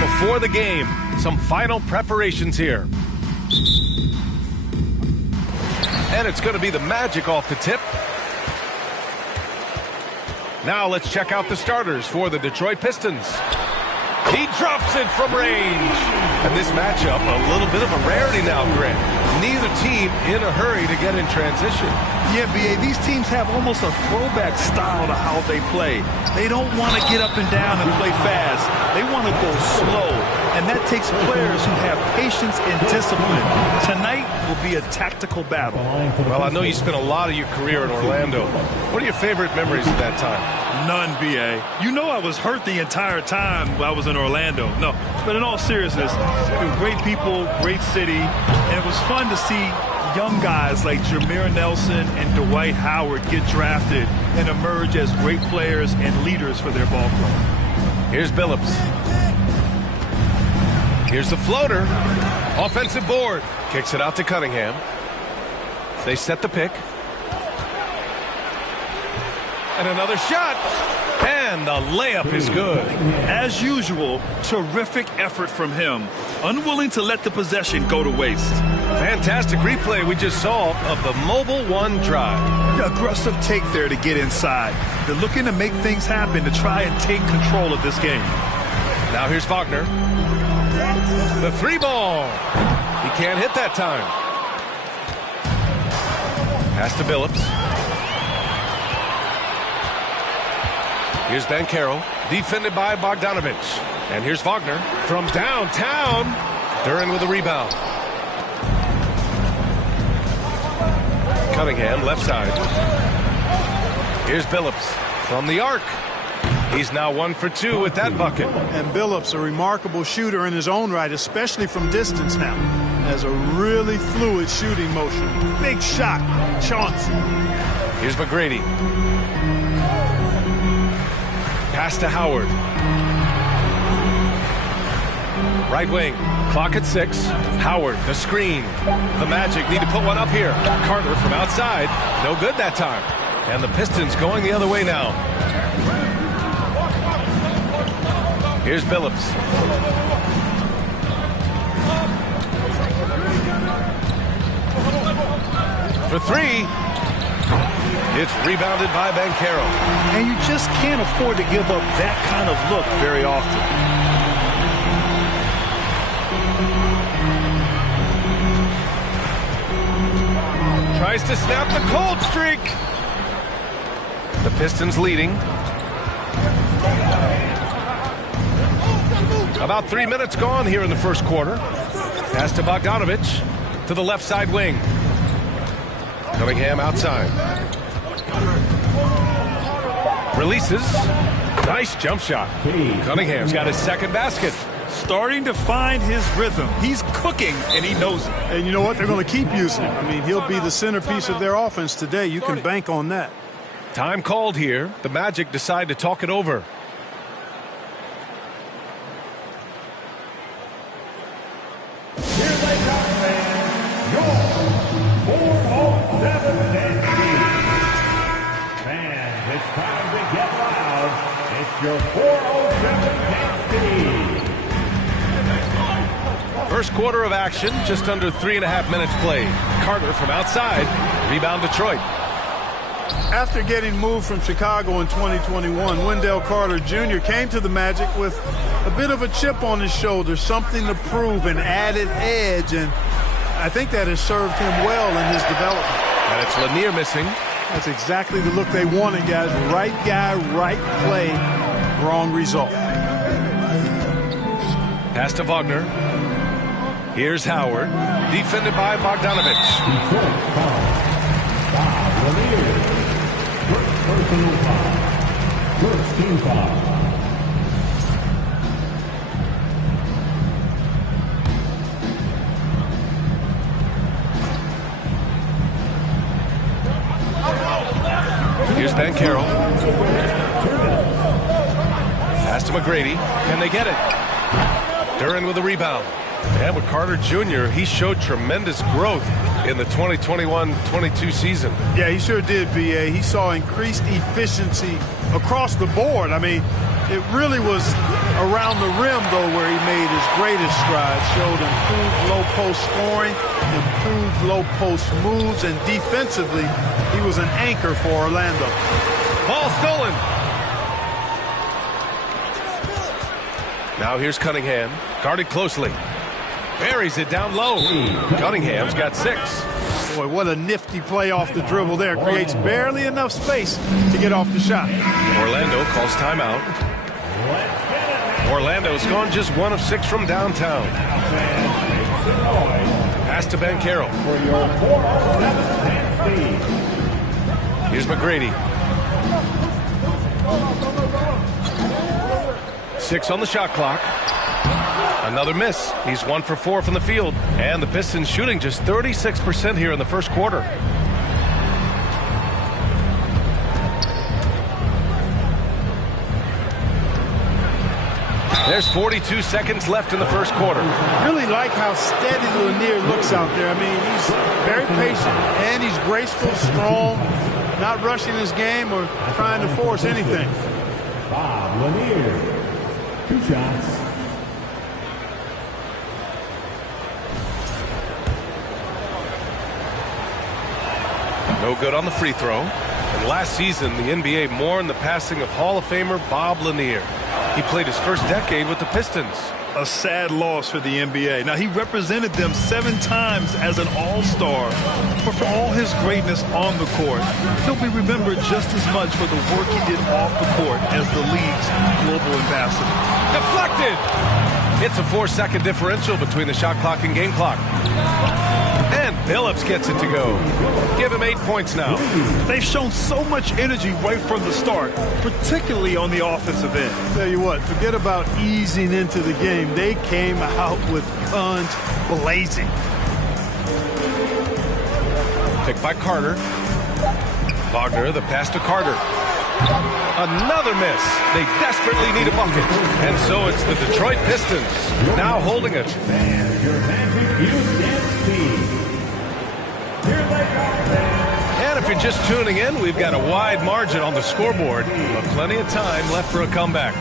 Before the game, some final preparations here. And it's going to be the Magic off the tip. Now let's check out the starters for the Detroit Pistons. He drops it from range. And this matchup, a little bit of a rarity now, Grant. Neither team in a hurry to get in transition. Yeah, B.A., these teams have almost a throwback style to how they play. They don't want to get up and down and play fast. They want to go slow, and that takes players who have patience and discipline. Tonight will be a tactical battle. Well, I know you spent a lot of your career in Orlando. What are your favorite memories of that time? None, B.A. You know I was hurt the entire time I was in Orlando. No, but in all seriousness, great people, great city, and it was fun to see young guys like Jameer Nelson and Dwight Howard get drafted and emerge as great players and leaders for their ball club. Here's Billups. Here's the floater. Offensive board. Kicks it out to Cunningham. They set the pick. And another shot. And the layup is good. As usual, terrific effort from him. Unwilling to let the possession go to waste. Fantastic replay we just saw of the Mobile One drive. The aggressive take there to get inside. They're looking to make things happen to try and take control of this game. Now here's Wagner. The three ball. He can't hit that time. Pass to Billups. Here's Banchero, defended by Bogdanovich. And here's Wagner from downtown. Duran with a rebound. Cunningham, left side. Here's Billups from the arc. He's now 1 for 2 with that bucket. And Billups, a remarkable shooter in his own right, especially from distance now. Has a really fluid shooting motion. Big shot. Chauncey. Here's McGrady. Pass to Howard. Right wing. Clock at 6. Howard, the screen. The Magic need to put one up here. Carter from outside. No good that time. And the Pistons going the other way now. Here's Billups. For three. It's rebounded by Banchero. And you just can't afford to give up that kind of look very often. Tries to snap the cold streak. The Pistons leading. About 3 minutes gone here in the first quarter. Pass to Bogdanovich to the left side wing. Cunningham outside. Releases. Nice jump shot. Cunningham's got his second basket. Starting to find his rhythm. He's cooking, and he knows it. And you know what? They're going to keep using him. I mean, he'll be the centerpiece of their offense today. You can bank on that. Time called here. The Magic decide to talk it over. Here they come, man. Your 407 Man, it's time to get loud. It's your 407 First quarter of action, just under 3.5 minutes played. Carter from outside. Rebound Detroit. After getting moved from Chicago in 2021, Wendell Carter Jr. came to the Magic with a bit of a chip on his shoulder, something to prove, an added edge, and I think that has served him well in his development. And it's Lanier missing. That's exactly the look they wanted, guys. Right guy, right play, wrong result. Pass to Wagner. Here's Howard. Defended by Bogdanovich. Personal foul. First team foul. Here's Ben Carroll. Pass to McGrady. Can they get it? Duran with the rebound. And with Carter Jr., he showed tremendous growth in the 2021-22 season. Yeah, he sure did, B.A. He saw increased efficiency across the board. I mean, it really was around the rim, though, where he made his greatest strides. Showed improved low-post scoring, improved low-post moves, and defensively, he was an anchor for Orlando. Ball stolen. Now here's Cunningham, guarded closely. Buries it down low. Cunningham's got 6. Boy, what a nifty play off the dribble there. Creates barely enough space to get off the shot. Orlando calls timeout. Orlando's gone just 1 of 6 from downtown. Pass to Ben Carroll. Here's McGrady. 6 on the shot clock. Another miss. He's 1 for 4 from the field. And the Pistons shooting just 36% here in the first quarter. There's 42 seconds left in the first quarter. Really like how steady Lanier looks out there. I mean, he's very patient, and he's graceful, strong, not rushing his game or trying to force anything. Bob Lanier. 2 shots. No good on the free throw. And last season, the NBA mourned the passing of Hall of Famer Bob Lanier. He played his first decade with the Pistons. A sad loss for the NBA. Now, he represented them 7 times as an all-star, but for all his greatness on the court, he'll be remembered just as much for the work he did off the court as the league's global ambassador. Deflected! It's a 4-second differential between the shot clock and game clock. And Billups gets it to go. Give him 8 points now. They've shown so much energy right from the start, particularly on the offensive end. Tell you what, forget about easing into the game. They came out with guns blazing. Picked by Carter. Wagner, the pass to Carter. Another miss. They desperately need a bucket. And so it's the Detroit Pistons now holding it. And if you're just tuning in, we've got a wide margin on the scoreboard, but plenty of time left for a comeback.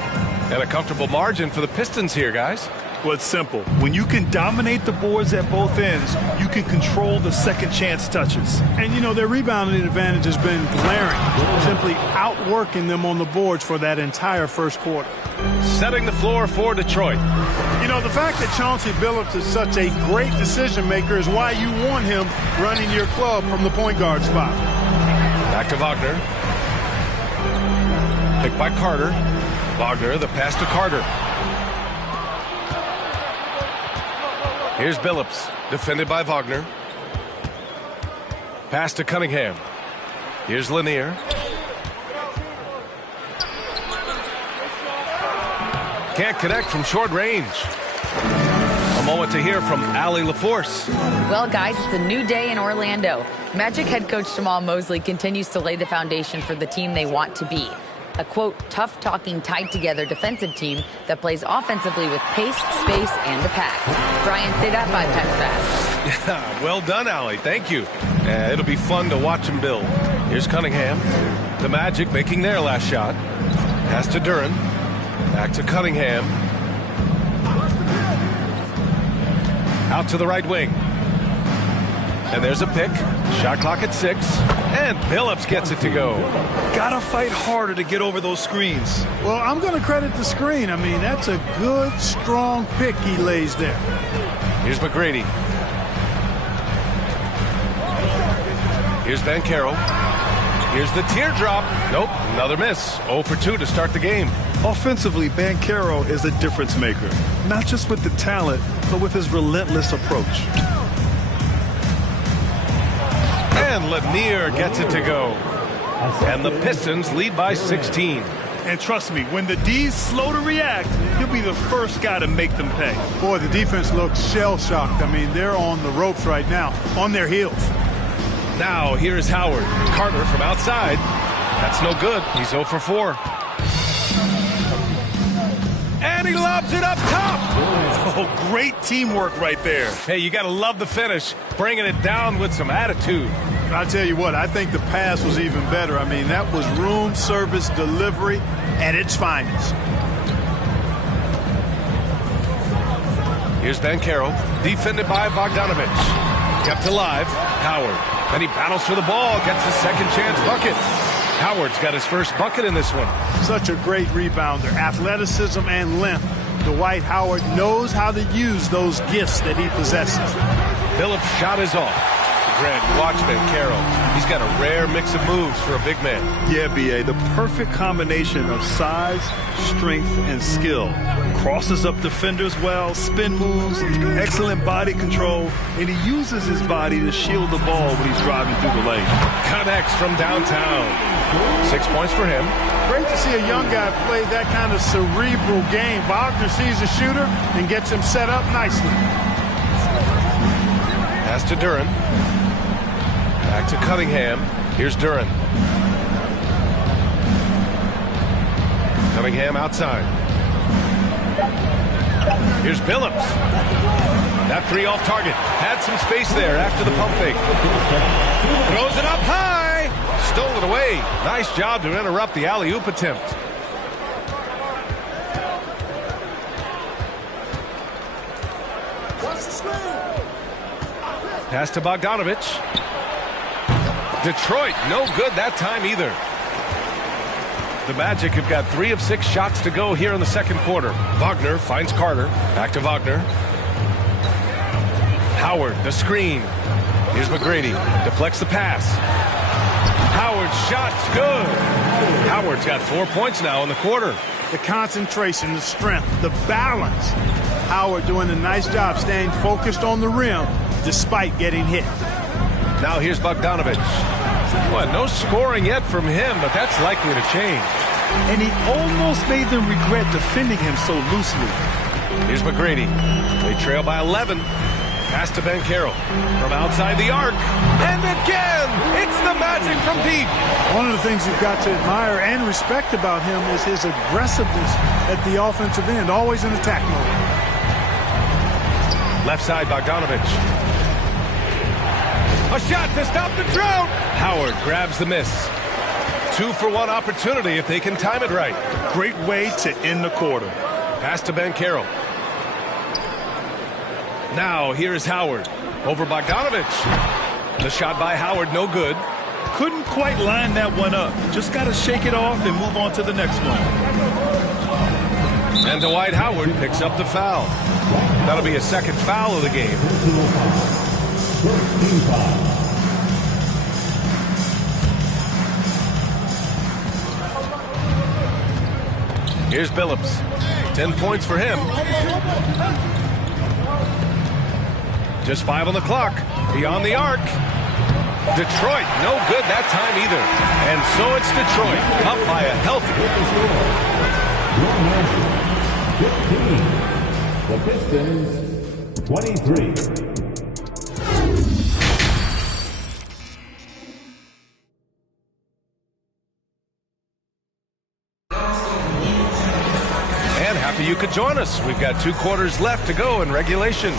And a comfortable margin for the Pistons here, guys. Well, it's simple. When you can dominate the boards at both ends, you can control the second chance touches. And, you know, their rebounding advantage has been glaring, simply outworking them on the boards for that entire first quarter. Setting the floor for Detroit. You know, the fact that Chauncey Billups is such a great decision maker is why you want him running your club from the point guard spot. Back to Wagner. Picked by Carter. Wagner, the pass to Carter. Here's Billups, defended by Wagner. Pass to Cunningham. Here's Lanier. Can't connect from short range. A moment to hear from Allie LaForce. Well, guys, it's a new day in Orlando. Magic head coach Jamal Mosley continues to lay the foundation for the team they want to be. A, quote, tough-talking, tied-together defensive team that plays offensively with pace, space, and the pass. Brian, say that 5 times fast. Yeah, well done, Allie. Thank you. It'll be fun to watch him build. Here's Cunningham. The Magic making their last shot. Pass to Duran. Back to Cunningham. Out to the right wing. And there's a pick. Shot clock at 6. And Billups gets it to go. Gotta fight harder to get over those screens. Well, I'm going to credit the screen. I mean, that's a good, strong pick he lays there. Here's McGrady. Here's Banchero. Here's the teardrop. Nope, another miss. 0 for 2 to start the game. Offensively, Banchero is a difference maker. Not just with the talent, but with his relentless approach. And Lanier gets it to go. And the Pistons lead by 16. And trust me, when the D's slow to react, he'll be the first guy to make them pay. Boy, the defense looks shell-shocked. I mean, they're on the ropes right now, on their heels. Now, here's Howard. Carter from outside. That's no good. He's 0 for 4. And he lobs it up top. Oh, great teamwork right there. Hey, you got to love the finish. Bringing it down with some attitude. I'll tell you what, I think the pass was even better. I mean, that was room service delivery at its finest. Here's Banchero, defended by Bogdanovich. Kept alive, Howard. Then he battles for the ball, gets his second chance bucket. Howard's got his first bucket in this one. Such a great rebounder, athleticism and length. Dwight Howard knows how to use those gifts that he possesses. Phillips' shot is off. Grant, watch Banchero. He's got a rare mix of moves for a big man. Yeah, B.A., the perfect combination of size, strength, and skill. Crosses up defenders well, spin moves, excellent body control, and he uses his body to shield the ball when he's driving through the lane. Connects from downtown. 6 points for him. Great to see a young guy play that kind of cerebral game. Wagner sees a shooter and gets him set up nicely. Pass to Duren. Back to Cunningham. Here's Duren. Cunningham outside. Here's Billups. That three off target. Had some space there after the pump fake. Throws it up high. Stole it away. Nice job to interrupt the alley-oop attempt. Pass to Bogdanovich. Detroit, no good that time either. The Magic have got 3 of 6 shots to go here in the second quarter. Wagner finds Carter. Back to Wagner. Howard, the screen. Here's McGrady. Deflects the pass. Howard's shot's good. Howard's got 4 points now in the quarter. The concentration, the strength, the balance. Howard doing a nice job staying focused on the rim despite getting hit. Now here's Bogdanovich. Well, no scoring yet from him, but that's likely to change. And he almost made them regret defending him so loosely. Here's McGrady. They trail by 11. Pass to Banchero from outside the arc. And again, it's the Magic from deep. One of the things you've got to admire and respect about him is his aggressiveness at the offensive end, always in attack mode. Left side, Bogdanovich. A shot to stop the drought. Howard grabs the miss. 2-for-1 opportunity if they can time it right. Great way to end the quarter. Pass to Banchero. Now here's Howard over Bogdanovich. The shot by Howard, no good. Couldn't quite line that one up. Just got to shake it off and move on to the next one. And Dwight Howard picks up the foul. That'll be a second foul of the game. Here's Billups. 10 points for him. Just 5 on the clock. Beyond the arc. Detroit, no good that time either. And so it's Detroit, up by a healthy. The Pistons, 23. You could join us. We've got 2 quarters left to go in regulation.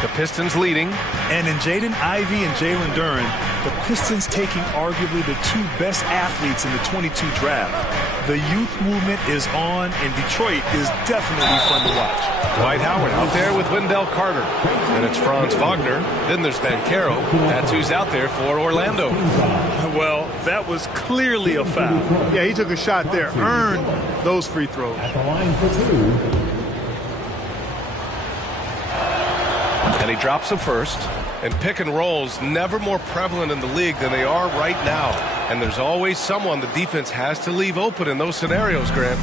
The Pistons leading. And in Jaden Ivey and Jalen Duren, the Pistons taking arguably the 2 best athletes in the 22 draft. The youth movement is on, and Detroit is definitely fun to watch. Dwight Howard out there with Wendell Carter. And it's Franz Wagner. Then there's Banchero. That's who's out there for Orlando. Well, that was clearly a foul. Yeah, he took a shot there. Earned those free throws. At the line for 2. And he drops them first. And pick and rolls never more prevalent in the league than they are right now. And there's always someone the defense has to leave open in those scenarios, Grant.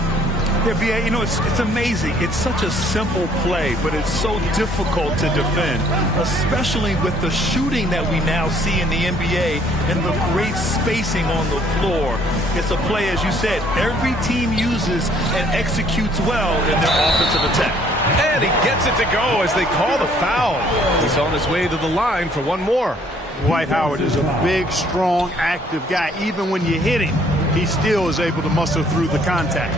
Yeah, B.A., you know, it's amazing. It's such a simple play, but it's so difficult to defend, especially with the shooting that we now see in the NBA and the great spacing on the floor. It's a play, as you said, every team uses and executes well in their offensive attack. And he gets it to go as they call the foul. He's on his way to the line for one more. Dwight Howard is a big, strong, active guy. Even when you hit him, he still is able to muscle through the contact.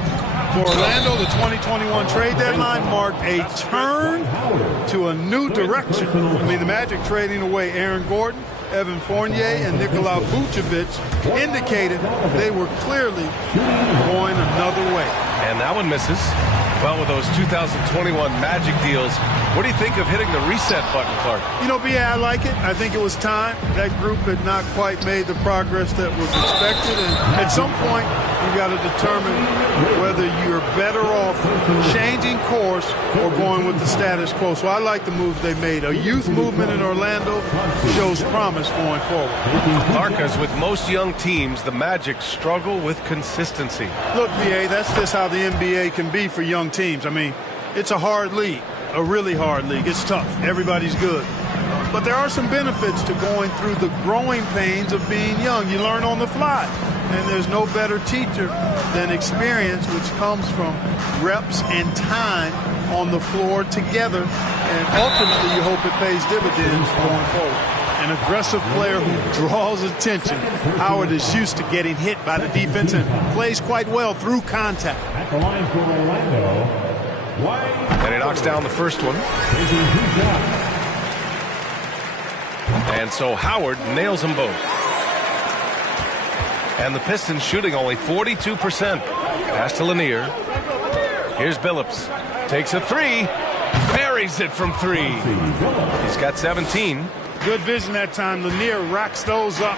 For Orlando, the 2021 trade deadline marked a turn to a new direction. I mean, the Magic trading away Aaron Gordon, Evan Fournier, and Nikola Vucevic indicated they were clearly going another way. And that one misses. Well, with those 2021 Magic deals, what do you think of hitting the reset button, Clark? You know, B.A., I like it. I think it was time. That group had not quite made the progress that was expected. And at some point, you got to determine whether you're better off changing course or going with the status quo. So I like the moves they made. A youth movement in Orlando shows promise going forward. Clark, as with most young teams, the Magic struggle with consistency. Look, B.A., that's just how the NBA can be for young teams. I mean, it's a hard league, a really hard league. It's tough. Everybody's good. But there are some benefits to going through the growing pains of being young. You learn on the fly. And there's no better teacher than experience, which comes from reps and time on the floor together. And ultimately, you hope it pays dividends going forward. An aggressive player who draws attention. Howard is used to getting hit by the defense and plays quite well through contact. At the line for Orlando, And he knocks down the first one. And so Howard nails them both. And the Pistons shooting only 42%. Pass to Lanier. Here's Billups. Takes a three. Buries it from three. He's got 17. Good vision that time. Lanier racks those up.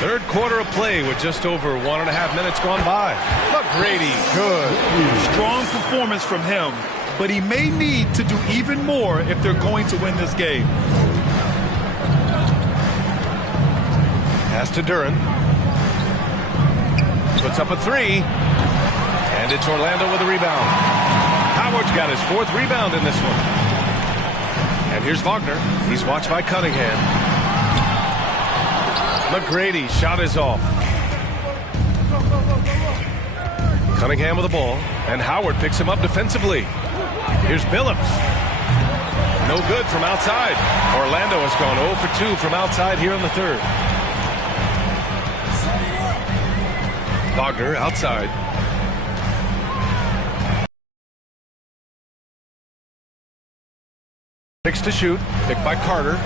Third quarter of play with just over 1.5 minutes gone by. McGrady, good. Strong performance from him, but he may need to do even more if they're going to win this game. Pass to Duren. Puts up a three. And it's Orlando with a rebound. Howard's got his fourth rebound in this one. And here's Wagner. He's watched by Cunningham. McGrady shot is off. Cunningham with the ball. And Howard picks him up defensively. Here's Billups. No good from outside. Orlando has gone 0 for 2 from outside here in the third. Wagner outside. Picks to shoot. Picked by Carter.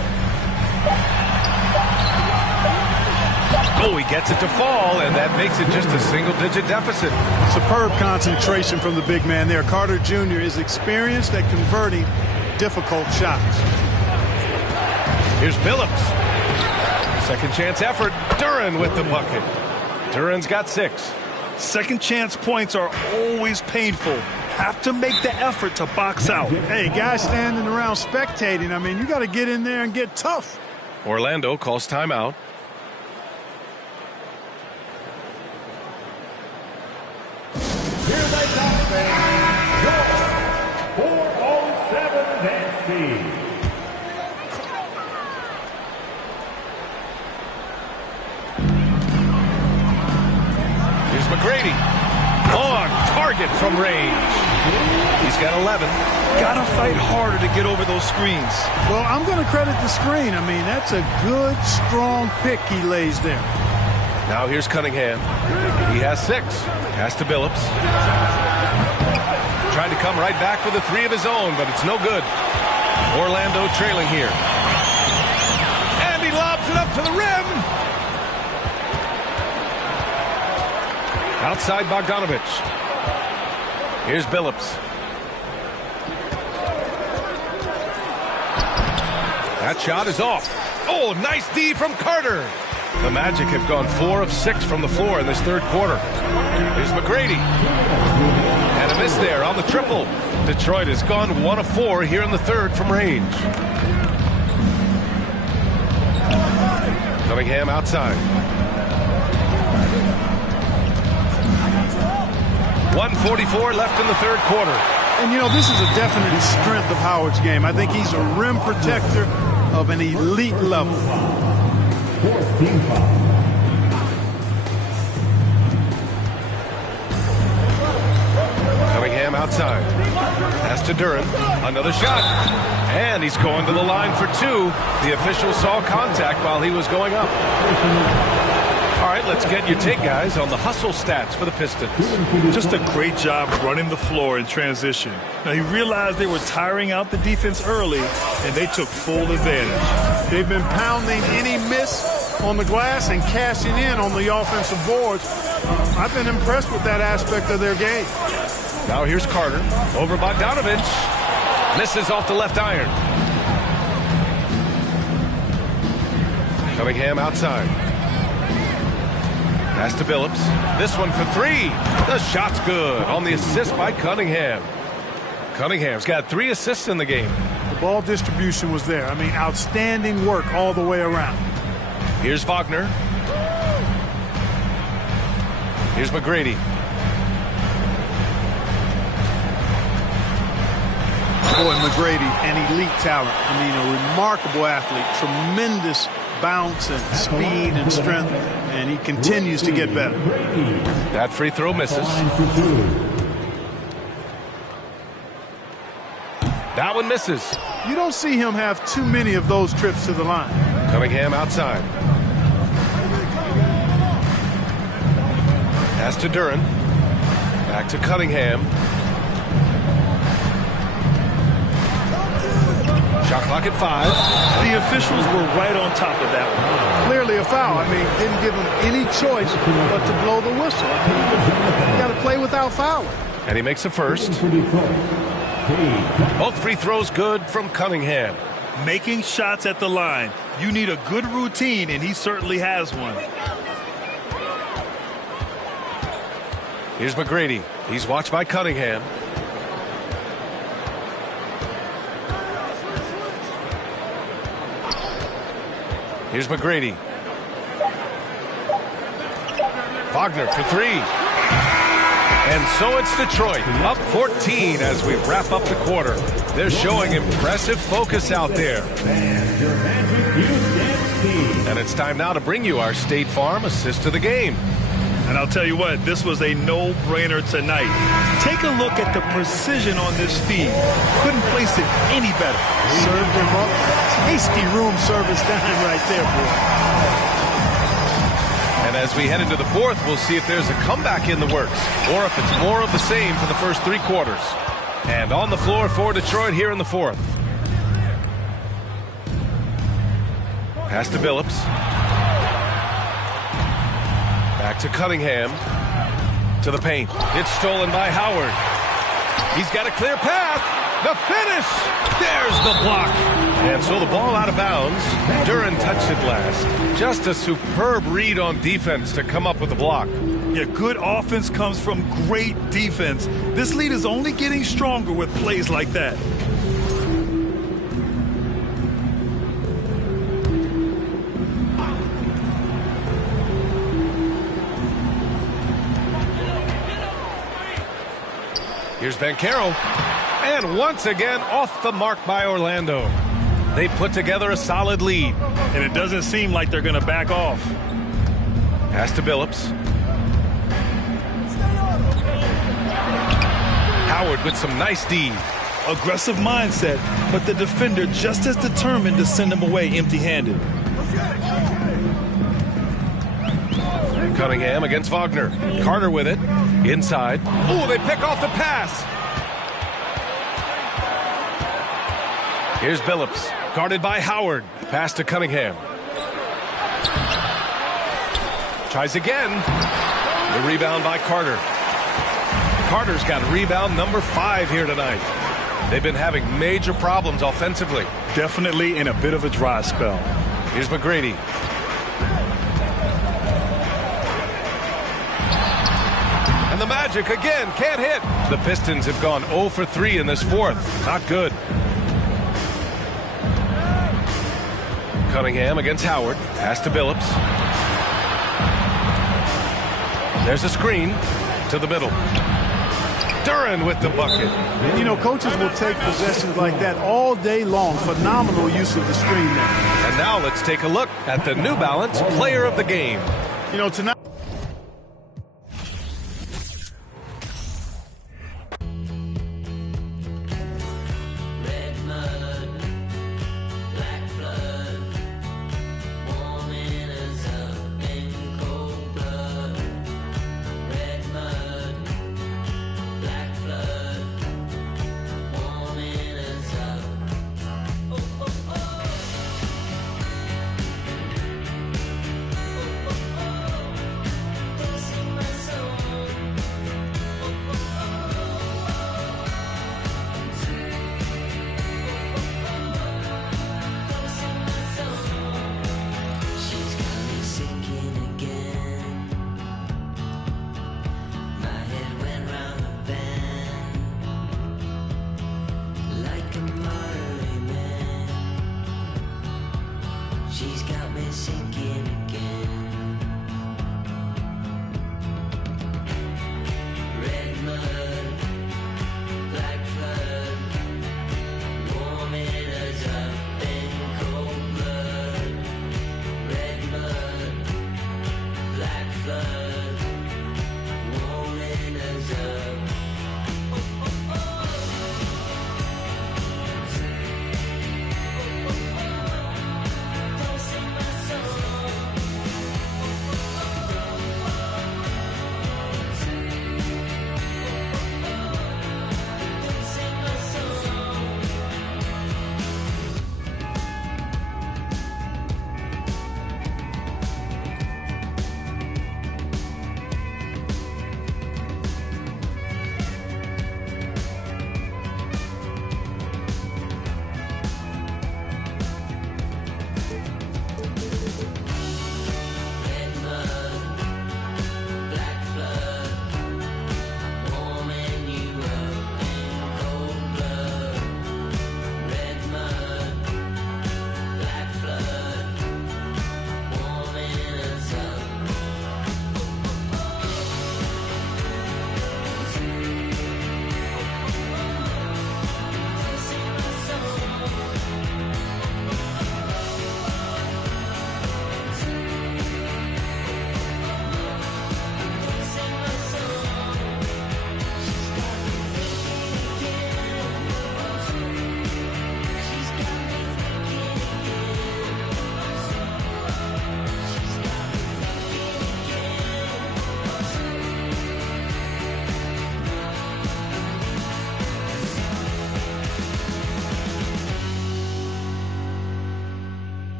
Oh, he gets it to fall, and that makes it just a single-digit deficit. Superb concentration from the big man there. Carter Jr. is experienced at converting difficult shots. Here's Billups. Second chance effort. Duren with the bucket. Duren's got 6. Second chance points are always painful. Have to make the effort to box out. Hey, guys standing around spectating, I mean, you got to get in there and get tough. Orlando calls timeout. here they come, fans. Your 407 dance team. Here's McGrady. On target from range. He's got 11. Gotta fight harder to get over those screens. Well, I'm going to credit the screen. I mean, that's a good, strong pick he lays there. Now here's Cunningham. He has 6. Pass to Billups. Tried to come right back with a 3 of his own, but it's no good. Orlando trailing here. And he lobs it up to the rim. Outside Bogdanovich. Here's Billups. That shot is off. Oh, nice D from Carter. The Magic have gone 4 of 6 from the floor in this third quarter. Here's McGrady. And a miss there on the triple. Detroit has gone 1 of 4 here in the third from range. Cunningham outside. 1:44 left in the third quarter. And, you know, this is a definite strength of Howard's game. I think he's a rim protector of an elite level. Cunningham outside. Pass to Duran. Another shot. And he's going to the line for 2. The official saw contact while he was going up. All right, let's get your take, guys, on the hustle stats for the Pistons. Just a great job running the floor in transition. Now, he realized they were tiring out the defense early, and they took full advantage. They've been pounding any miss on the glass and cashing in on the offensive boards. I've been impressed with that aspect of their game. Now here's Carter. Over Bogdanovich. Misses off the left iron. Cunningham outside. Pass to Billups. This one for 3. The shot's good on the assist by Cunningham. Cunningham's got 3 assists in the game. The ball distribution was there. I mean, outstanding work all the way around. Here's Wagner. Here's McGrady. Boy, McGrady, an elite talent. I mean, a remarkable athlete. Tremendous bounce and speed and strength, and he continues to get better. That free throw misses. That one misses. You don't see him have too many of those trips to the line. Cunningham outside. Pass to Duran. Back to Cunningham. Shot clock at 5. The officials were right on top of that one. Clearly a foul. I mean, didn't give him any choice but to blow the whistle. I mean, you got to play without fouling. And he makes a first. Both free throws good from Cunningham. Making shots at the line. You need a good routine, and he certainly has one. Here's McGrady. He's watched by Cunningham. Here's McGrady. Wagner for 3. And so it's Detroit up 14 as we wrap up the quarter. They're showing impressive focus out there. And it's time now to bring you our State Farm assist of the game. And I'll tell you what, this was a no-brainer tonight. Take a look at the precision on this feed. Couldn't place it any better. Served him up. Tasty room service dime right there, boy. And as we head into the fourth, we'll see if there's a comeback in the works or if it's more of the same for the first 3 quarters. And on the floor for Detroit here in the fourth. Pass to Billups. Back to Cunningham. To the paint. It's stolen by Howard. He's got a clear path. The finish. There's the block. And so the ball out of bounds. Duran touched it last. Just a superb read on defense to come up with the block. Yeah, good offense comes from great defense. This lead is only getting stronger with plays like that. Here's Banchero. And once again, off the mark by Orlando. They put together a solid lead. And it doesn't seem like they're going to back off. Pass to Billups. Howard with some nice D. Aggressive mindset, but the defender just as determined to send him away empty-handed. Cunningham against Wagner. Carter with it. Inside. Oh, they pick off the pass. Here's Billups. Guarded by Howard. Pass to Cunningham. Tries again. The rebound by Carter. Carter's got rebound number 5 here tonight. They've been having major problems offensively. Definitely in a bit of a dry spell. Here's McGrady. And the Magic again can't hit. The Pistons have gone 0 for 3 in this fourth. Not good. Cunningham against Howard. Pass to Billups. There's a screen to the middle. Duren with the bucket. You know, coaches will take possessions like that all day long. Phenomenal use of the screen there. And now let's take a look at the New Balance player of the game. You know, tonight.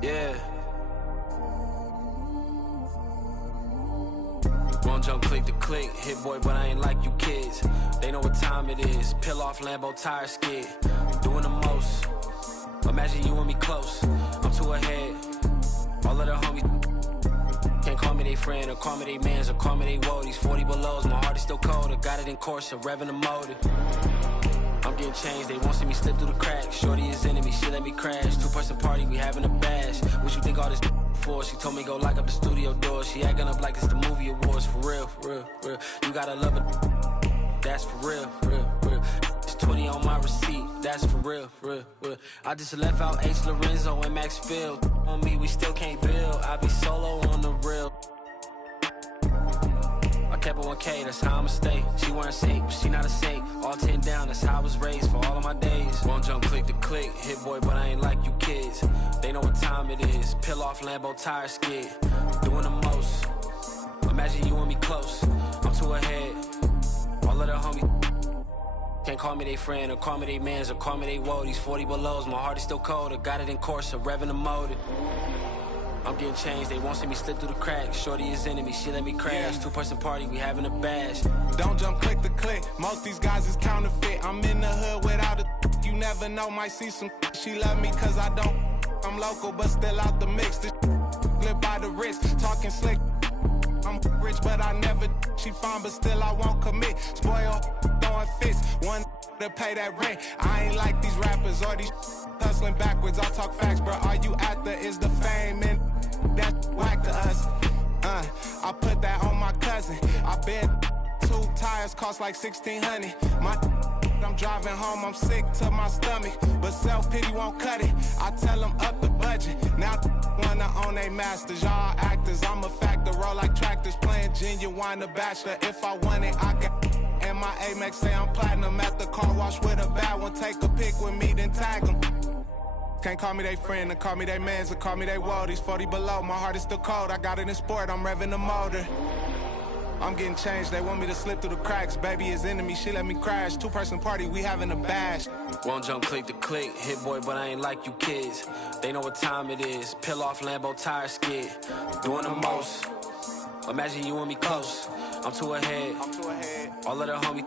Yeah. Won't jump click to click, hit boy, but I ain't like you kids. They know what time it is. Peel off Lambo tire skid. Doing the most. Imagine you and me close. I'm too ahead. All of the homies can't call me they friend or call me they mans or call me they woadies. 40 belows, my heart is still cold. I got it in course, revving the motor. I'm getting changed, they won't see me slip through the cracks. Shorty is enemy, she let me crash. Two-person party, we having a bash. What you think all this for? She told me go lock up the studio door. She acting up like it's the movie awards. For real, for real, for real. You gotta love it. That's for real, for real, for real. It's 20 on my receipt. That's for real, for real, for real. I just left out H. Lorenzo and Max Field. On me, we still can't build. I be solo on the real. I kept it 1K, that's how I'ma stay. She wearing safe, but she not a saint. All 10 down, that's how I was raised for all of my days. Won't jump click to click, hit boy, but I ain't like you kids. They know what time it is. Peel off Lambo tire skid. Doing the most. Imagine you and me close. I'm too ahead. All of the homies can't call me they friend or call me they mans or call me they woadies. 40 belows, my heart is still cold. I got it in course, revving the motor. I'm getting changed, they won't see me slip through the cracks. Shorty is enemy, she let me crash. Two-person party, we having a bash. Don't jump click to click, Most these guys is counterfeit. I'm in the hood without a you never know, might see some she love me cause I don't. I'm local but still out the mix. This live by the wrist, talking slick. I'm rich but I never. She fine but still I won't commit. Spoil, throwing fits. One to pay that rent. I ain't like these rappers or these hustling backwards. I talk facts, bro. All you after is the fame and that's whack to us. I put that on my cousin. I bet 2 tires cost like $1,600. I'm driving home, I'm sick to my stomach, but self-pity won't cut it. I tell them up the budget. Now wanna own they masters. Y'all actors, I'm a factor. Roll like tractors, playing Genuine the Bachelor. If I want it, I got. And my Amex say I'm platinum at the car wash with a bad one. Take a pic with me, then tag them. Can't call me they friend, or call me they mans, or call me they worldies. 40 below, my heart is still cold. I got it in sport, I'm revving the motor. I'm getting changed, they want me to slip through the cracks. Baby is enemy, she let me crash. 2-person party, we having a bash. Won't jump click to click, hit boy, but I ain't like you kids. They know what time it is, peel off Lambo tire skid. Doing the most, imagine you and me close. I'm too ahead, all of the homie.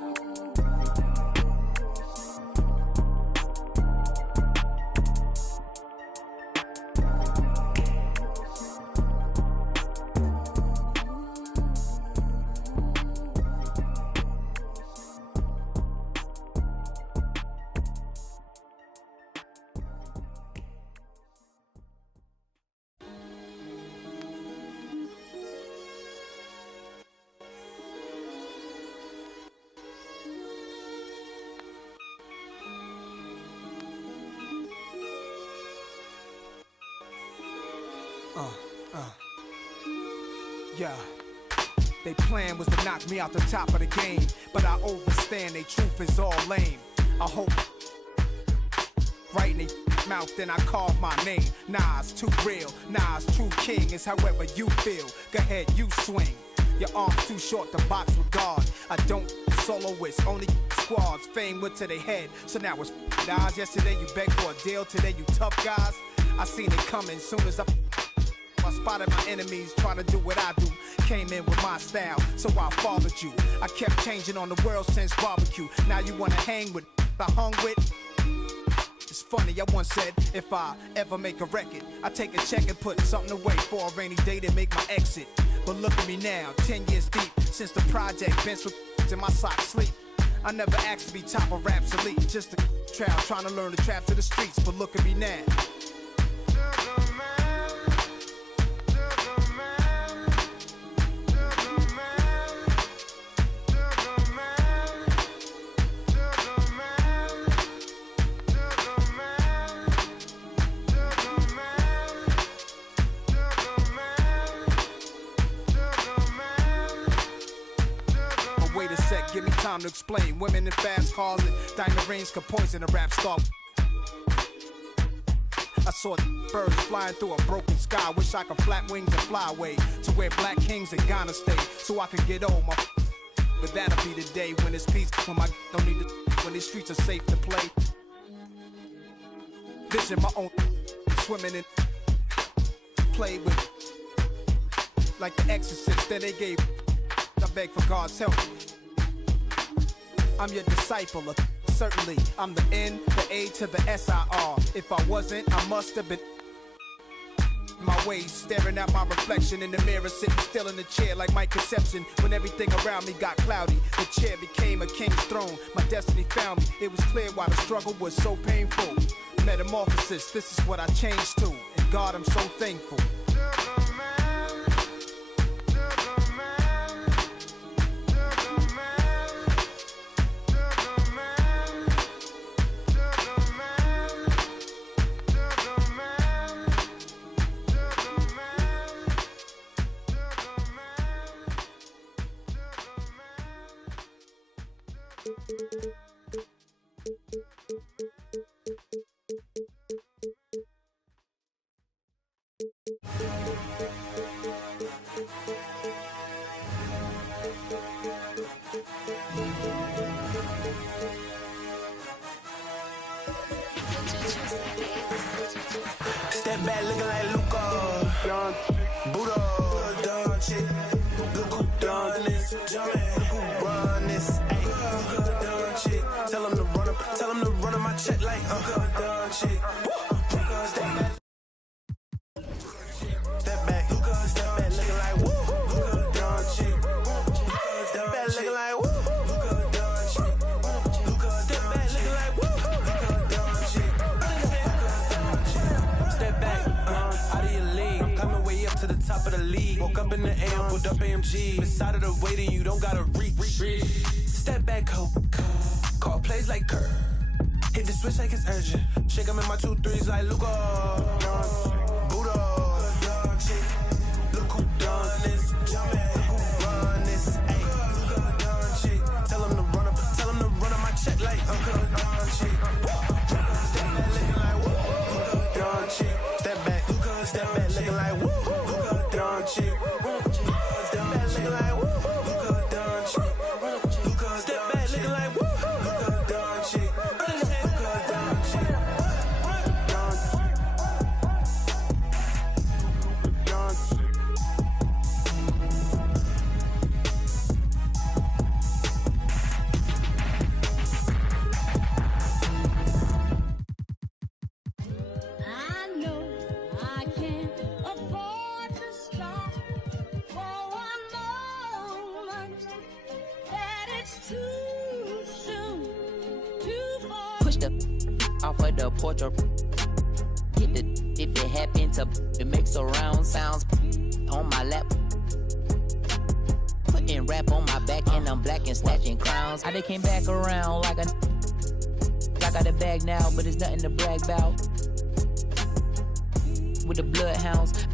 Yeah, they plan was to knock me out the top of the game, but I overstand they truth is all lame. I hope right in they mouth, then I carve my name. Nah, it's too real. Nah, it's true king. It's however you feel. Go ahead, you swing. Your arm's too short to box with God. I don't soloists, only squads. Fame went to their head, so now it's guys. Yesterday you begged for a deal, today you tough guys. I seen it coming soon as I spotted my enemies trying to do what I do. Came in with my style, so I followed you. I kept changing on the world since barbecue. Now you wanna hang with I hung with. It's funny, I once said, if I ever make a record, I take a check and put something away for a rainy day to make my exit. But look at me now, 10 years deep, since the project bench with in my socks sleep. I never asked to be top of rap's elite, just a trial trying to learn the traps of the streets. But look at me now. Give me time to explain. Women in fast cars and diamond rings could poison a rap star. I saw birds flying through a broken sky. Wish I could flap wings and fly away to where black kings in Ghana stay, so I could get old. But that'll be the day when it's peace, when my don't need to, when these streets are safe to play. Vision my own swimming and play with like the Exorcist. Then they gave. I beg for God's help. I'm your disciple, certainly. I'm the N, the A to the S-I-R. If I wasn't, I must have been my ways, staring at my reflection in the mirror, sitting still in the chair like my conception. When everything around me got cloudy, the chair became a king's throne. My destiny found me. It was clear why the struggle was so painful. Metamorphosis, this is what I changed to. And God, I'm so thankful. Step back looking like Luca. Buddha, Don chick. Look who done this. Run this. check like dog shit. Step back, looking like woo. Dog shit. Step back, looking like woo. Dog shit. Step back, looking like woo. Dog shit. Step back, out of your league. Coming way up to the top of the league. Woke up in the AM, pulled up AMG. Beside of the waiting, you don't gotta reach. Step back, call plays like Kurt. Hit the switch like it's urgent. Shake 'em in my 2-3s like Luka. Buddha. Look who done this. Look who run this. Ayy. Tell 'em to run up my check like Uncle Don shit. Step back looking like woo. Don shit. Step back looking like woo. Don shit. Step back looking like woo. Don shit. Step back looking like woo. Don shit. Off of the porch or hit the if it happen to it makes surround sounds on my lap. Putting rap on my back and I'm black and snatching crowns. I came back around like I got a bag now, but it's nothing to brag about. With the bloodhounds,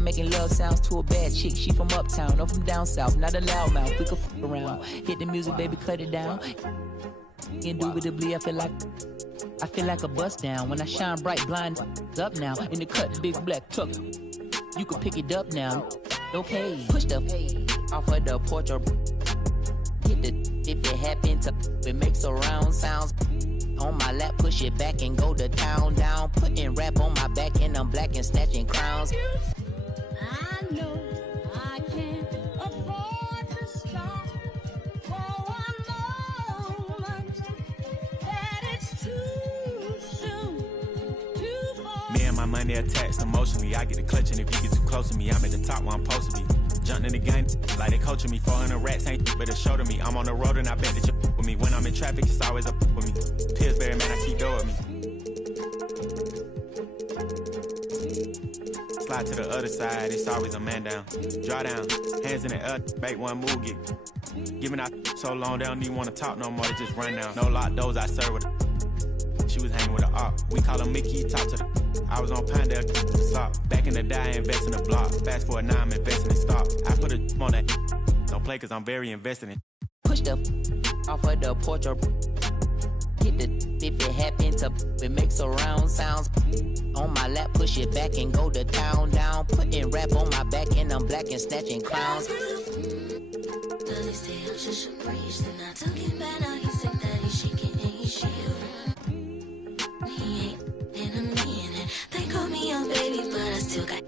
making love sounds to a bad chick. She from uptown, no from down south, not a loudmouth. We could around. Hit the music, baby, cut it down. Indubitably, I feel like a bust down when I shine bright, blind up now in the cut, big black truck. You can pick it up now. Okay, push the off of the porch or hit the if it happen to it makes surround sounds on my lap. Push it back and go to town down. Putting rap on my back and I'm black and snatching crowns. I know I can't afford to stop for one moment. That it's too soon, too far. Me and my money attached emotionally. I get the clutch, and if you get too close to me, I'm at the top where I'm supposed to be. Jumped in the game like they coaching me. 400 rats ain't but a show to me. I'm on the road and I bet that you with me. When I'm in traffic, it's always up with me. Pillsbury, man, I keep doing with me. Slide to the other side, it's always a man down. Draw down, hands in the air, bait one move, get giving out so long they don't even want to talk no more, they just run down. No lock doors, I serve with her. She was hanging with her op. We call her Mickey, talk to the I was on Pinedale, stop. Back in the day, I invest in the block. Fast forward now, I'm investing in stock. I put a on that. Don't play cause I'm very invested in. Push the off of the porch or hit the if it happen to it makes surround sounds on my lap. Push it back and go to town down. Putting rap on my back and I'm black and snatching crowns. They call me young baby, but I still got.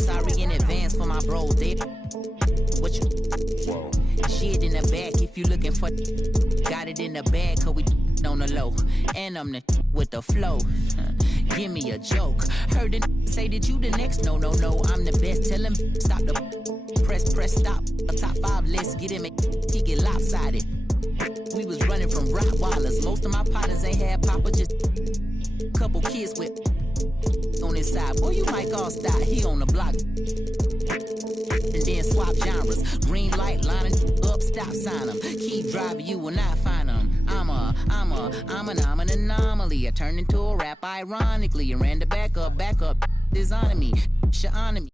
Sorry in advance for my bros, they what you shit in the back if you looking for got it in the bag cause we on the low and I'm the with the flow. Give me a joke. Heard it say that you the next. No, I'm the best. Tell him stop the press stop. A top 5 list, get him he get lopsided. We was running from Rottweilers. Most of my partners ain't had papa, just couple kids with on his side. Boy, you might all stop. He on the block. And then swap genres. Green light lining up, stop sign him. Keep driving, you will not find him. I'm an anomaly. I turned into a rap ironically and ran the back up, designing me, honoring me.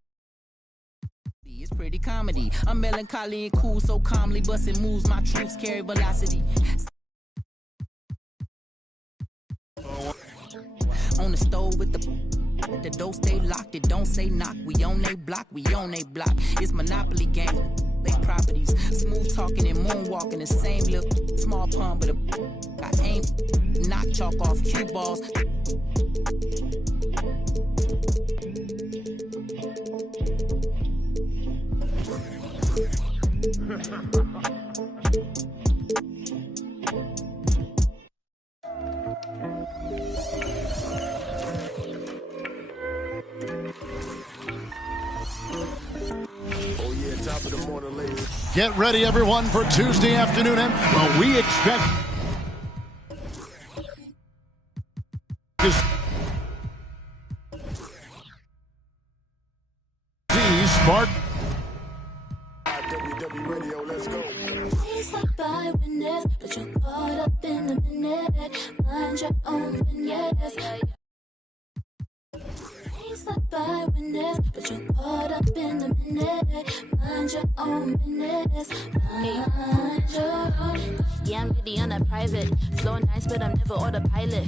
It's pretty comedy. I'm melancholy and cool, so calmly busting moves. My troops carry velocity. On the stove with the door stay locked. It don't say knock. We on they block. It's Monopoly game. They properties. Smooth talking and moonwalking. The same little small pun, but I aim knock chalk off cue balls. Oh yeah, top of the morning, ladies. Get ready, everyone, for Tuesday afternoon. And well, we expect Smart. WW Radio, let's go. Please stop by witness, but you're caught up in a minute. Mind your own business. Please stop by witness, but you're caught up in a minute. Mind your own business. Mind your own. Yeah, I'm really on a private. Slow and nice, but I'm never autopilot.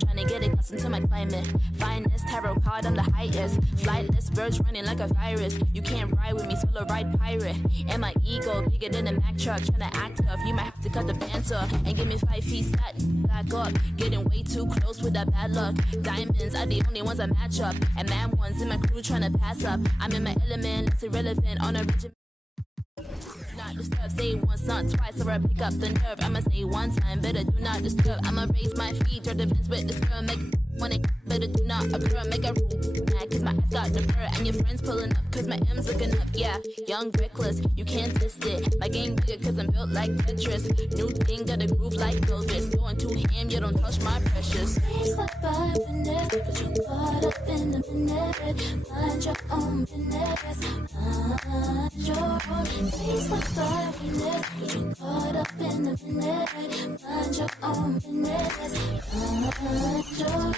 Trying to get accustomed to my climate. Finest tarot card, I'm the highest. Flightless birds running like a virus. You can't ride with me, solo ride pirate. And my ego bigger than a Mack truck. Trying to act tough, you might have to cut the banter. And give me 5 feet flat, back up. Getting way too close with that bad luck. Diamonds are the only ones I match up. And mad ones in my crew trying to pass up. I'm in my element, it's irrelevant on a regiment. Not disturb, say once, not twice, or I pick up the nerve. I'ma say one time, better do not disturb. I'ma raise my feet, or the fence with this girl, make when it better do not occur. Make a rule, mad, cause my ass got the purr. And your friends pulling up, cause my M's looking up. Yeah, young, reckless, you can't test it. My game bigger, cause I'm built like Tetris. New thing, got a groove like Elvis. Going too ham, you don't touch my precious. Please stop by witness, but you're caught up in a minute. Mind your own business. Mind your own. Please stop by witness, but you're caught up in a minute. Mind your own business. Mind your own.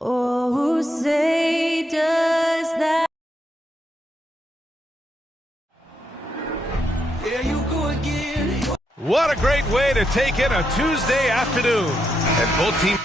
Oh, say does that. There you go again. What a great way to take in a Tuesday afternoon. And both teams.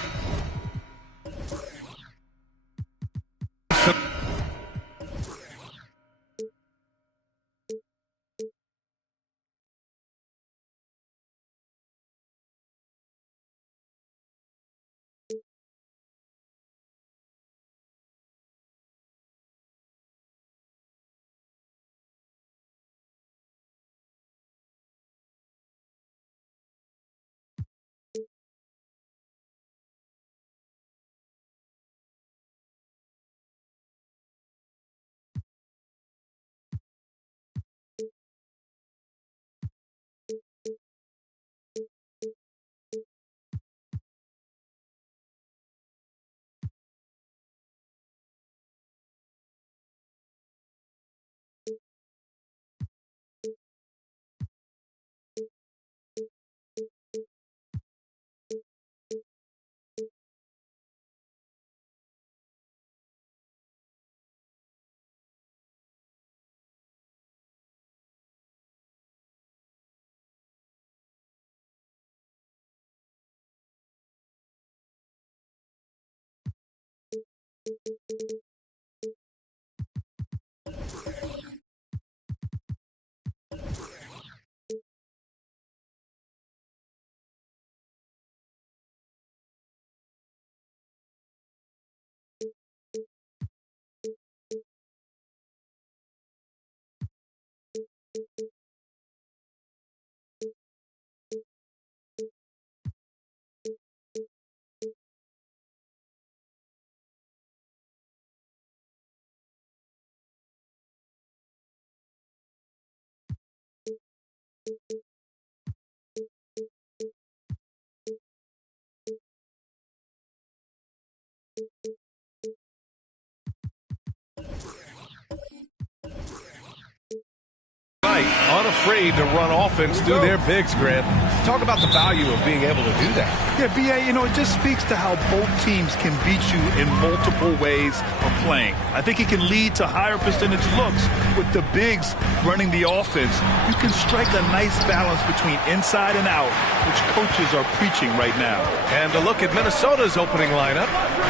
Unafraid to run offense through their bigs, Grant. Talk about the value of being able to do that. Yeah, B.A., you know, it just speaks to how both teams can beat you in multiple ways of playing. I think it can lead to higher percentage looks with the bigs running the offense. You can strike a nice balance between inside and out, which coaches are preaching right now. And a look at Minnesota's opening lineup.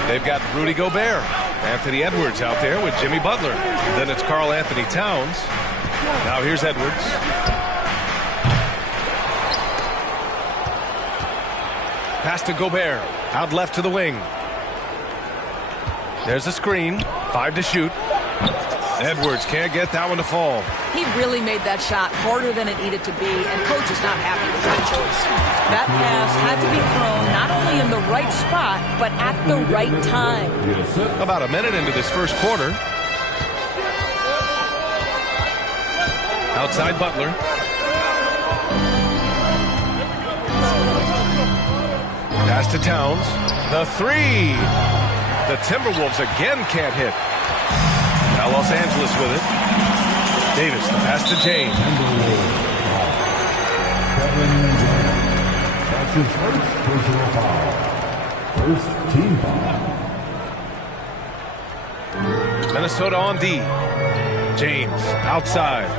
They've got Rudy Gobert, Anthony Edwards out there with Jimmy Butler. Then it's Karl Anthony Towns. Now here's Edwards. Pass to Gobert. Out left to the wing. There's a screen. 5 to shoot. Edwards can't get that one to fall. He really made that shot harder than it needed to be, and coach is not happy with that choice. That pass had to be thrown not only in the right spot, but at the right time. About a minute into this first quarter. Outside Butler. Pass to Towns. The three. The Timberwolves again can't hit. Now Los Angeles with it. Davis, the pass to James. That's his first personal foul. First team foul. Minnesota on D. James outside.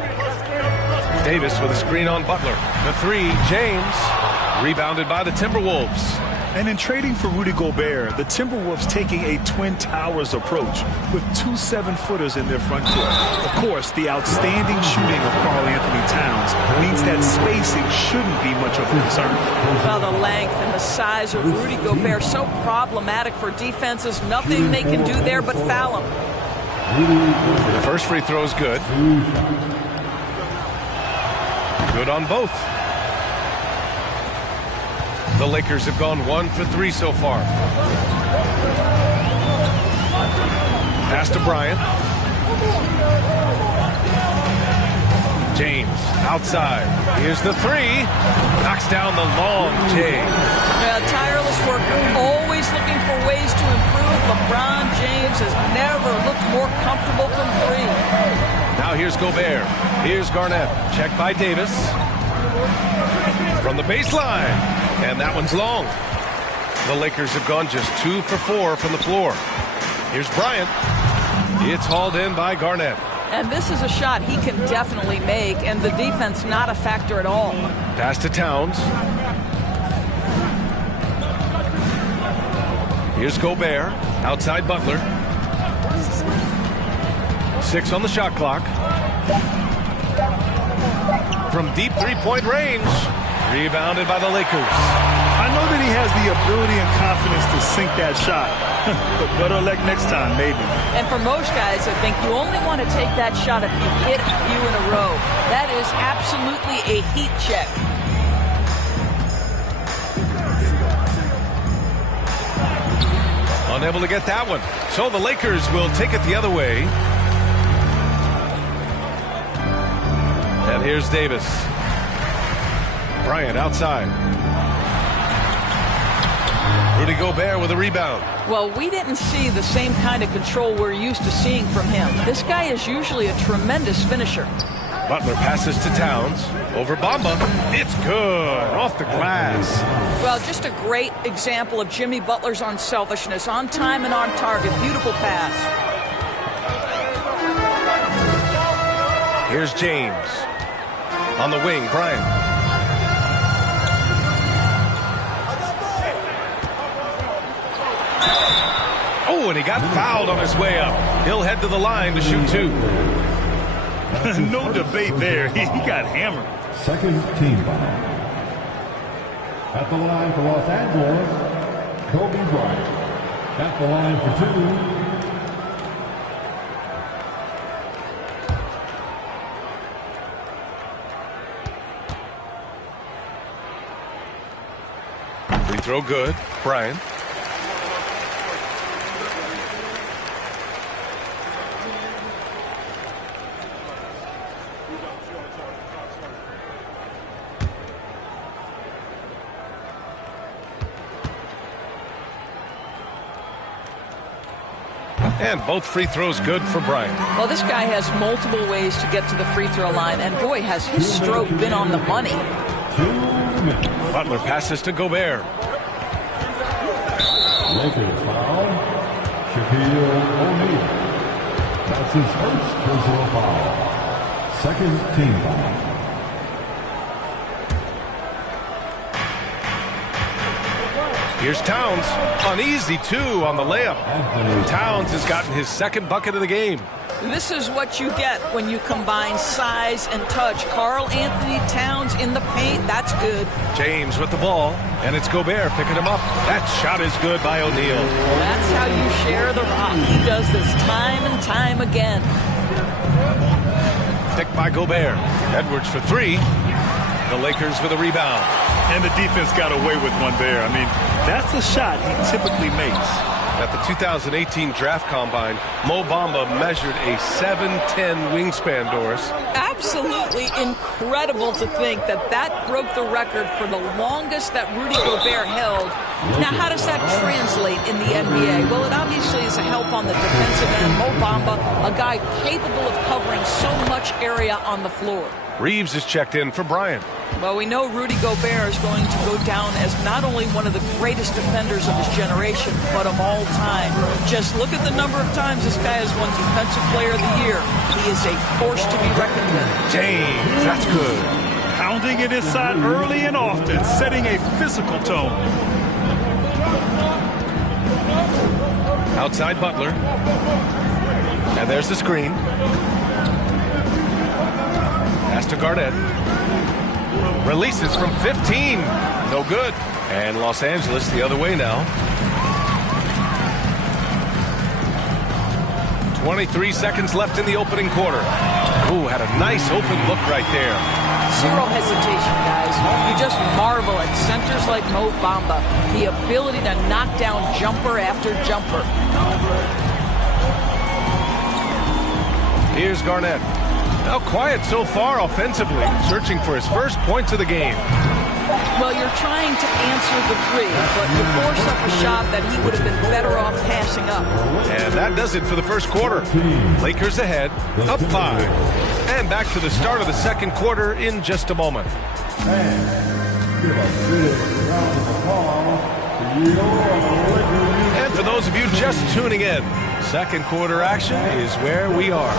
Davis with a screen on Butler. The three, James. Rebounded by the Timberwolves. And in trading for Rudy Gobert, the Timberwolves taking a Twin Towers approach with 2 7-footers in their front court. Of course, the outstanding shooting of Karl Anthony Towns means that spacing shouldn't be much of a concern. Well, the length and the size of Rudy Gobert so problematic for defenses. Nothing they can do there but foul him. The first free throw is good. Good on both. The Lakers have gone 1 for 3 so far. Pass to Bryant. James outside. Here's the three. Knocks down the long J. Yeah, tireless worker, always looking for ways to improve. LeBron James has never looked more comfortable from three. Now here's Gobert. Here's Garnett. Check by Davis. From the baseline. And that one's long. The Lakers have gone just 2 for 4 from the floor. Here's Bryant. It's hauled in by Garnett. And this is a shot he can definitely make, and the defense not a factor at all. Pass to Towns. Here's Gobert. Outside Butler. 6 on the shot clock. From deep three-point range. Rebounded by the Lakers. I know that he has the ability and confidence to sink that shot. But better luck next time, maybe. And for most guys, I think you only want to take that shot if you hit a few in a row. That is absolutely a heat check. Unable to get that one. So the Lakers will take it the other way. And here's Davis. Bryant outside. Rudy Gobert with a rebound. Well, we didn't see the same kind of control we're used to seeing from him. This guy is usually a tremendous finisher. Butler passes to Towns. Over Bamba. It's good. Off the glass. Well, just a great example of Jimmy Butler's unselfishness. On time and on target. Beautiful pass. Here's James. On the wing, Bryant. Oh, and he got fouled on his way up. He'll head to the line to shoot 2. No debate there. He got hammered. Second team foul. At the line for Los Angeles, Kobe Bryant. At the line for 2. Free throw good. Bryant. And both free throws good for Bryant. Well, this guy has multiple ways to get to the free throw line, and boy, has his stroke been on the money. Butler passes to Gobert. Lakers foul. Shaquille O'Neal. That's his first personal foul. Second team foul. Here's Towns. An easy 2 on the layup. Towns has gotten his second bucket of the game. This is what you get when you combine size and touch. Karl Anthony Towns in the paint. That's good. James with the ball. And it's Gobert picking him up. That shot is good by O'Neal. That's how you share the rock. He does this time and time again. Picked by Gobert. Edwards for three. The Lakers with a rebound. And the defense got away with one there. I mean, that's the shot he typically makes. At the 2018 Draft Combine, Mo Bamba measured a 7'10" wingspan, Doris. Absolutely incredible to think that broke the record for the longest that Rudy Gobert held. Now, how does that translate in the NBA? Well, it obviously is a help on the defensive end. Mo Bamba, a guy capable of covering so much area on the floor. Reeves is checked in for Bryant. Well, we know Rudy Gobert is going to go down as not only one of the greatest defenders of his generation, but of all time. Just look at the number of times this guy has won Defensive Player of the Year. He is a force to be reckoned with. James, that's good. Pounding it inside early and often, setting a physical tone. Outside Butler. And there's the screen. Pass to Garnett. Releases from 15. No good. And Los Angeles the other way now. 23 seconds left in the opening quarter. Ooh, had a nice open look right there. Zero hesitation, guys. You just marvel at centers like Mo Bamba. The ability to knock down jumper after jumper. Here's Garnett. Now quiet so far offensively, searching for his first points of the game. Well, you're trying to answer the three, but you force up a shot that he would have been better off passing up. And that does it for the first quarter. Lakers ahead, up 5. And back to the start of the second quarter in just a moment. And for those of you just tuning in, second quarter action is where we are.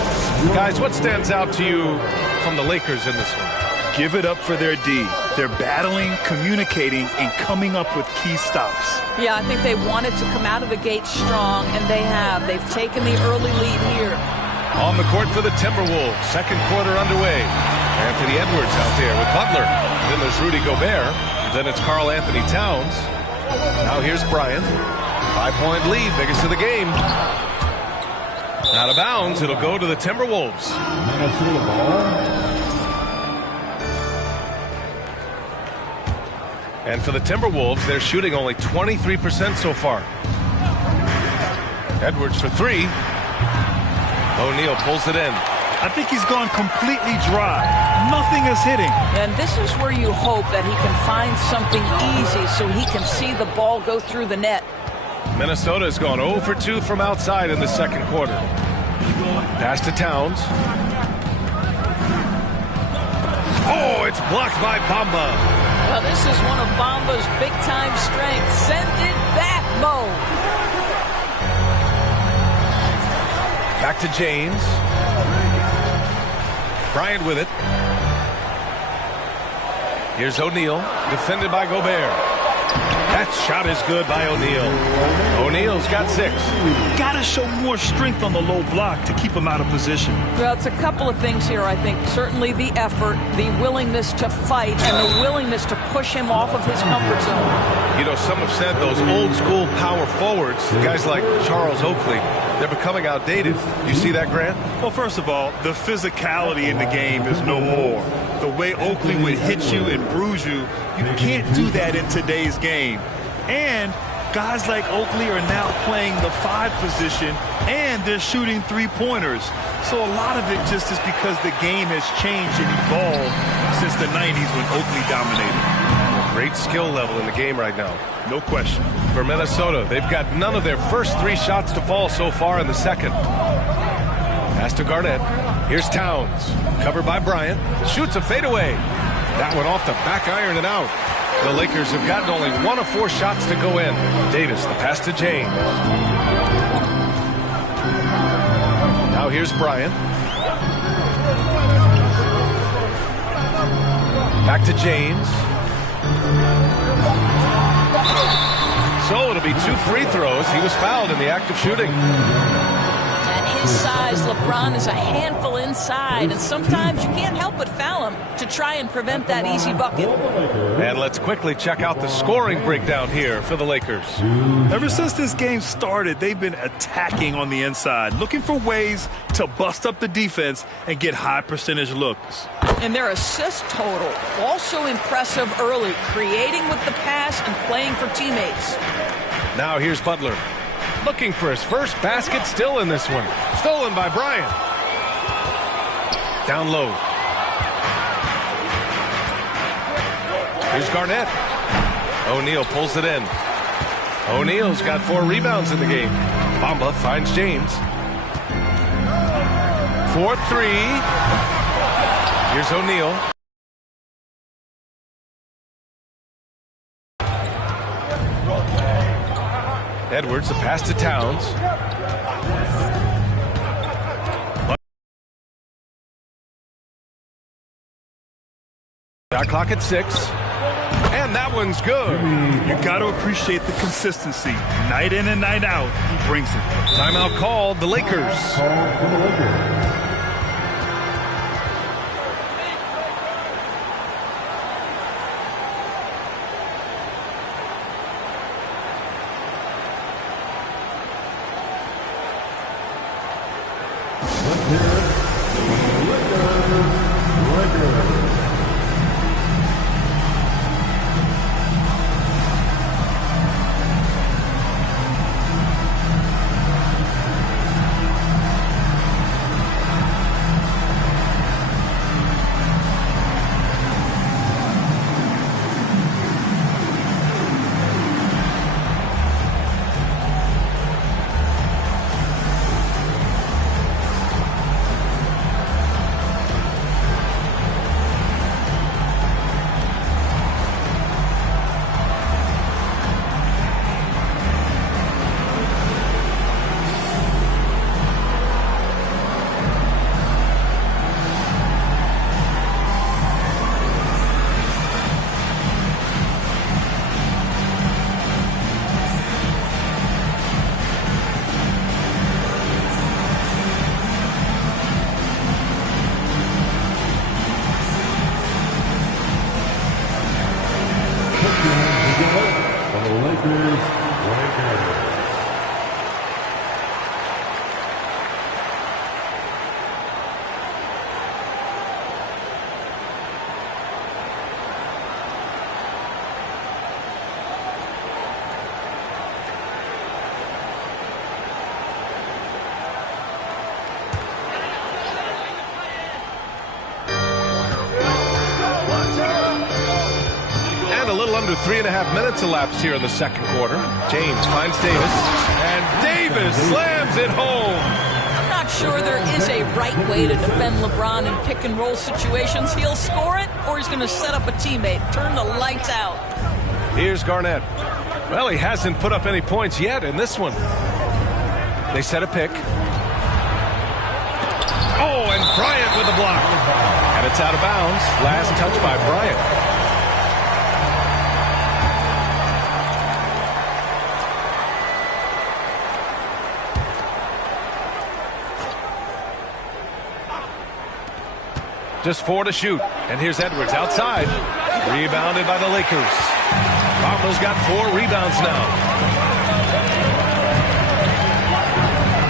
Guys, what stands out to you from the Lakers in this one? Give it up for their D. They're battling, communicating, and coming up with key stops. Yeah, I think they wanted to come out of the gate strong, and they have. They've taken the early lead here. On the court for the Timberwolves, second quarter underway. Anthony Edwards out there with Butler. Then there's Rudy Gobert. Then it's Karl Anthony Towns. Now here's Bryant. 5-point lead, biggest of the game. Out of bounds, it'll go to the Timberwolves. Minnesota ball. And for the Timberwolves, they're shooting only 23% so far. Edwards for three. O'Neal pulls it in. I think he's gone completely dry. Nothing is hitting. And this is where you hope that he can find something easy so he can see the ball go through the net. Minnesota has gone 0 for 2 from outside in the second quarter. Pass to Towns. Oh, it's blocked by Bamba. Well, this is one of Bamba's big-time strengths. Send it back, Mo. Back to James. Bryant with it. Here's O'Neal, defended by Gobert. That shot is good by O'Neal. O'Neal's got 6. Got to show more strength on the low block to keep him out of position. Well, it's a couple of things here, I think. Certainly the effort, the willingness to fight, and the willingness to push him off of his comfort zone. You know, some have said those old-school power forwards, guys like Charles Oakley, they're becoming outdated. You see that, Grant? Well, first of all, the physicality in the game is no more. The way Oakley would hit you and bruise you, you can't do that in today's game. And guys like Oakley are now playing the 5 position, and they're shooting 3-pointers. So a lot of it just is because the game has changed and evolved since the 90s when Oakley dominated. Great skill level in the game right now. No question. For Minnesota, they've got none of their first 3 shots to fall so far in the second. Pass to Garnett. Here's Towns. Covered by Bryant. Shoots a fadeaway. That one off the back iron and out. The Lakers have gotten only 1 of 4 shots to go in. Davis, the pass to James. Now here's Bryant. Back to James. So it'll be 2 free throws. He was fouled in the act of shooting. And his size, LeBron is a handful inside, and sometimes you can't help but foul him to try and prevent that easy bucket. And let's quickly check out the scoring breakdown here for the Lakers. Ever since this game started, they've been attacking on the inside, looking for ways to bust up the defense and get high percentage looks. And their assist total, also impressive early, creating with the pass and playing for teammates. Now here's Butler, looking for his first basket, still in this one. Stolen by Bryant. Down low. Here's Garnett. O'Neal pulls it in. O'Neal's got 4 rebounds in the game. Bamba finds James. 4-3. Here's O'Neal. Edwards, the pass to Towns. Shot clock at 6. And that one's good. You got to appreciate the consistency. Night in and night out, he brings it. Timeout called, the Lakers. Under 3.5 minutes elapsed here in the second quarter. James finds Davis, and Davis slams it home. I'm not sure there is a right way to defend LeBron in pick and roll situations. He'll score it, or he's going to set up a teammate, turn the lights out. Here's Garnett. Well, he hasn't put up any points yet in this one. They set a pick. Oh, and Bryant with a block. And it's out of bounds. Last touch by Bryant. Just 4 to shoot. And here's Edwards outside. Rebounded by the Lakers. Bamba's got 4 rebounds now.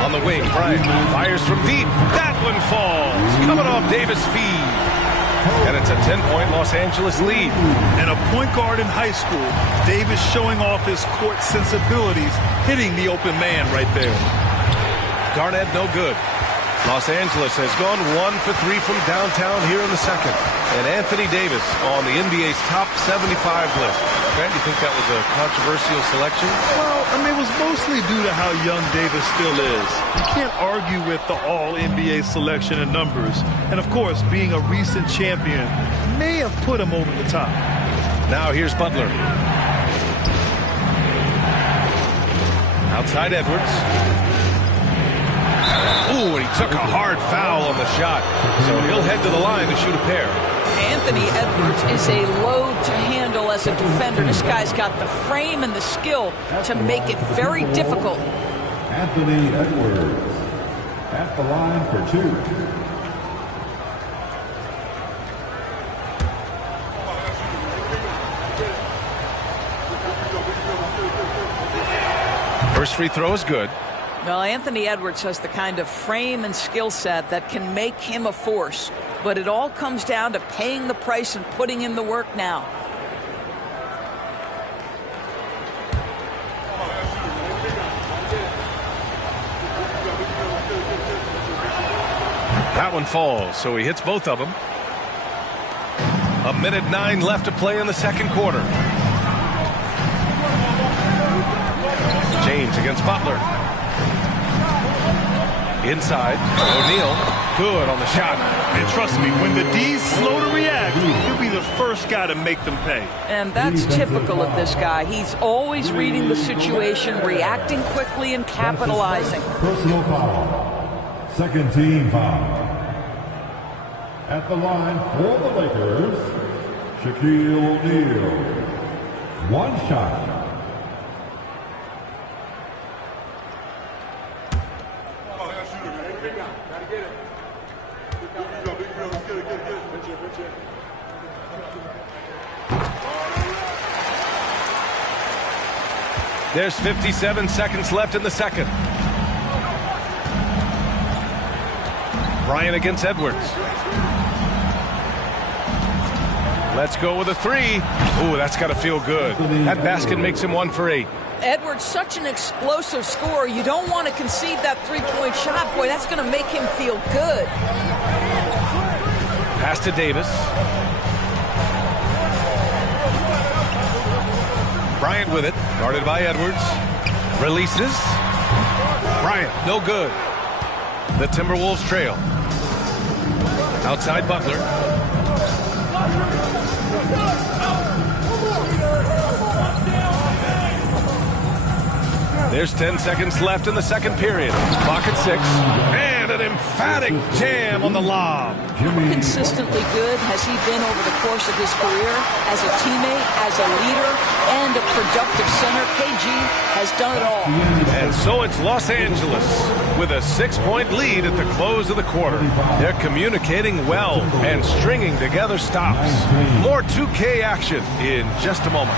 On the wing, Bryant fires from deep. That one falls. Coming off Davis' feed. And it's a 10-point Los Angeles lead. And a point guard in high school, Davis showing off his court sensibilities, hitting the open man right there. Garnett no good. Los Angeles has gone 1 for 3 from downtown here in the second. And Anthony Davis on the NBA's top 75 list. Grant, you think that was a controversial selection? Well, I mean, it was mostly due to how young Davis still is. You can't argue with the all-NBA selection and numbers. And, of course, being a recent champion may have put him over the top. Now here's Butler. Outside Edwards. Ooh, and he took a hard foul on the shot. So he'll head to the line to shoot a pair. Anthony Edwards is a load to handle as a defender. This guy's got the frame and the skill to make it very difficult. Anthony Edwards. at the line for 2. First free throw is good. Well, Anthony Edwards has the kind of frame and skill set that can make him a force. But it all comes down to paying the price and putting in the work now. That one falls, so he hits both of them. 1:09 left to play in the second quarter. James against Butler. Inside, O'Neal, good on the shot. And trust me, when the D's slow to react, he'll be the first guy to make them pay. And that's typical of this guy. He's always reading the situation, reacting quickly and capitalizing. Personal foul. Second team foul. At the line for the Lakers, Shaquille O'Neal. One shot. There's 57 seconds left in the second. Bryant against Edwards. Let's go with a three. Ooh, that's got to feel good. That basket makes him 1 for 8. Edwards, such an explosive scorer. You don't want to concede that three-point shot. Boy, that's going to make him feel good. Pass to Davis. Bryant with it, guarded by Edwards. Releases. Bryant, no good. The Timberwolves trail. Outside Butler. There's 10 seconds left in the second period. Clock at 6. And an emphatic jam on the lob. How consistently good has he been over the course of his career as a teammate, as a leader, and a productive center? KG has done it all. And so it's Los Angeles with a 6-point lead at the close of the quarter. They're communicating well and stringing together stops. More 2K action in just a moment.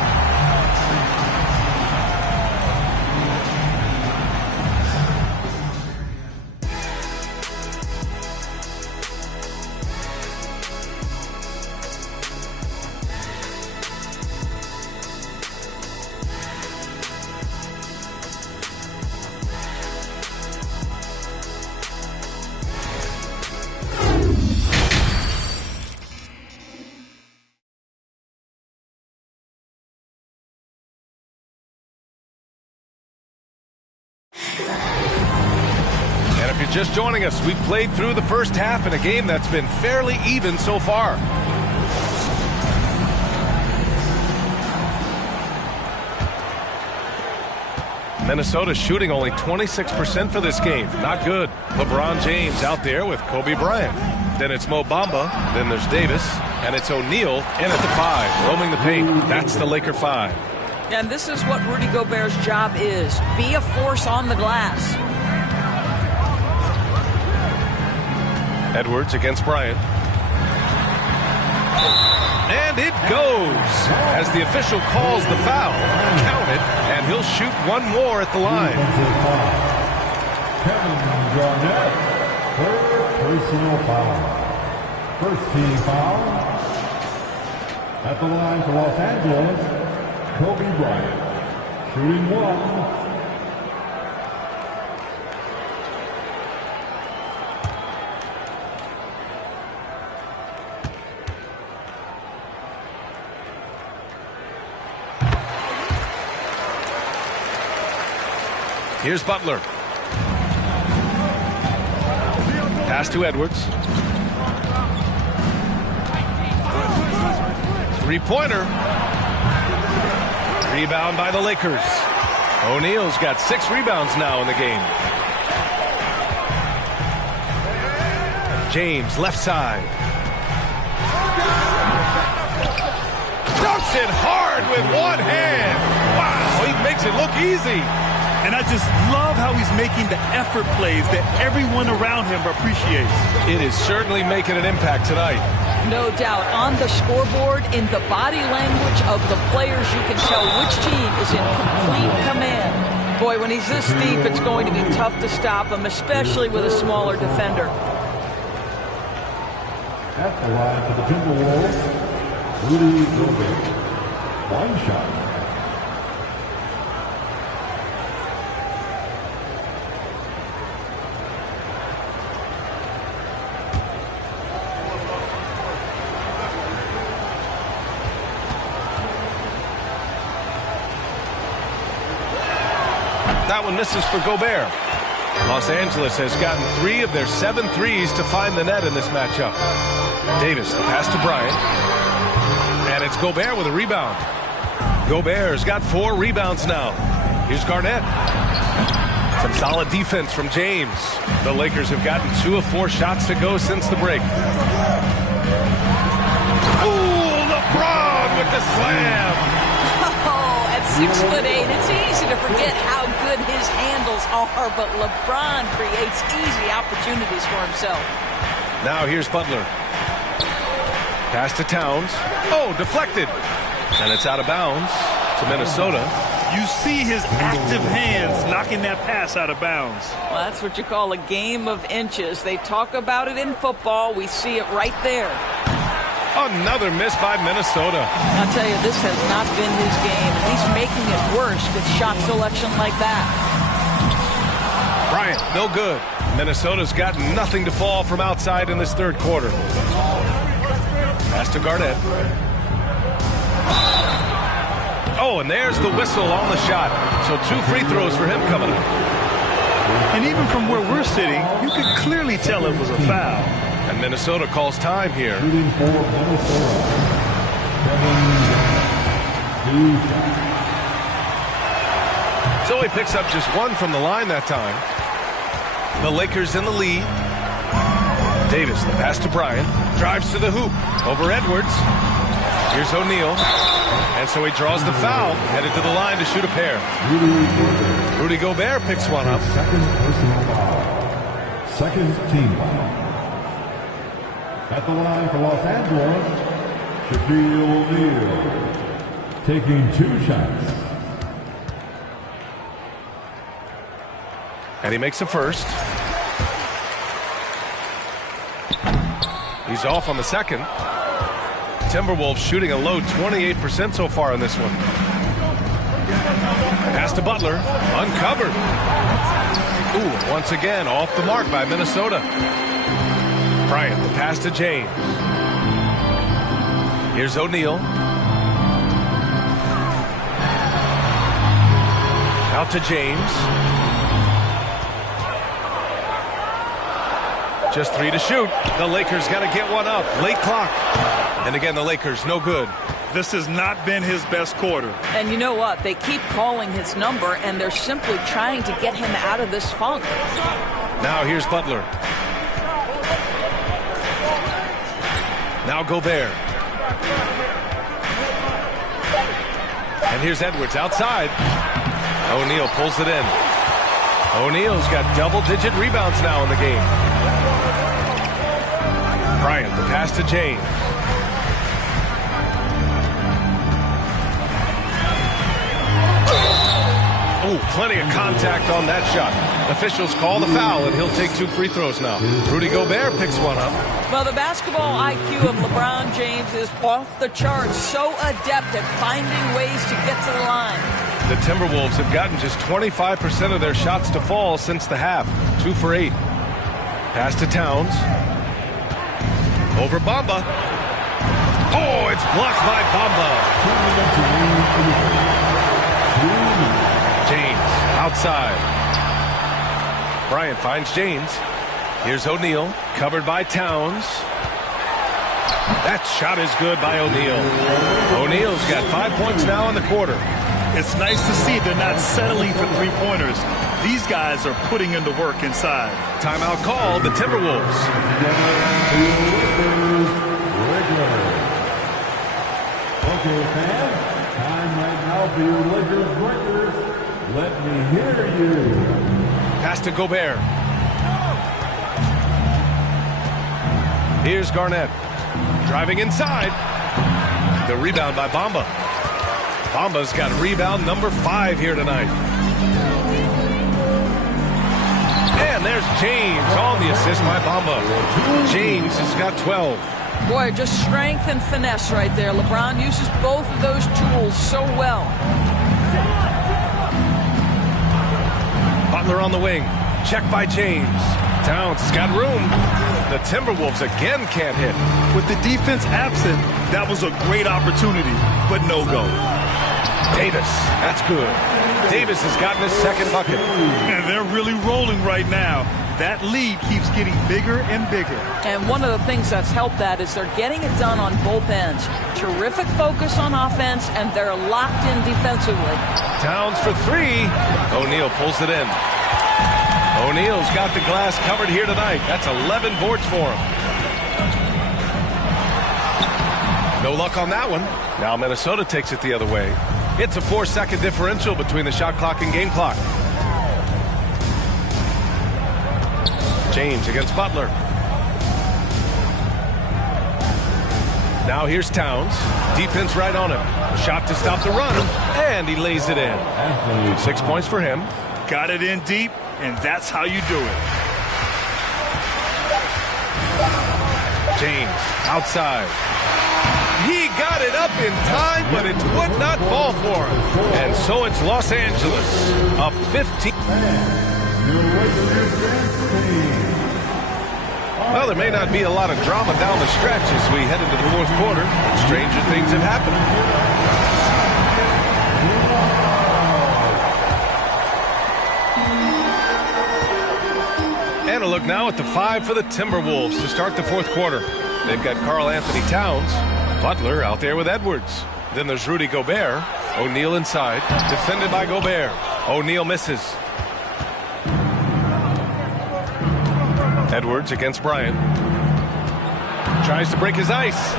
Just joining us, we've played through the first half in a game that's been fairly even so far. Minnesota shooting only 26% for this game. Not good. LeBron James out there with Kobe Bryant. Then it's Mo Bamba. Then there's Davis. And it's O'Neal in at the 5, roaming the paint. That's the Laker 5. And this is what Rudy Gobert's job is. Be a force on the glass. Edwards against Bryant. And it goes as the official calls the foul. Count it, and he'll shoot one more at the line. Kevin Garnett, third personal foul. First team foul. At the line for Los Angeles, Kobe Bryant, shooting 1. Here's Butler. Pass to Edwards. Three-pointer. Rebound by the Lakers. O'Neal's got 6 rebounds now in the game. James, left side. Dunks it hard with one hand. Wow, he makes it look easy. And I just love how he's making the effort plays that everyone around him appreciates. It is certainly making an impact tonight. No doubt. On the scoreboard, in the body language of the players, you can tell which team is in complete command. Boy, when he's this deep, it's going to be tough to stop him, especially with a smaller defender. At the line for the Timberwolves, Rudy Gobert. One shot. That one misses for Gobert. Los Angeles has gotten 3 of their 7 threes to find the net in this matchup. Davis, the pass to Bryant. And it's Gobert with a rebound. Gobert's got 4 rebounds now. Here's Garnett. Some solid defense from James. The Lakers have gotten 2 of 4 shots to go since the break. Ooh, LeBron with the slam. Oh, at 6'8", it's easy to forget how good his handles are, but LeBron creates easy opportunities for himself. Now here's Butler. Pass to Towns. Oh, deflected. And it's out of bounds to Minnesota. You see his active hands knocking that pass out of bounds. Well, that's what you call a game of inches. They talk about it in football. We see it right there. Another miss by Minnesota. I'll tell you, this has not been his game. He's making it worse with shot selection like that. Bryant, no good. Minnesota's got nothing to fall from outside in this third quarter. Pass to Garnett. Oh, and there's the whistle on the shot. So 2 free throws for him coming up. And even from where we're sitting, you could clearly tell it was a foul. And Minnesota calls time here. Shooting for Minnesota. So he picks up just 1 from the line that time. The Lakers in the lead. Davis, the pass to Bryant. Drives to the hoop. Over Edwards. Here's O'Neal. And so he draws the foul. Headed to the line to shoot a pair. Rudy Gobert picks one up. Second personal foul. Second team foul. At the line for Los Angeles, Shaquille O'Neal. Taking 2 shots. And he makes a first. He's off on the second. Timberwolves shooting a low 28% so far in this one. Pass to Butler. Uncovered. Ooh, once again, off the mark by Minnesota. Bryant, the pass to James. Here's O'Neal. Out to James. Just 3 to shoot. The Lakers got to get one up. Late clock. And again, the Lakers, no good. This has not been his best quarter. And you know what? They keep calling his number, and they're simply trying to get him out of this funk. Now here's Butler. Now Gobert. And here's Edwards outside. O'Neal pulls it in. O'Neal's got double-digit rebounds now in the game. Bryant, the pass to James. Oh, plenty of contact on that shot. Officials call the foul, and he'll take 2 free throws now. Rudy Gobert picks one up. Well, the basketball IQ of LeBron James is off the charts. So adept at finding ways to get to the line. The Timberwolves have gotten just 25% of their shots to fall since the half. 2 for 8. Pass to Towns. Over Bamba. Oh, it's blocked by Bamba. James outside. Bryant finds James. Here's O'Neal, covered by Towns. That shot is good by O'Neal. O'Neal's got 5 points now in the quarter. It's nice to see they're not settling for 3-pointers. These guys are putting in the work inside. Timeout called, the Timberwolves. Okay, fans, time right now for your Lakers breakers. Let me hear Pass to Gobert. Here's Garnett. Driving inside. The rebound by Bamba. Bamba's got rebound number 5 here tonight. And there's James on the assist by Bamba. James has got 12. Boy, just strength and finesse right there. LeBron uses both of those tools so well. Butler on the wing. Check by James. Towns has got room. The Timberwolves again can't hit. With the defense absent, that was a great opportunity, but no go. Davis, that's good. Davis has gotten his second bucket. And they're really rolling right now. That lead keeps getting bigger and bigger. And one of the things that's helped that is they're getting it done on both ends. Terrific focus on offense, and they're locked in defensively. Towns for 3. O'Neal pulls it in. O'Neal's got the glass covered here tonight. That's 11 boards for him. No luck on that one. Now Minnesota takes it the other way. It's a 4-second differential between the shot clock and game clock. James against Butler. Now here's Towns. Defense right on him. Shot to stop the run, and he lays it in. 6 points for him. Got it in deep, and that's how you do it. James outside. He got it up in time, but it would not fall for him. And so it's Los Angeles up 15. Well, there may not be a lot of drama down the stretch as we head into the fourth quarter. Stranger things have happened. And a look now at the 5 for the Timberwolves to start the fourth quarter. They've got Karl Anthony Towns. Butler out there with Edwards. Then there's Rudy Gobert. O'Neal inside. Defended by Gobert. O'Neal misses. Edwards against Bryant. Tries to break his ice.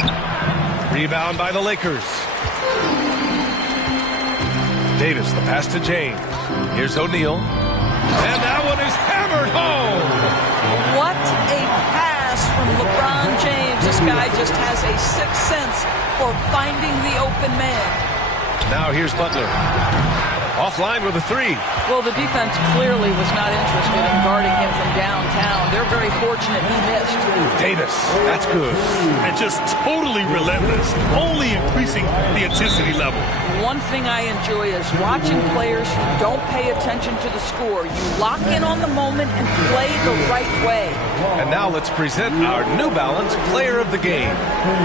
Rebound by the Lakers. Davis, the pass to James. Here's O'Neal. And that one is hammered home. What a pass from LeBron James. This guy just has a sixth sense for finding the open man. Now here's Butler. Offline with a 3. Well, the defense clearly was not interested in guarding him from downtown. They're very fortunate he missed. Davis, that's good. And just totally relentless, only increasing the intensity level. One thing I enjoy is watching players who don't pay attention to the score. You lock in on the moment and play the right way. And now let's present our New Balance Player of the Game.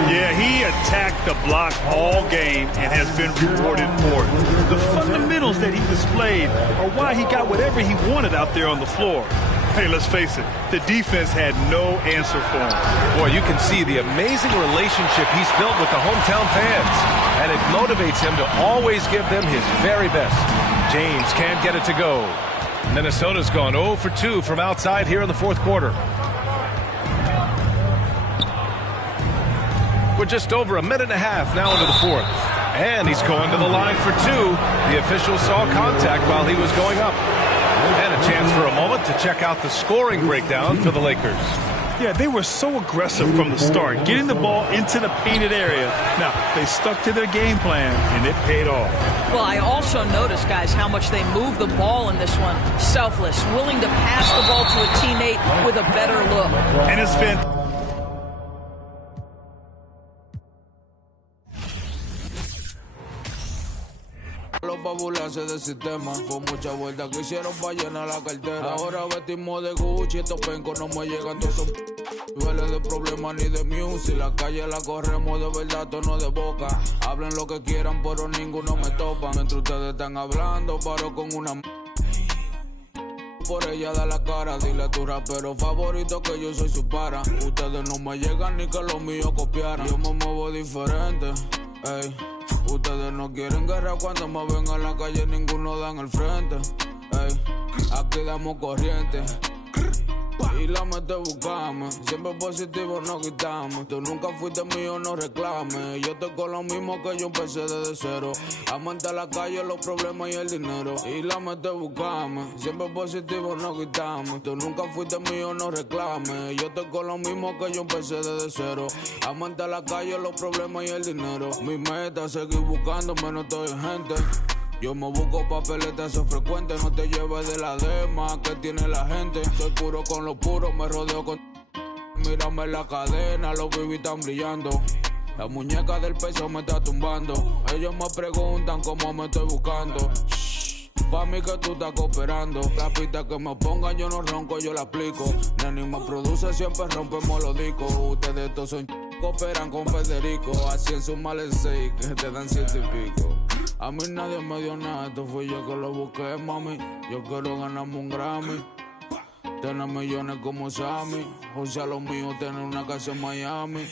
Yeah, he attacked the block all game and has been rewarded for it. The fundamentals that he displayed are why he got whatever he wanted out there on the floor. Hey, let's face it, the defense had no answer for him. Boy, you can see the amazing relationship he's built with the hometown fans, and it motivates him to always give them his very best. James can't get it to go. Minnesota's gone 0 for 2 from outside here in the fourth quarter. We're just over a minute and a half now into the fourth. And he's going to the line for 2. The official saw contact while he was going up. And a chance for a moment to check out the scoring breakdown for the Lakers. Yeah, they were so aggressive from the start, getting the ball into the painted area. Now, they stuck to their game plan, and it paid off. Well, I also noticed, guys, how much they moved the ball in this one. Selfless, willing to pass the ball to a teammate with a better look. And it's fantastic. Los babulaces del sistema, con mucha vuelta que hicieron para llenar la cartera. Ahora vestimos de Gucci, estos pencos no me llegan todos esos duele de problemas ni de music. La calle la corremos de verdad, tono de boca. Hablen lo que quieran, pero ninguno me topa. Mientras ustedes están hablando, paro con una por ella da la cara, dile a tu rapero favorito que yo soy su para. Ustedes no me llegan ni que los míos copiaran. Yo me muevo diferente, ey. Ustedes no quieren guerra cuando me ven a la calle, ninguno da en el frente, ey. Aquí damos corriente. y la mente buscame. Siempre positivo, no quitame. Tú nunca fuiste mío, no reclame. Yo estoy con lo mismo que yo empecé desde cero. Amante a la calle, los problemas y el dinero. Y la mente buscame. Siempre positivo, no quitame. Tú nunca fuiste mío, no reclame. Yo estoy con lo mismo que yo empecé desde cero. Amante a la calle, los problemas y el dinero. Mi meta es seguir buscándome, no estoy gente. Yo me busco papeletas, eso es frecuente. No te lleves de la dema que tiene la gente. Soy puro con lo puro, me rodeo con... Mírame en la cadena, los bibis están brillando. La muñeca del peso me está tumbando. Ellos me preguntan cómo me estoy buscando. Pa' mí que tú estás cooperando. La pista que me pongan yo no ronco, yo la aplico. Neni me produce, siempre rompemos los discos. Ustedes todos son cooperan con Federico. Así en su males 6 que te dan 7 y pico. A mí nadie me dio nada, esto fui yo que lo busqué, mami. Yo quiero ganarme un Grammy, tener millones como Sammy. O sea, lo mío, tener una casa en Miami.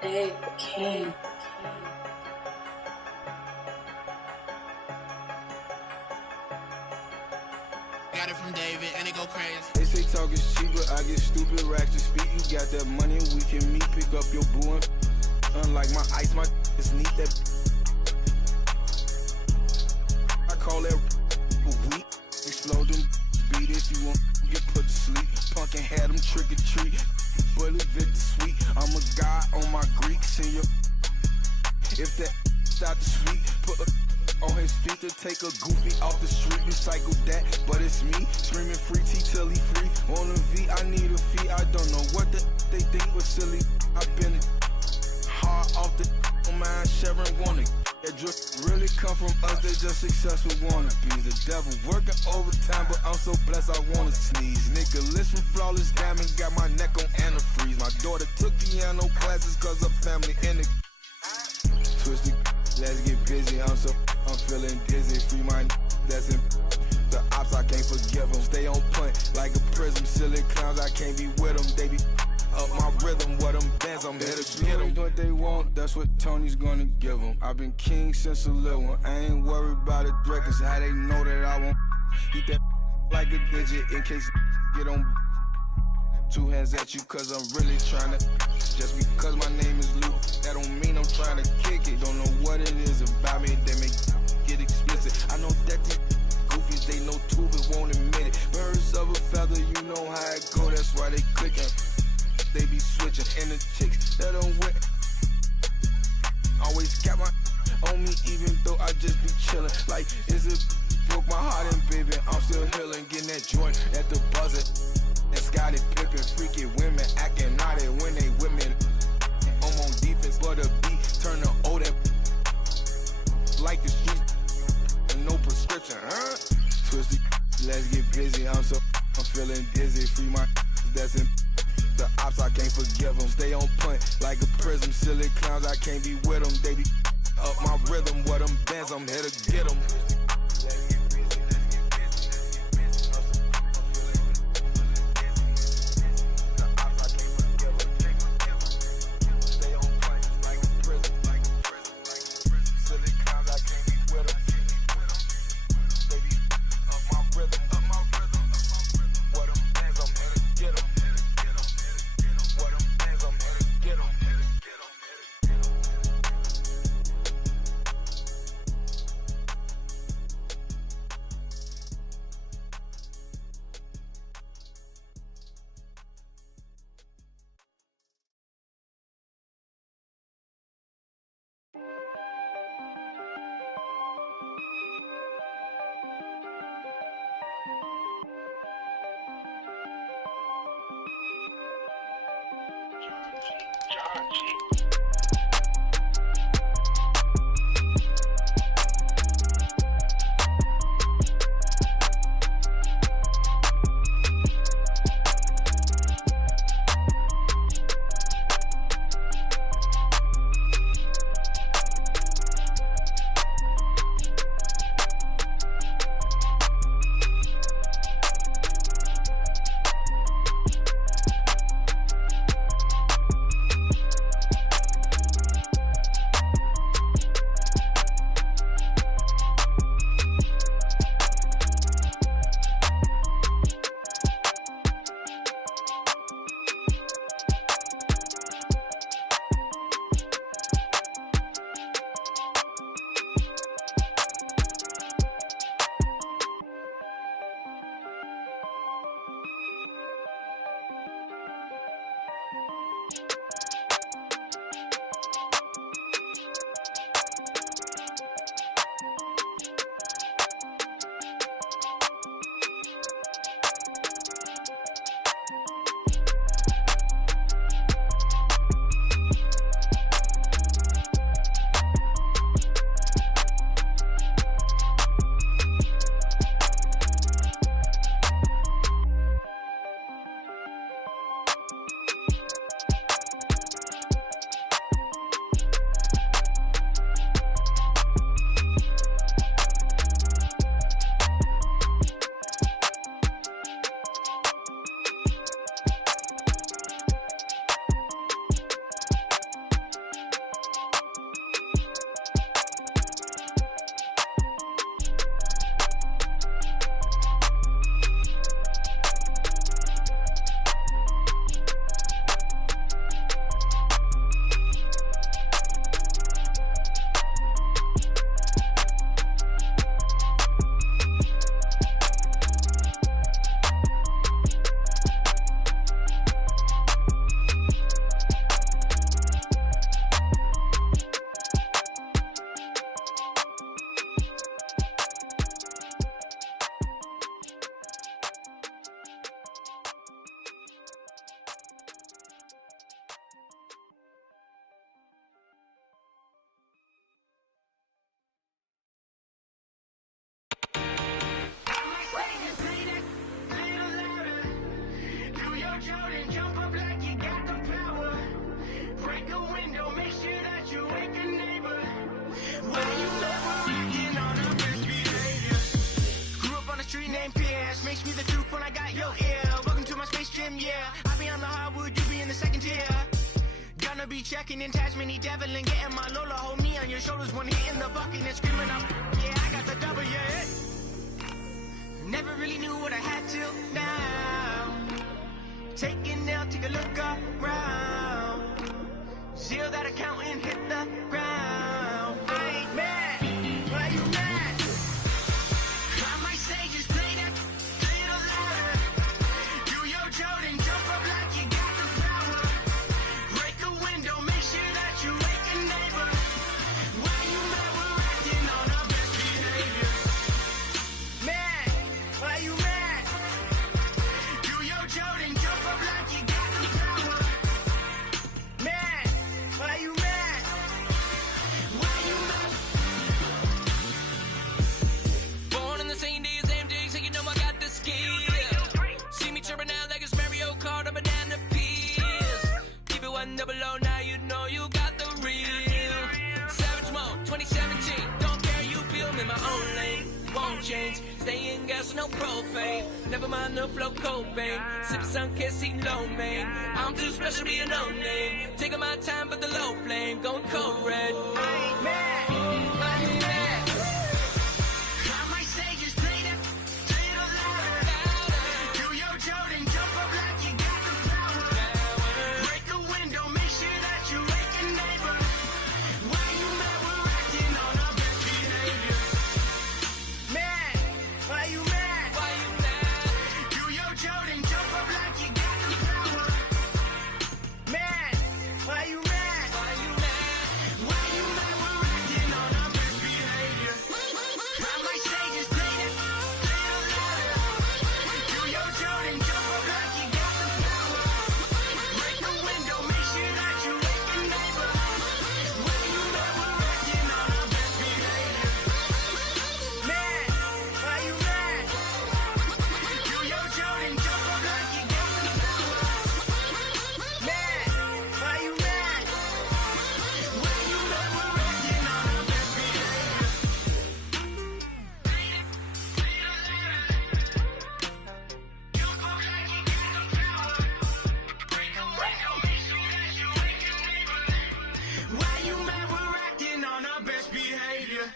Hey, King. Got it from David, and it go crazy. They say talk is cheap, but I get stupid racks to speak. You got that money, we can meet, pick up your boo and unlike my ice, my is neat. That I call that weak. Explode them, beat if you want, get put to sleep. Punk and had them trick or treat. Bullet Victor sweet. I'm a god on my Greeks and your. If that stop the sweet, put a on his feet to take a goofy off the street, recycle that, but it's me, screaming free T till he free, on the V, I need a fee, I don't know what they think was silly, I've been hard off the mind, Sharon wanna, that drip really come from us, they just successful wannabes, the devil working overtime, but I'm so blessed I wanna sneeze, Nicholas from Flawless Diamond, got my neck on antifreeze, my daughter took piano classes cause her family in the, twisted, let's get busy, I'm feeling dizzy, free my that's in the ops, I can't forgive them. Stay on point like a prism, silly clowns, I can't be with them. They be up my rhythm, what them bands, I'm here to get them. What they want, that's what Tony's gonna give them. I've been king since a little one, I ain't worried about it, cause how they know that I won't eat that like a digit in case get on. Two hands at you cause I'm really trying to. Just because my name is Luke, that don't mean I'm trying to kick it. Don't know what it is about me, they make get explicit. I know that these goofies, they know too but won't admit it. Birds of a feather, you know how it go, that's why they clicking. They be switching, and the chicks that don't wet always got my on me even though I just be chilling. Like, is it broke my heart and baby, I'm still healing. Getting that joint at the buzzer. And Scotty Pippen, freaky women acting naughty when they with me. I'm on defense, but a beat turn the O that like the street and no prescription, huh? Twisty, let's get busy. I'm feeling dizzy. Free my that's in the ops, I can't forgive them. Stay on point like a prism. Silly clowns, I can't be with them. They be up my rhythm, what them bands, I'm here to get them. checking attachment, he devil and getting my Lola. Hold me on your shoulders when hitting the bucket and screaming up. Yeah, I got the double, yeah. Never really knew what I had till now. Take it now, take a look around. Zero that account and hit the ground. I ain't mad, why you mad? I might say just play that little louder. Do your Jordan, jump up like you got the power. Break a window, make sure that you wake a neighbor. Why you mad? We're acting on our best behavior. Mad, why you mad? Do your Jordan, jump up like you got the power. Mad, why you mad? Why you mad? Born in the same day, same day, so you know I got the skill. See me chirping out like it's Mario Kart, a banana peels. Keep it 100, now you know you got the real. Savage Mode, 2017, don't care, you feel me, my own lane. Won't change, stay in gas, no propane. Never mind the flow, Cobain. Sip sun, can't see low, man. I'm too special, be a no name. Taking my time, but the low flame, going cold red. I ain't mad, why you mad? I might say just play that little louder. Do your Jordan, jump up like you got the power. Break a window, make sure that you wake a neighbor. Why you mad? We're acting on our best behavior. Mad, why you mad? Why you mad? Do your Jordan, jump up like you got the power. Mad, why you mad? Why you mad? Why you mad? We're acting on our best behavior. I might say just play that little louder. Do your Jordan, jump up like you got the power. Break the window, make sure that you wake a neighbor. Why you mad? We're acting on our best behavior. Mad, why you mad? Do your Jordan, jump up like you got the power. Mad, why you mad? Why you mad? We're acting on our best behavior. Jump up like you got the power. Break a window, make sure that you wake a neighbor. Why you mad? We're acting on our best behavior.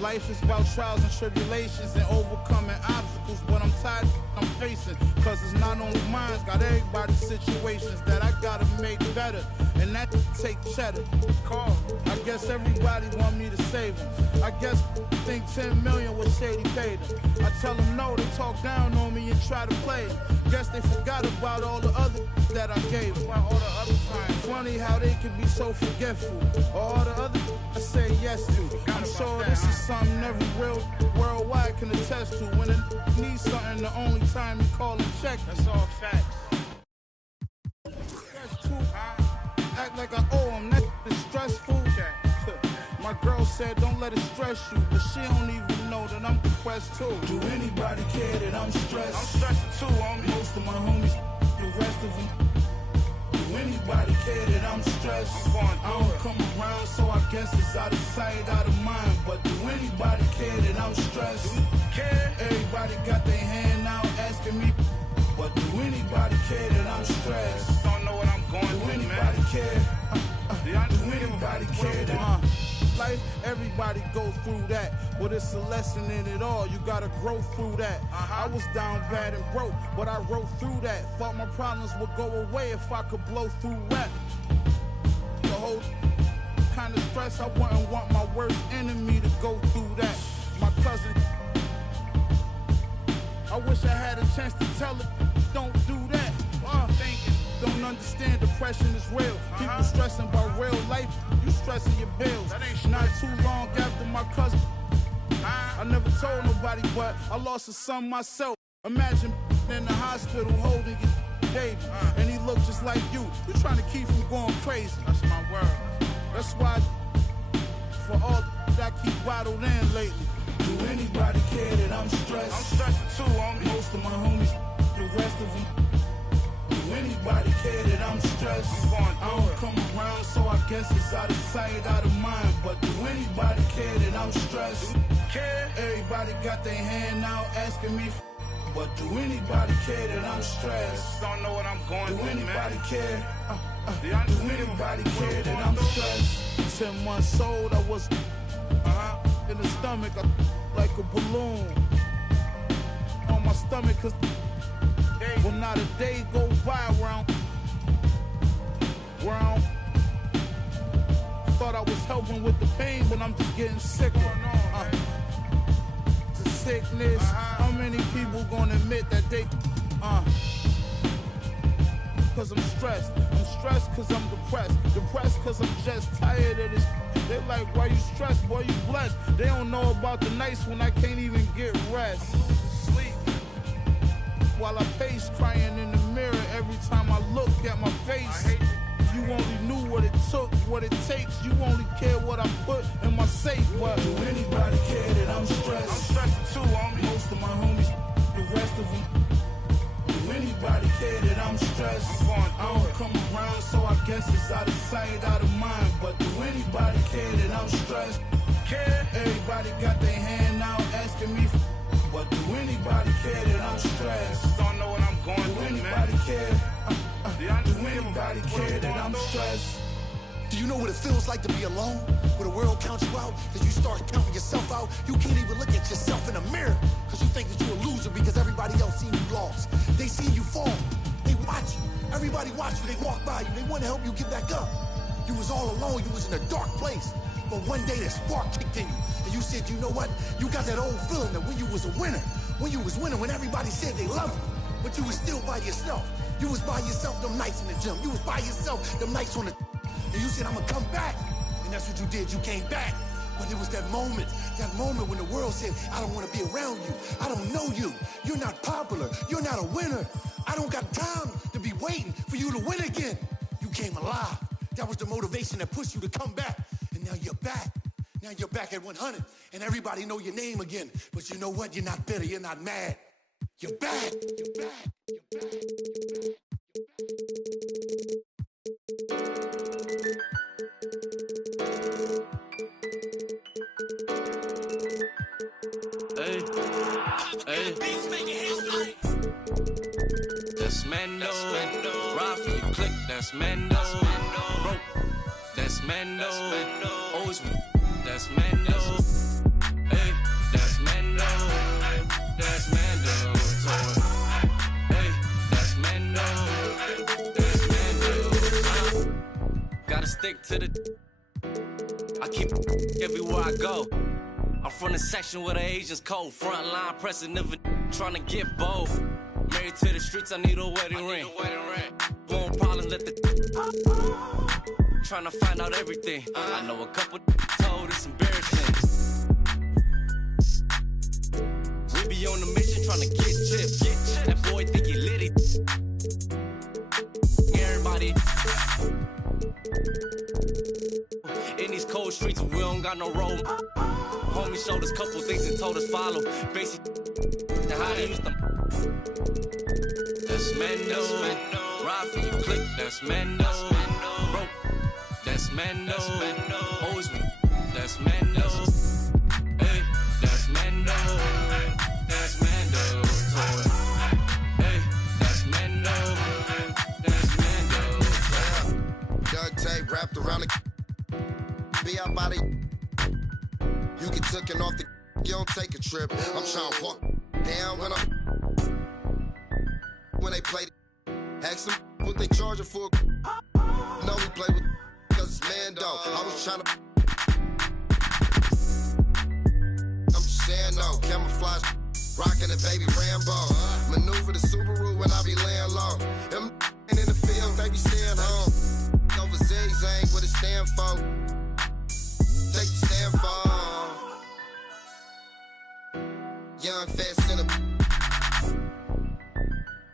Life is about trials and tribulations and overcoming obstacles, but I'm tired I'm facing, cause it's not only mine, got everybody's situations that I gotta make better, and that take cheddar. Call, I guess everybody want me to save them. I guess think 10 million was shady paid them. I tell them no, they talk down on me and try to play them. Guess they forgot about all the other that I gave them. All the other times. Funny how they can be so forgetful. All the other I say yes to. I'm sure this is something every real worldwide can attest to. When a needs something, the only time you call and check. That's all facts. That's too act like I owe them. That is stressful. My girl said don't let it stress you, but she don't even know that I'm depressed too. Do anybody care that I'm stressed? I'm stressed too, homie. Most of my homies, the rest of them. Do anybody care that I'm stressed? I don't come around, so I guess it's out of sight, out of mind. But do anybody care that I'm stressed? Care? Everybody got their hand out asking me. But do anybody care that I'm stressed? Don't know what I'm going through, man. Do anybody care? Do anybody care that life, everybody goes through that, but it's a lesson in it all. You gotta grow through that. I was down bad and broke, but I wrote through that. Thought my problems would go away if I could blow through rap. The whole kind of stress, I wouldn't want my worst enemy to go through that. My cousin, I wish I had a chance to tell it, don't do that. Don't understand depression is real. People stressing about real life. You stressing your bills. Not too long after my cousin, I never told nobody, but I lost a son myself. Imagine in the hospital holding your baby, and he looked just like you. You trying to keep from going crazy. That's my word. That's why, for all that I keep bottled in lately. Do anybody care that I'm stressed? I'm stressing too, homie. Most of my homies, the rest of them. Do anybody care that I'm stressed? I don't come around, so I guess it's out of sight, out of mind. But do anybody care that I'm stressed? Everybody got their hand out asking me. But do anybody care that I'm stressed? Don't know what I'm going through. Do anybody care? Do anybody care that I'm stressed? 10 months old, I was in the stomach, like a balloon on my stomach, cause well, not a day go by around. Thought I was helping with the pain, but I'm just getting sicker. The sickness. How many people gonna admit that they cause I'm stressed. I'm stressed cause I'm depressed. Depressed cause I'm just tired of this. They like, why you stressed, boy, you blessed. They don't know about the nights when I can't even get rest. Sleep. While I pace, crying in the mirror every time I look at my face. You only knew what it took, what it takes. You only care what I put in my safe. But do anybody care that I'm stressed? I'm stressed too, homie. Most of my homies, the rest of them. Do anybody care that I'm stressed? I don't come around, so I guess it's out of sight, out of mind. But do anybody care that I'm stressed? Everybody got their hand out asking me. But do anybody care that I'm stressed? Don't know what I'm going through, man. Do anybody care? Do anybody care that I'm stressed? Do you know what it feels like to be alone? Where the world counts you out, because you start counting yourself out. You can't even look at yourself in the mirror, because you think that you're a loser because everybody else seen you lost. They seen you fall. They watch you. Everybody watch you. They walk by you. They want to help you get back up. You was all alone. You was in a dark place. But one day that spark kicked in you, and you said, you know what? You got that old feeling that when you was a winner, when you was winning, when everybody said they loved you, but you was still by yourself. You was by yourself them nights in the gym. You was by yourself them nights on the... And you said, I'm gonna come back. And that's what you did. You came back. But it was that moment when the world said, I don't want to be around you. I don't know you. You're not popular. You're not a winner. I don't got time to be waiting for you to win again. You came alive. That was the motivation that pushed you to come back. And now you're back. Now you're back at 100. And everybody know your name again. But you know what? You're not bitter. You're not mad. You're back. You're back. You're back. Hey, hey. That's Mando. Ride for your click. That's Mando. Broke. That's Mando. Always. That's Mando. Hey, that's Mando. That's Mando. Hey, that's Mando. That's Mando. Gotta stick to the. I keep everywhere I go. I'm from the section where the Asians cold. Front line pressing, never trying to get both. Married to the streets, I need a wedding ring. Born problems, let the trying to find out everything. I know a couple told it's embarrassing. We be on the mission trying to get chips. That boy think he litty. Everybody in these cold streets, we don't got no road. Homie showed us couple things and told us follow. Basic, how they used to. That's Mando. Ride for you, click. That's Mando. Broke. That's Mando. Always. That's Mando. Hey, that's Mando. That's Mando. Hey, that's Mando. That's Mando. Duct tape wrapped around the. Be out body. You get taken off the. You don't take a trip. I'm trying to walk down when they play. Ask them what they charging for. No, we play with cause it's Mando. I was trying to. I'm just saying no. Camouflage, rocking a baby Rambo. Maneuver the Subaru when I be laying low. Them in the field, baby staying home. Over zigzag, what it stand for. take the stand for. Young, fast, center.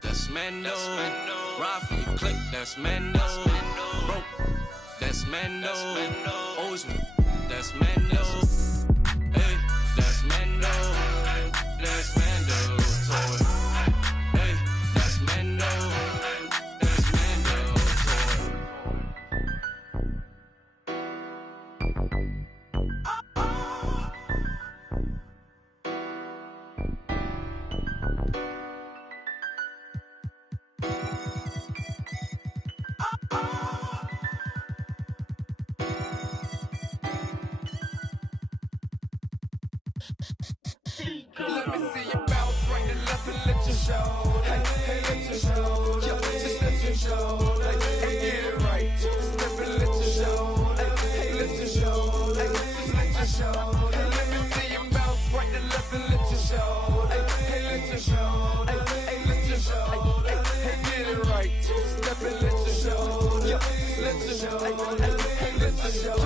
That's Mando. Ride for your click, that's Mando. Broke, that's Mando. Always, that's Mando. Hey, that's Mando. That's Mando. Toy. Hey, that's Mando. That's Mando. Let me see you bounce right and left and let you show. Hey, hey, let you show. Yo, just let you show. Hey, hey, get it right. Step and let you show. Hey, hey, let you show. Hey, just let you show. Hey, let me see you bounce right and left and let you show. Hey, hey, let you show. Hey, hey, let you show. Hey, hey, get it right. Step and let you show. Yo, let you show. Hey, hey, let you show.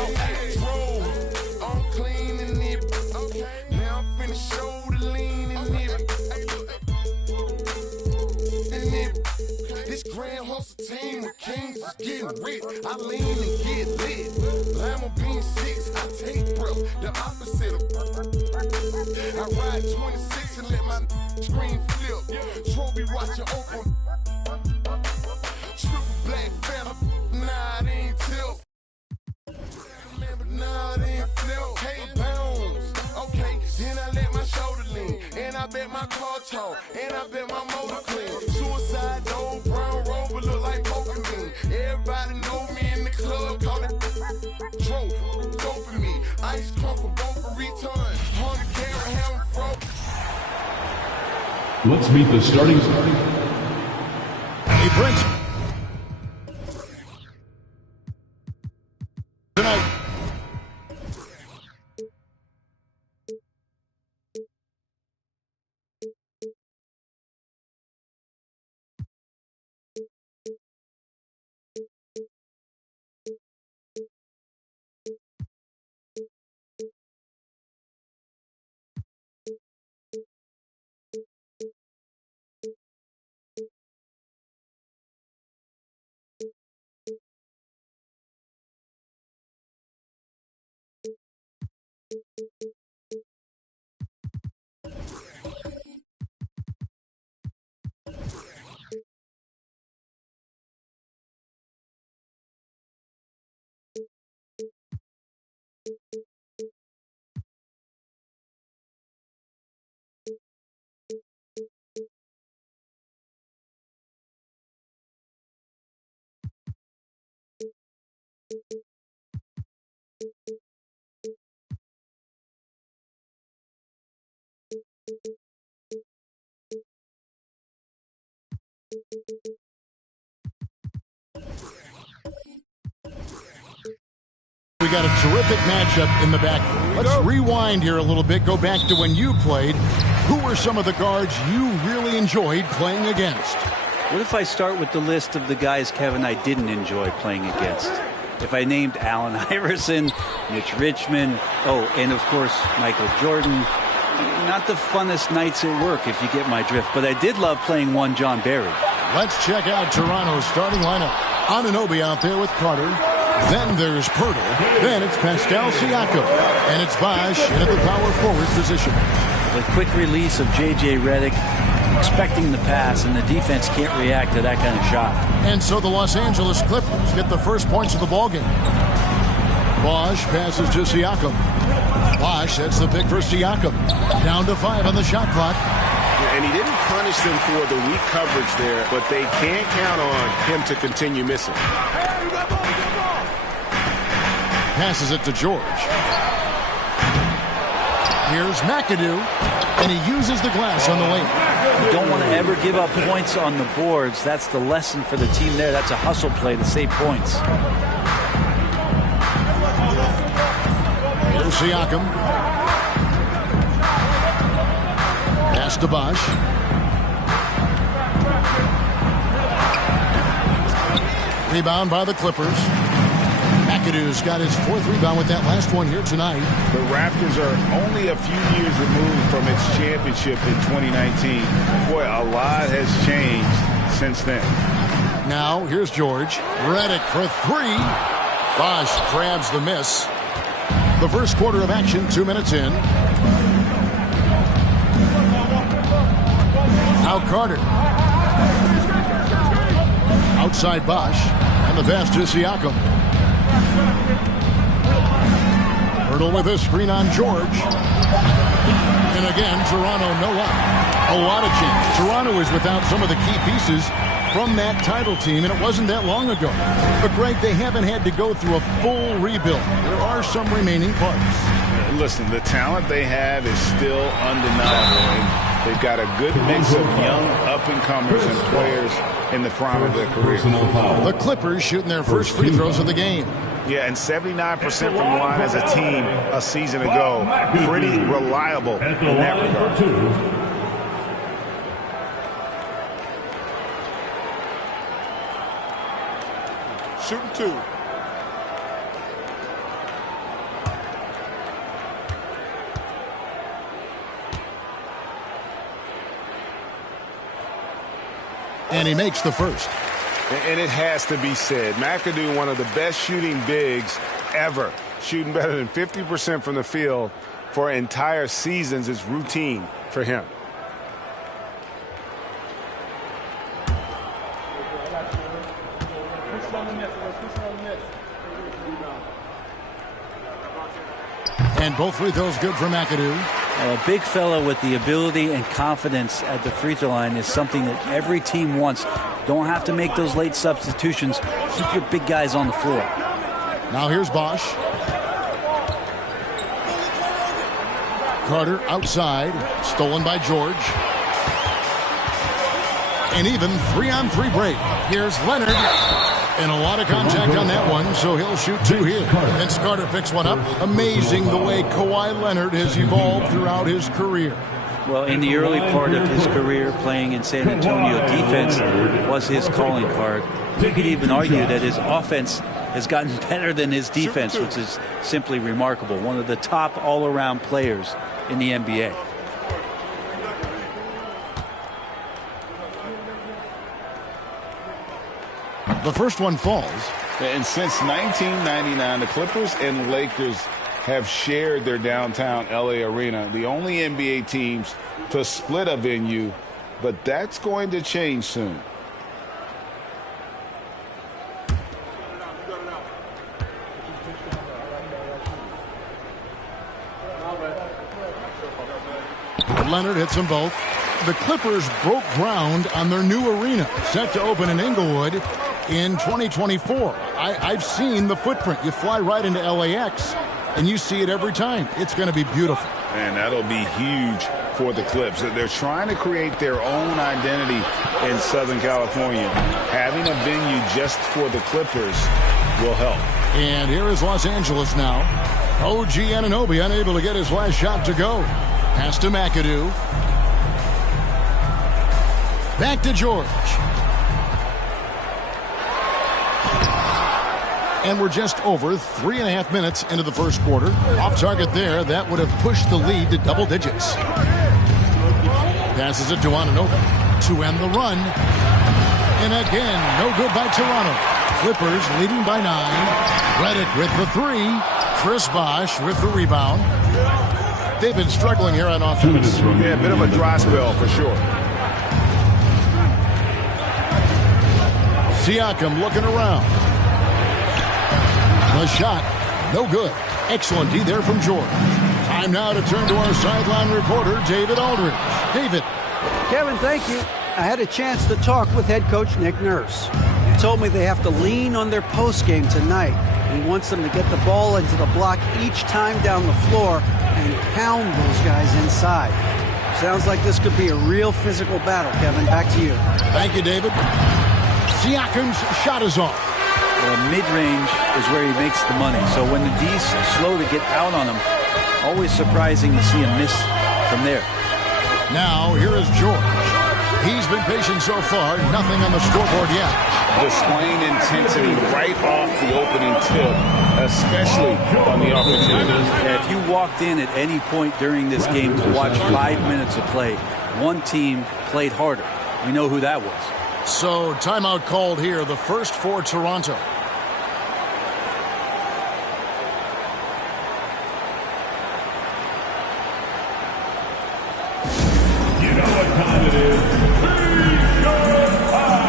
Okay, roll. I'm clean and it. Okay. Now I'm finna show the lean in it. This grand hustle team with kings is getting rich. I lean and get lit. Lima bean 6, I take breath. The opposite of I ride 26 and let my screen flip. Trophy watching open. Triple black phantom. Nah, it ain't tilt. Nah, it ain't flip. Hey, bounce. Okay, then I let my shoulder lean. And I bet my car tall. And I bet my motor clean. Suicide door, brown rover look like Pokemon. Everybody know me in the club, call it Tro, dopamine. Ice come for both for return. 100 carat hammer fro. Let's meet the starting. Hey, Prince. Tonight. We got a terrific matchup in the back. Let's rewind here a little bit. Go back to when you played. Who were some of the guards you really enjoyed playing against? What if I start with the list of the guys, Kevin, I didn't enjoy playing against? If I named Allen Iverson, Mitch Richmond, and of course, Michael Jordan. Not the funnest nights at work, if you get my drift. But I did love playing one John Barry. Let's check out Toronto's starting lineup. Anunoby out there with Carter. Then there's Pirtle. Then it's Pascal Siakam. And it's Bosh in at the power forward position. The quick release of J.J. Redick, expecting the pass, and the defense can't react to that kind of shot. And so the Los Angeles Clippers get the first points of the ballgame. Bosh passes to Siakam. Bosh sets the pick for Siakam. Down to 5 on the shot clock. And he didn't punish them for the weak coverage there, but they can't count on him to continue missing. Passes it to George. Here's McAdoo, and he uses the glass on the lane. You don't want to ever give up points on the boards. That's the lesson for the team there. That's a hustle play to save points. Here's Siakam. Pass to Bosh. Rebound by the Clippers. McAdoo's got his 4th rebound with that last one here tonight. The Raptors are only a few years removed from its championship in 2019. Boy, a lot has changed since then. Now, here's George. Redick for 3. Bosch grabs the miss. The first quarter of action, 2 minutes in. Now Carter. Outside Bosch. And the pass to Siakam. Hurdle with a screen on George. And again, Toronto no up. A lot of change. Toronto is without some of the key pieces from that title team, and it wasn't that long ago. But, Greg, they haven't had to go through a full rebuild. There are some remaining parts. Listen, the talent they have is still undeniable. And they've got a good mix of young up-and-comers and players in the prime of their career. The Clippers shooting their first free throws of the game. Yeah, and 79% from the line as a team a season ago. Pretty reliable in that regard. Shooting 2. And he makes the first. And it has to be said, McAdoo, one of the best shooting bigs ever. Shooting better than 50% from the field for entire seasons is routine for him. And both free throws good for McAdoo. A big fella with the ability and confidence at the free throw line is something that every team wants. Don't have to make those late substitutions. Keep your big guys on the floor. Now here's Bosch. Carter outside. Stolen by George. And even 3-on-3 break. Here's Leonard. And a lot of contact on that one, so he'll shoot 2 here. Vince Carter picks one up. Amazing the way Kawhi Leonard has evolved throughout his career. Well, in the early part of his career playing in San Antonio, defense was his calling card. You could even argue that his offense has gotten better than his defense, which is simply remarkable. One of the top all-around players in the NBA. The first one falls. And since 1999, the Clippers and Lakers have shared their downtown LA arena, the only NBA teams to split a venue, but that's going to change soon. Leonard hits them both. The Clippers broke ground on their new arena, set to open in Inglewood in 2024. I've seen the footprint. You fly right into LAX, and you see it every time. It's going to be beautiful. And that'll be huge for the Clips. They're trying to create their own identity in Southern California. Having a venue just for the Clippers will help. And here is Los Angeles now. OG Anunoby unable to get his last shot to go. Pass to McAdoo. Back to George. And we're just over 3.5 minutes into the first quarter. Off target there. That would have pushed the lead to double digits. Passes it to Anunoby to end the run. And again, no good by Toronto. Clippers leading by 9. Redick with the 3. Chris Bosh with the rebound. They've been struggling here on offense. Yeah, a bit of a dry spell for sure. Siakam looking around. The shot, no good. Excellent D there from George. Time now to turn to our sideline reporter, David Aldridge. David. Kevin, thank you. I had a chance to talk with head coach Nick Nurse. He told me they have to lean on their postgame tonight. He wants them to get the ball into the block each time down the floor and pound those guys inside. Sounds like this could be a real physical battle, Kevin. Back to you. Thank you, David. Siakam's shot is off. Mid-range is where he makes the money. So when the D's slow to get out on him, always surprising to see him miss from there. Now, here is George. He's been patient so far. Nothing on the scoreboard yet. Displaying intensity right off the opening tip, especially on the offensive end. If you walked in at any point during this game to watch 5 minutes of play, one team played harder. We know who that was. So timeout called here, the first for Toronto. You know what time it is. T-shirt time.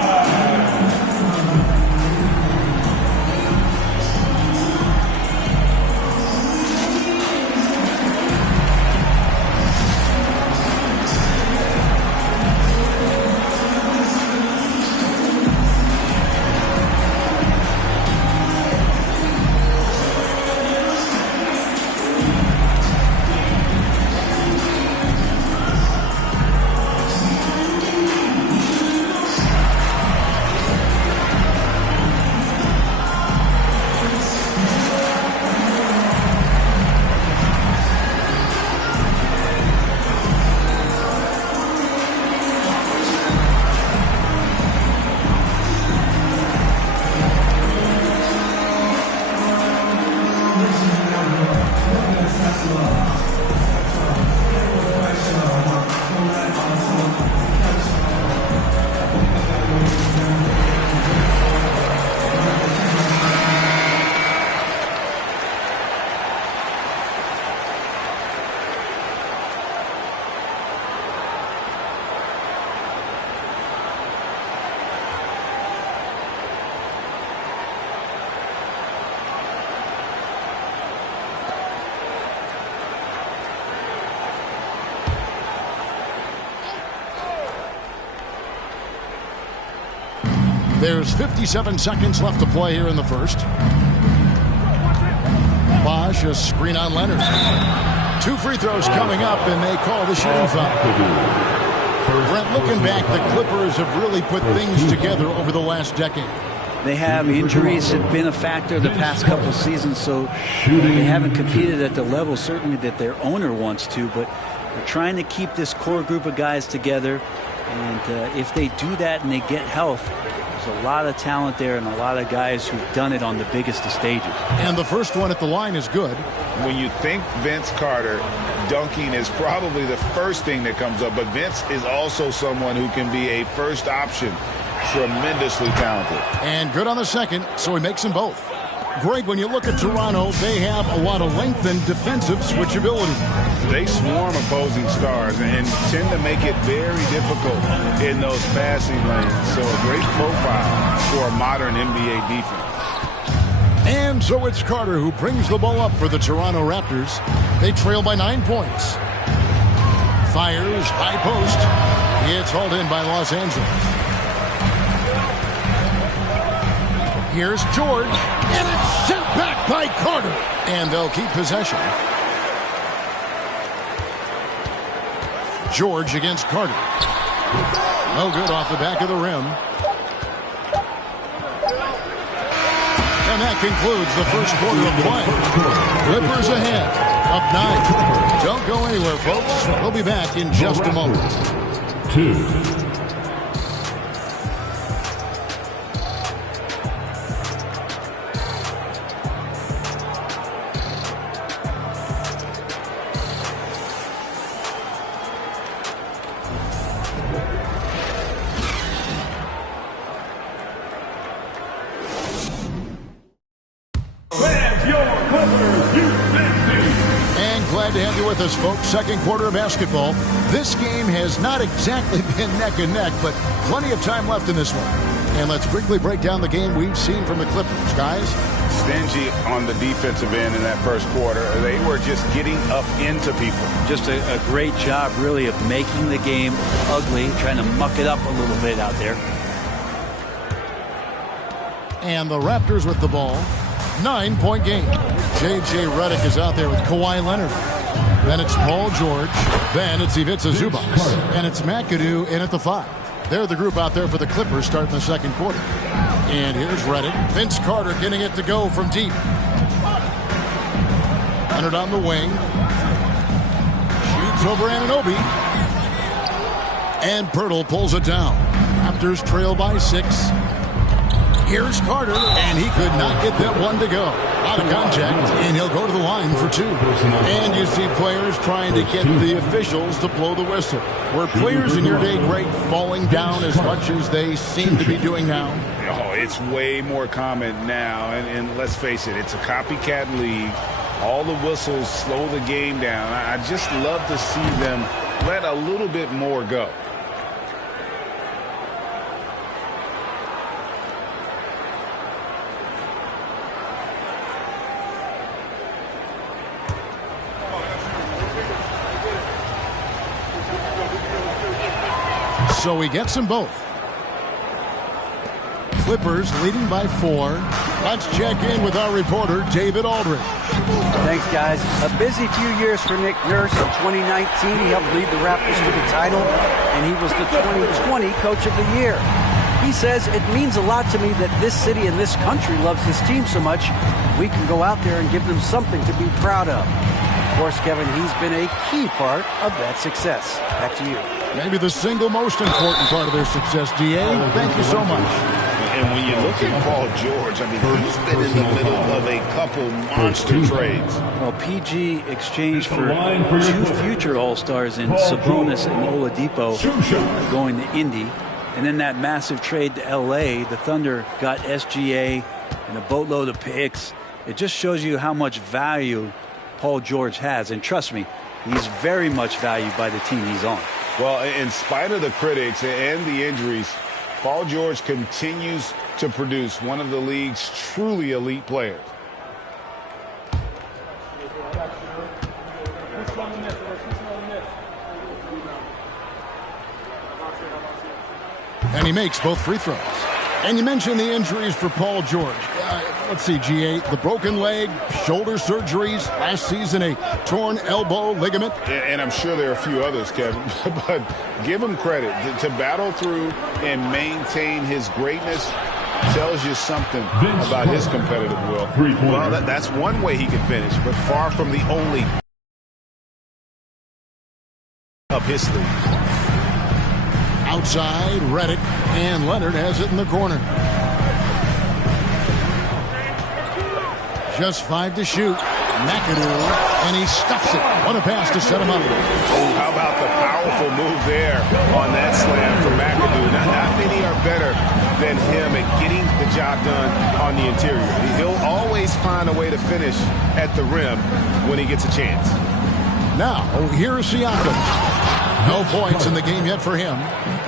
There's 57 seconds left to play here in the first. Bosch, a screen on Leonard. 2 free throws coming up, and they call the shooting foul. Brent, looking back, the Clippers have really put things together over the last decade. They have. Injuries have been a factor the past couple of seasons, so they haven't competed at the level certainly that their owner wants to, but they're trying to keep this core group of guys together, and if they do that and they get health, there's a lot of talent there and a lot of guys who've done it on the biggest of stages. And the first one at the line is good. When you think Vince Carter, dunking is probably the first thing that comes up, but Vince is also someone who can be a first option. Tremendously talented. And good on the second, so he makes them both. Greg, when you look at Toronto, they have a lot of length and defensive switchability. They swarm opposing stars and tend to make it very difficult in those passing lanes. So a great profile for a modern NBA defense. And so it's Carter who brings the ball up for the Toronto Raptors. They trail by 9 points. Fires, high post. It's hauled in by Los Angeles. Here's George, and it's sent back by Carter. And they'll keep possession. George against Carter. No good off the back of the rim. And that concludes the first quarter of play. Clippers ahead, up 9. Don't go anywhere, folks. We'll be back in just a moment. 2. With us, folks. Second quarter of basketball. This game has not exactly been neck and neck, but plenty of time left in this one. And let's quickly break down the game we've seen from the Clippers, guys. Stingy on the defensive end in that first quarter. They were just getting up into people. Just a great job, really, of making the game ugly, trying to muck it up a little bit out there. And the Raptors with the ball. 9-point game. J.J. Redick is out there with Kawhi Leonard. Then it's Paul George. Then it's Ivica Zubac. And it's McAdoo in at the 5. They're the group out there for the Clippers starting the second quarter. And here's Redick. Vince Carter getting it to go from deep. Leonard on the wing. Shoots over Anunoby. And Pirtle pulls it down. Raptors trail by 6. Here's Carter, and he could not get that one to go. Out of contact, and he'll go to the line for 2. And you see players trying to get the officials to blow the whistle. Were players in your day, Greg, falling down as much as they seem to be doing now? Oh, it's way more common now. And let's face it, it's a copycat league. All the whistles slow the game down. I just love to see them let a little bit more go. So he gets them both. Clippers leading by 4. Let's check in with our reporter, David Aldridge. Thanks, guys. A busy few years for Nick Nurse. In 2019, he helped lead the Raptors to the title, and he was the 2020 Coach of the Year. He says, it means a lot to me that this city and this country loves this team so much, we can go out there and give them something to be proud of. Of course, Kevin, he's been a key part of that success. Back to you. Maybe the single most important part of their success, DA. Thank you so much. And when you look at Paul George, I mean, he's been in the middle of a couple monster trades. Well, PG exchanged for 2 future All-Stars in Sabonis and Oladipo going to Indy. And then that massive trade to L.A., the Thunder got SGA and a boatload of picks. It just shows you how much value Paul George has. And trust me, he's very much valued by the team he's on. Well, in spite of the critics and the injuries, Paul George continues to produce one of the league's truly elite players. And he makes both free throws. And you mentioned the injuries for Paul George. Let's see, G8, the broken leg, shoulder surgeries, last season a torn elbow ligament. And I'm sure there are a few others, Kevin, but give him credit. To battle through and maintain his greatness tells you something about his competitive will. Well, that's one way he can finish, but far from the only up his sleeve. Outside, Redick, and Leonard has it in the corner. Just 5 to shoot. McAdoo, and he stuffs it. What a pass to set him up. Oh, how about the powerful move there on that slam from McAdoo. Not many are better than him at getting the job done on the interior. He'll always find a way to finish at the rim when he gets a chance. Now, here's Siakam. No points in the game yet for him.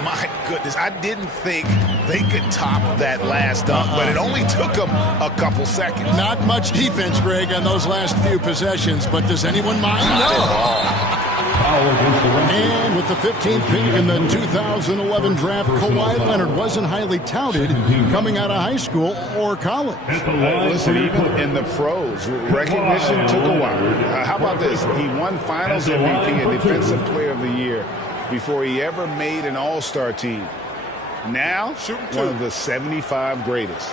My goodness, I didn't think they could top that last dunk, but it only took them a couple seconds. Not much defense, Greg, on those last few possessions, but does anyone mind? No. And with the 15th pick in the 2011 draft, Kawhi Leonard wasn't highly touted coming out of high school or college. Listen, even in the pros, recognition took a while. How about this? He won Finals MVP and Defensive Player of the Year before he ever made an All-Star team. Now, one of the 75 greatest.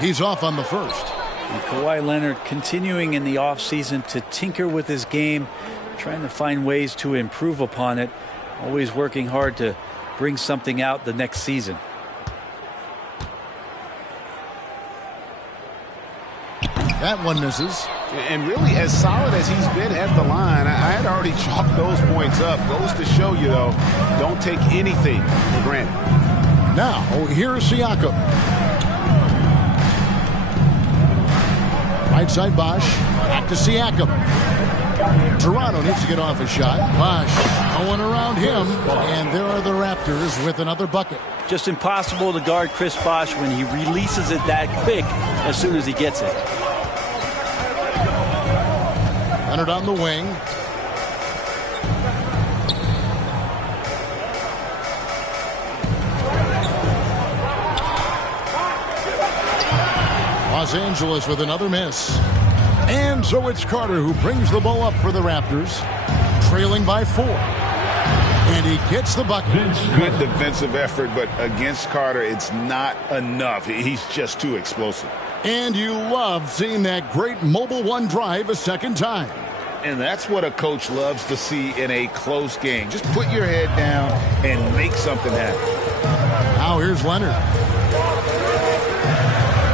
He's off on the first. And Kawhi Leonard continuing in the offseason to tinker with his game, trying to find ways to improve upon it, always working hard to bring something out the next season. That one misses. And really, as solid as he's been at the line, I had already chalked those points up. Goes to show you, though, don't take anything for granted. Now, here's Siakam. Right side Bosch. Back to Siakam. Toronto needs to get off a shot. Bosch going around him. And there are the Raptors with another bucket. Just impossible to guard Chris Bosch when he releases it that quick as soon as he gets it. Leonard on the wing. Los Angeles with another miss. And so it's Carter who brings the ball up for the Raptors, trailing by 4. And he gets the bucket. Good defensive effort, but against Carter, it's not enough. He's just too explosive. And you love seeing that great mobile one drive a second time. And that's what a coach loves to see in a close game. Just put your head down and make something happen. Now here's Leonard.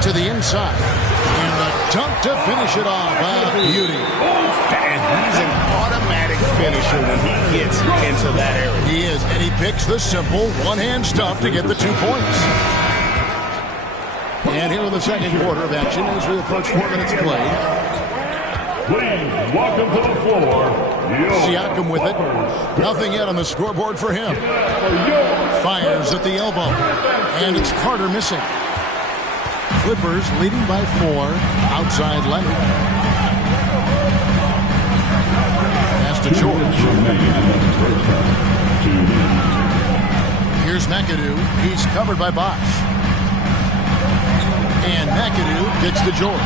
To the inside. And a dunk to finish it off. Beauty. And he's an automatic finisher when he gets into that area. He is, and he picks the simple one-hand stuff to get the 2 points. And here in the second quarter of action as we approach 4 minutes play. Please welcome to the floor. Siakam with it. Nothing yet on the scoreboard for him. Fires at the elbow. And it's Carter missing. Clippers leading by 4. Outside Leonard. Pass to George. Here's McAdoo. He's covered by Bosch. And McAdoo gets to George.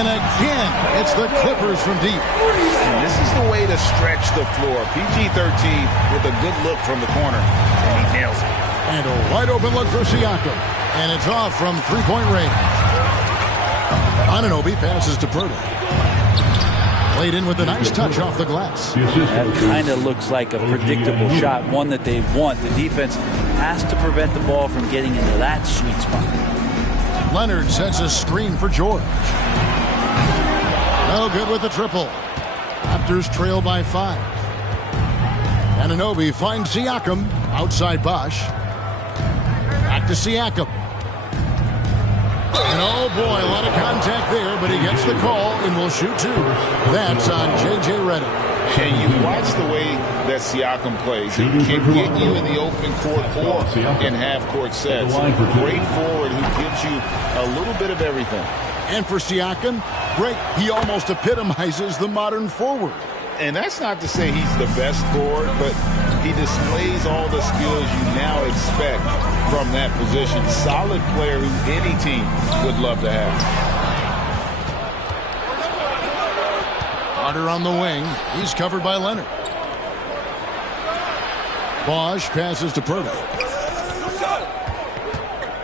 And again, it's the Clippers from deep. And this is the way to stretch the floor. PG-13 with a good look from the corner. And he nails it. And a wide open look for Siakam. And it's off from three-point range. Anunoby passes to Purtle. Played in with a nice touch off the glass. That kind of looks like a predictable shot, one that they want. The defense has to prevent the ball from getting into that sweet spot. Leonard sets a screen for George. No good with the triple. Raptors trail by 5. Anunoby finds Siakam outside Bosch. Back to Siakam. And oh boy, a lot of contact there, but he gets the call and will shoot 2. That's on J.J. Redick. And you watch the way that Siakam plays. He can get you in the open court or in half-court sets. Great forward who gives you a little bit of everything. And for Siakam, great. He almost epitomizes the modern forward. And that's not to say he's the best forward, but he displays all the skills you now expect from that position. Solid player who any team would love to have. Carter on the wing. He's covered by Leonard. Bosch passes to Purtle.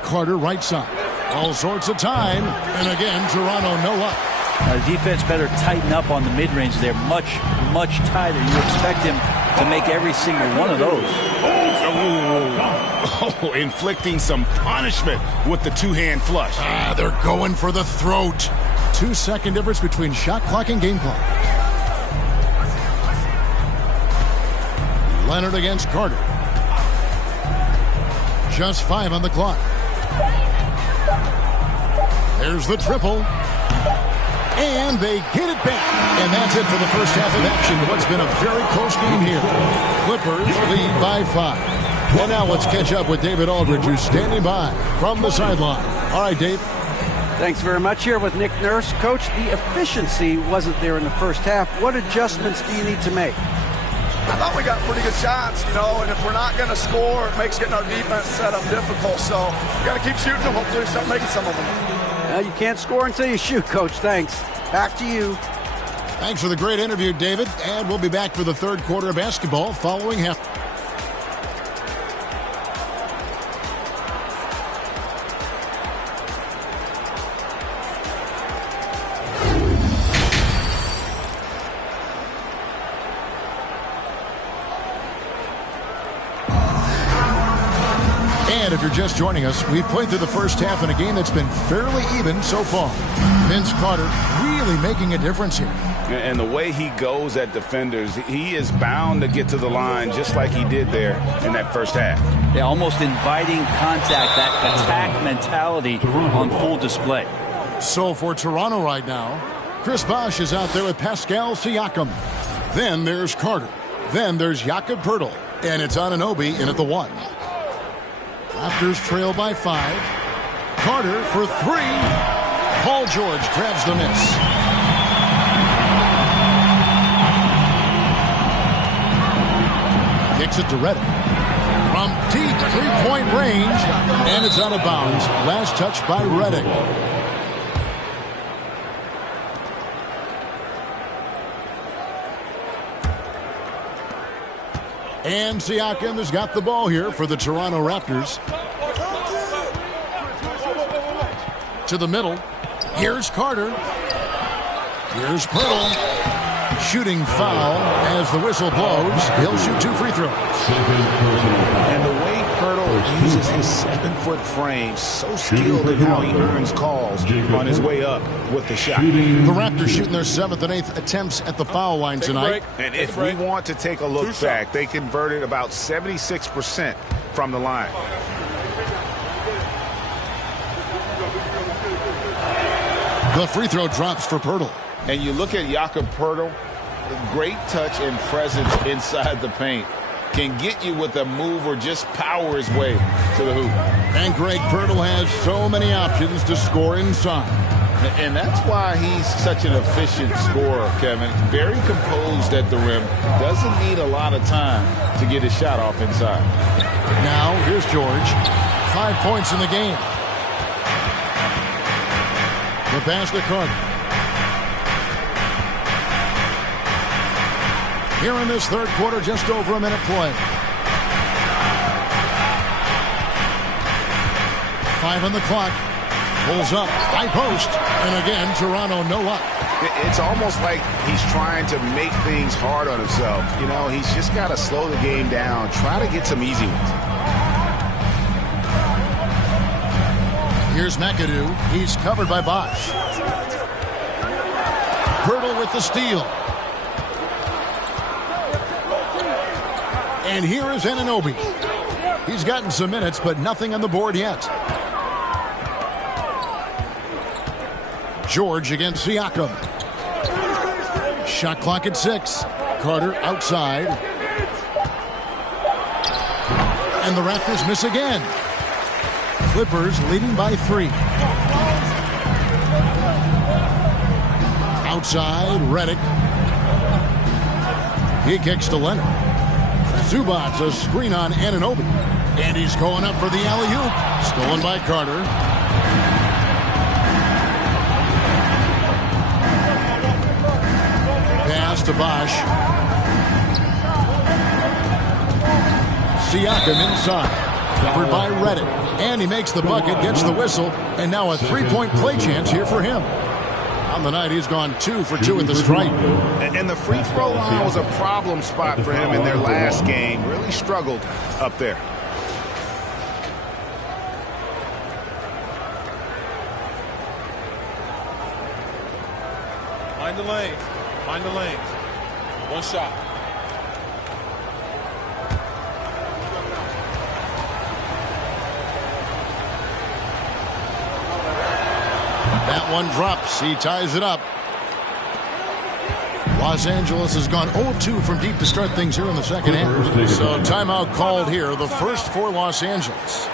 Carter right side. All sorts of time. And again, Toronto no up. The defense better tighten up on the mid-range. They're much, much tighter. You expect him to make every single one of those. Oh, inflicting some punishment with the two-hand flush. They're going for the throat. 2-second difference between shot clock and game clock. Leonard against Carter. Just 5 on the clock. There's the triple. And they get it back. And that's it for the first half of action. What's been a very close game here. Clippers lead by 5. And now let's catch up with David Aldridge, who's standing by from the sideline. All right, Dave. Thanks very much. Here with Nick Nurse. Coach, the efficiency wasn't there in the first half. What adjustments do you need to make? I thought we got pretty good shots, and if we're not going to score, it makes getting our defense set up difficult. So we got to keep shooting them. Hopefully start making some of them. You can't score until you shoot, Coach. Thanks. Back to you. Thanks for the great interview, David. And we'll be back for the third quarter of basketball following half. And if you're just joining us, we've played through the first half in a game that's been fairly even so far. Vince Carter really making a difference here. And the way he goes at defenders, he is bound to get to the line just like he did there in that first half. Yeah, almost inviting contact, that attack mentality on full display. So for Toronto right now, Chris Bosh is out there with Pascal Siakam. Then there's Carter. Then there's Jakob Poeltl. And it's Anunoby in at the 1. Raptors trail by 5. Carter for 3. Paul George grabs the miss. Kicks it to Redick. From deep 3-point range. And it's out of bounds. Last touch by Redick. And Siakam has got the ball here for the Toronto Raptors. To the middle. Here's Carter. Here's Pirtle. Shooting foul as the whistle blows. He'll shoot 2 free throws. And the way Pirtle uses his 7-foot frame, so skilled in how he earns calls on his way up with the shot. The Raptors shooting their 7th and 8th attempts at the foul line tonight. And if we want to take a look back, they converted about 76% from the line. The free throw drops for Pirtle. And you look at Jakob Pirtle, great touch and presence inside the paint. Can get you with a move or just power his way to the hoop. And Greg Pirtle has so many options to score inside. And that's why he's such an efficient scorer, Kevin. Very composed at the rim. Doesn't need a lot of time to get his shot off inside. Now, here's George. 5 points in the game. The pass to Carter. Here in this third quarter, just over a minute play. 5 on the clock. Pulls up, high post, and again, Toronto no up. It's almost like he's trying to make things hard on himself. You know, he's just got to slow the game down, try to get some easy ones. Here's McAdoo. He's covered by Bosch. Pirtle with the steal. And here is Anunoby. He's gotten some minutes, but nothing on the board yet. George against Siakam. Shot clock at 6. Carter outside. And the Raptors miss again. Clippers leading by 3. Outside, Redick. He kicks to Leonard. Zubac's a screen on Anunoby. And he's going up for the alley-oop. Stolen by Carter. Pass to Bosch. Siakam inside. Covered by Redick. And he makes the bucket, gets the whistle, and now a 3-point play chance here for him. On the night, he's gone 2 for 2 at the stripe. And the free throw line was a problem spot for him in their last game. Really struggled up there. Mind the lanes. Mind the lanes. One shot. That one drops. He ties it up. Los Angeles has gone 0-2 from deep to start things here in the second half. So timeout called here. The first for Los Angeles.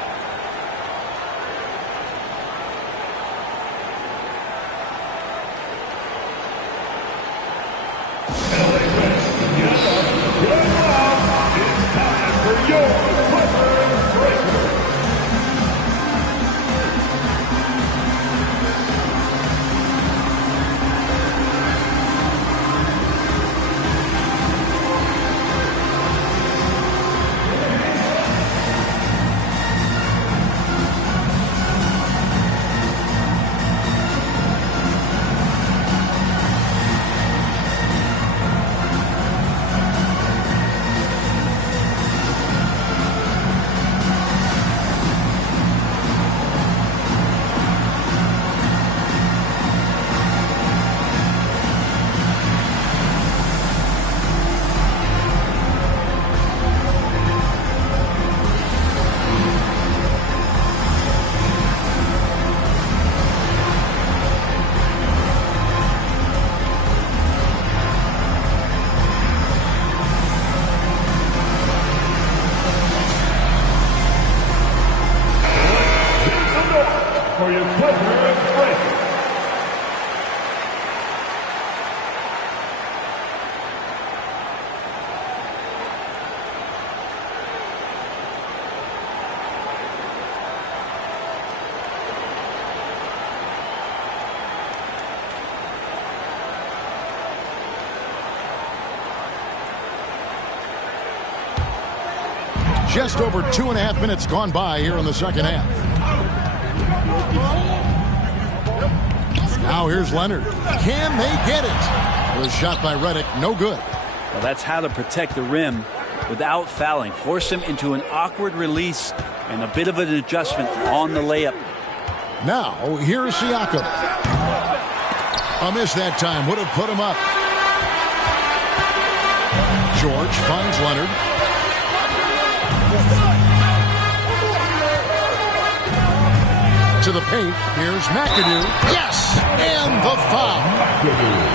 Just over 2.5 minutes gone by here in the second half. Now here's Leonard. Can they get it? The shot by Reddick, no good. Well, that's how to protect the rim without fouling. Force him into an awkward release and a bit of an adjustment on the layup. Now, here's Siakam. A miss that time would have put him up. George finds Leonard. To the paint. Here's McAdoo. Yes! And the foul.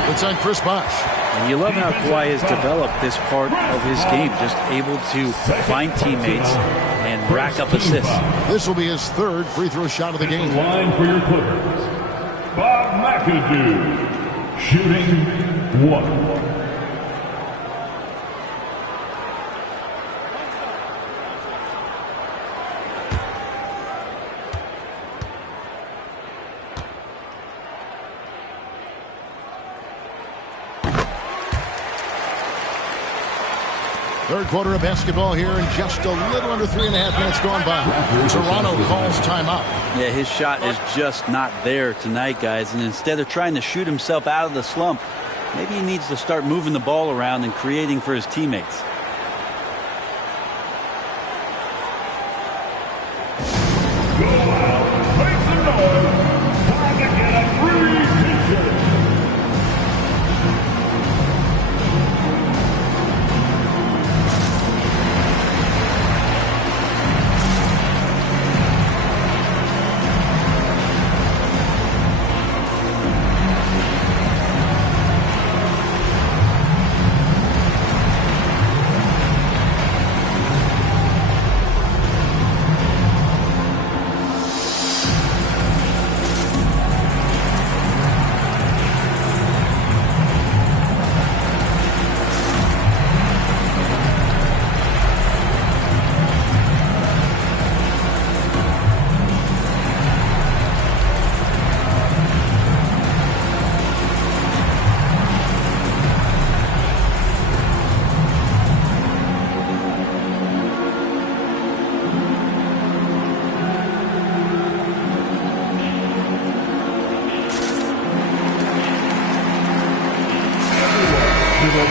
It's on Chris Bosh. And you love how Kawhi has developed this part of his game, just able to find teammates and rack up assists. This will be his third free throw shot of the game. Line for your Clippers, Bob McAdoo, shooting 1. Third quarter of basketball here, and just a little under 3.5 minutes gone by. Toronto calls timeout. Yeah, his shot is just not there tonight, guys. And instead of trying to shoot himself out of the slump, maybe he needs to start moving the ball around and creating for his teammates. Go out, make some noise. Time to get a free t-shirt.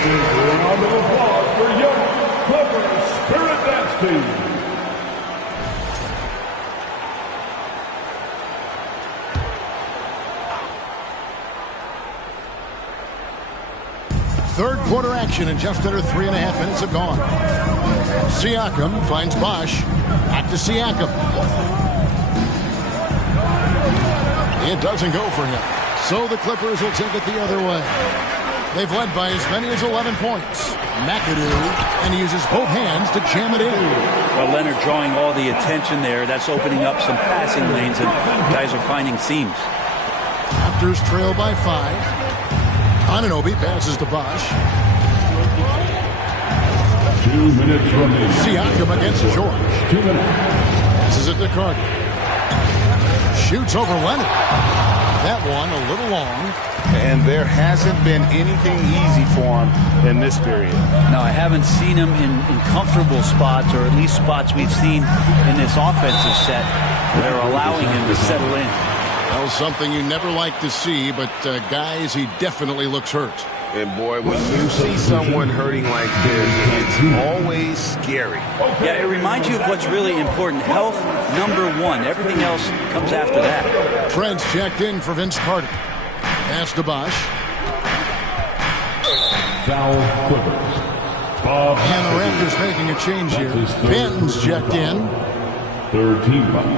Round of applause for young Clippers Spirit Dance Team. Third quarter action, and just under 3.5 minutes have gone. Siakam finds Bosh. Back to Siakam. It doesn't go for him. So the Clippers will take it the other way. They've led by as many as 11 points. McAdoo, and he uses both hands to jam it in. Well, Leonard drawing all the attention there. That's opening up some passing lanes, and guys are finding seams. Raptors trail by 5. Anunoby passes to Bosh. 2 minutes remaining. Siakam against George. 2 minutes. Passes it to Carter. Shoots over Leonard. That one a little long. And there hasn't been anything easy for him in this period. No, I haven't seen him in comfortable spots, or at least spots we've seen in this offensive set that are allowing him to settle in. Well, something you never like to see, but guys, he definitely looks hurt. And boy, when you see someone hurting like this, it's always scary. Yeah, it reminds you of what's really important. Health, #1. Everything else comes after that. Trent's checked in for Vince Carter. Pass to Bosh. Foul Clippers. Bob And the Raptors making a change here. Benton's checked in. Third team foul.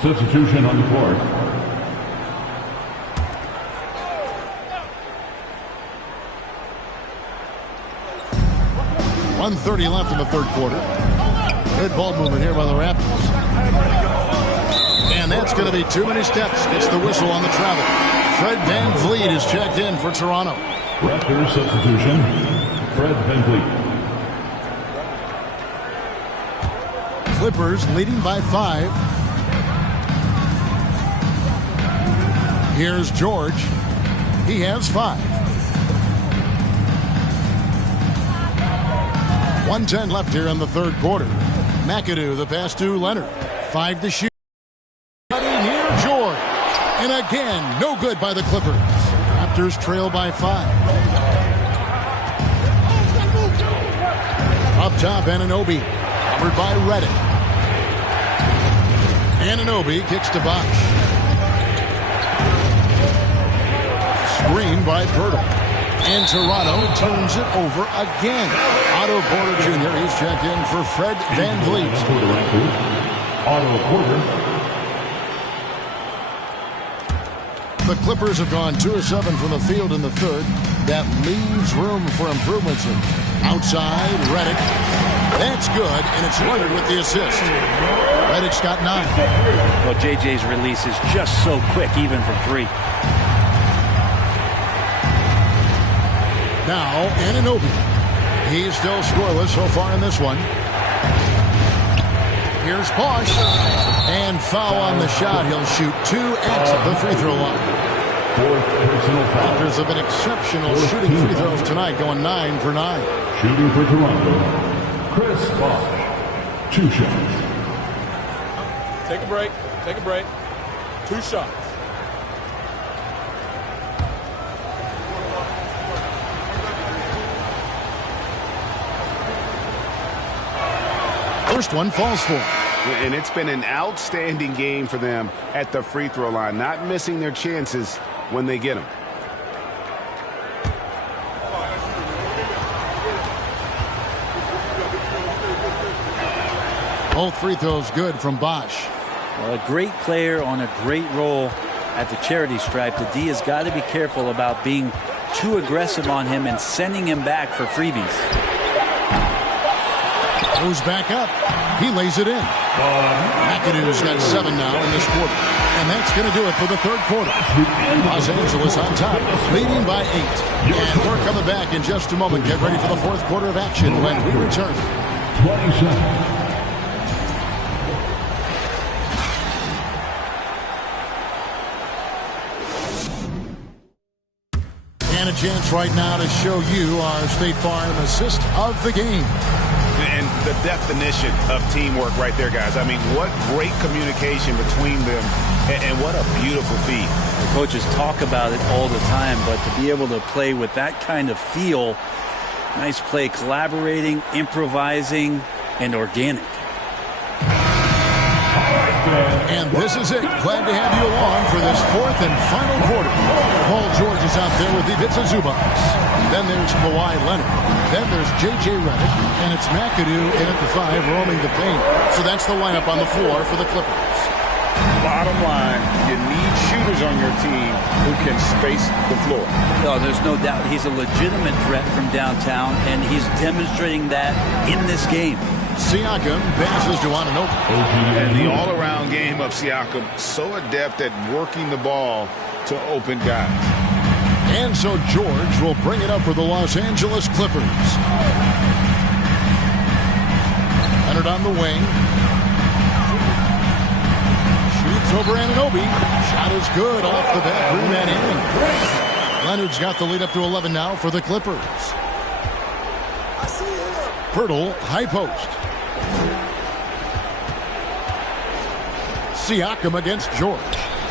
Substitution on the court. .130 left in the third quarter. Good ball movement here by the Raptors. And that's going to be too many steps. Gets the whistle on the travel. Fred VanVleet is checked in for Toronto. Raptors substitution. Fred VanVleet. Clippers leading by 5. Here's George. He has 5. 1:10 left here in the third quarter. McAdoo, the pass to Leonard. 5 to shoot. Near George. And again, no good by the Clippers. Raptors trail by 5. Up top, Anunoby. Covered by Redick. Anunoby kicks to Bosch. Screen by Pirtle. And Toronto turns it over again. Otto Porter Jr. He's checked in for Fred VanVleet. Otto Porter. The Clippers have gone 2 of 7 from the field in the third. That leaves room for improvements. Outside, Redick. That's good, and it's Leonard with the assist. Redick's got 9. Well, JJ's release is just so quick, even from 3. Now, Anunoby. He's still scoreless so far in this one. Here's Bosch. And foul on the shot. He'll shoot 2 at the free throw line. Fourth personal foul. Raptors have been exceptional shooting free throws tonight, going 9 for 9. Shooting for Toronto, Chris Bosch. 2 shots. Take a break. Take a break. 2 shots. First one falls for. And it's been an outstanding game for them at the free throw line, not missing their chances when they get them. Both free throws good from Bosch. Well, a great player on a great role at the charity stripe. The D has got to be careful about being too aggressive on him and sending him back for freebies. Goes back up. He lays it in. McAdoo's got 7 now in this quarter. And that's going to do it for the third quarter. Los Angeles on top, leading by 8. And we're coming back in just a moment. Get ready for the fourth quarter of action when we return. 20 seconds. And a chance right now to show you our State Farm assist of the game. And the definition of teamwork right there, guys. I mean, what great communication between them, and what a beautiful feed. The coaches talk about it all the time, but to be able to play with that kind of feel, nice play, collaborating, improvising, and organic. And this is it. Glad to have you along for this fourth and final quarter. Paul George is out there with Ivica Zubac. Then there's Kawhi Leonard. Then there's J.J. Redick. And it's McAdoo in at the 5 roaming the paint. So that's the lineup on the floor for the Clippers. Bottom line, you need shooters on your team who can space the floor. No, there's no doubt he's a legitimate threat from downtown, and he's demonstrating that in this game. Siakam passes to Anunoby. And the all-around game of Siakam, so adept at working the ball to open guys. And so George will bring it up for the Los Angeles Clippers. Leonard on the wing. Shoots over Anunoby. Shot is good off the back rim and in. Leonard's got the lead up to 11 now for the Clippers. Pirtle, high post. Siakam against George.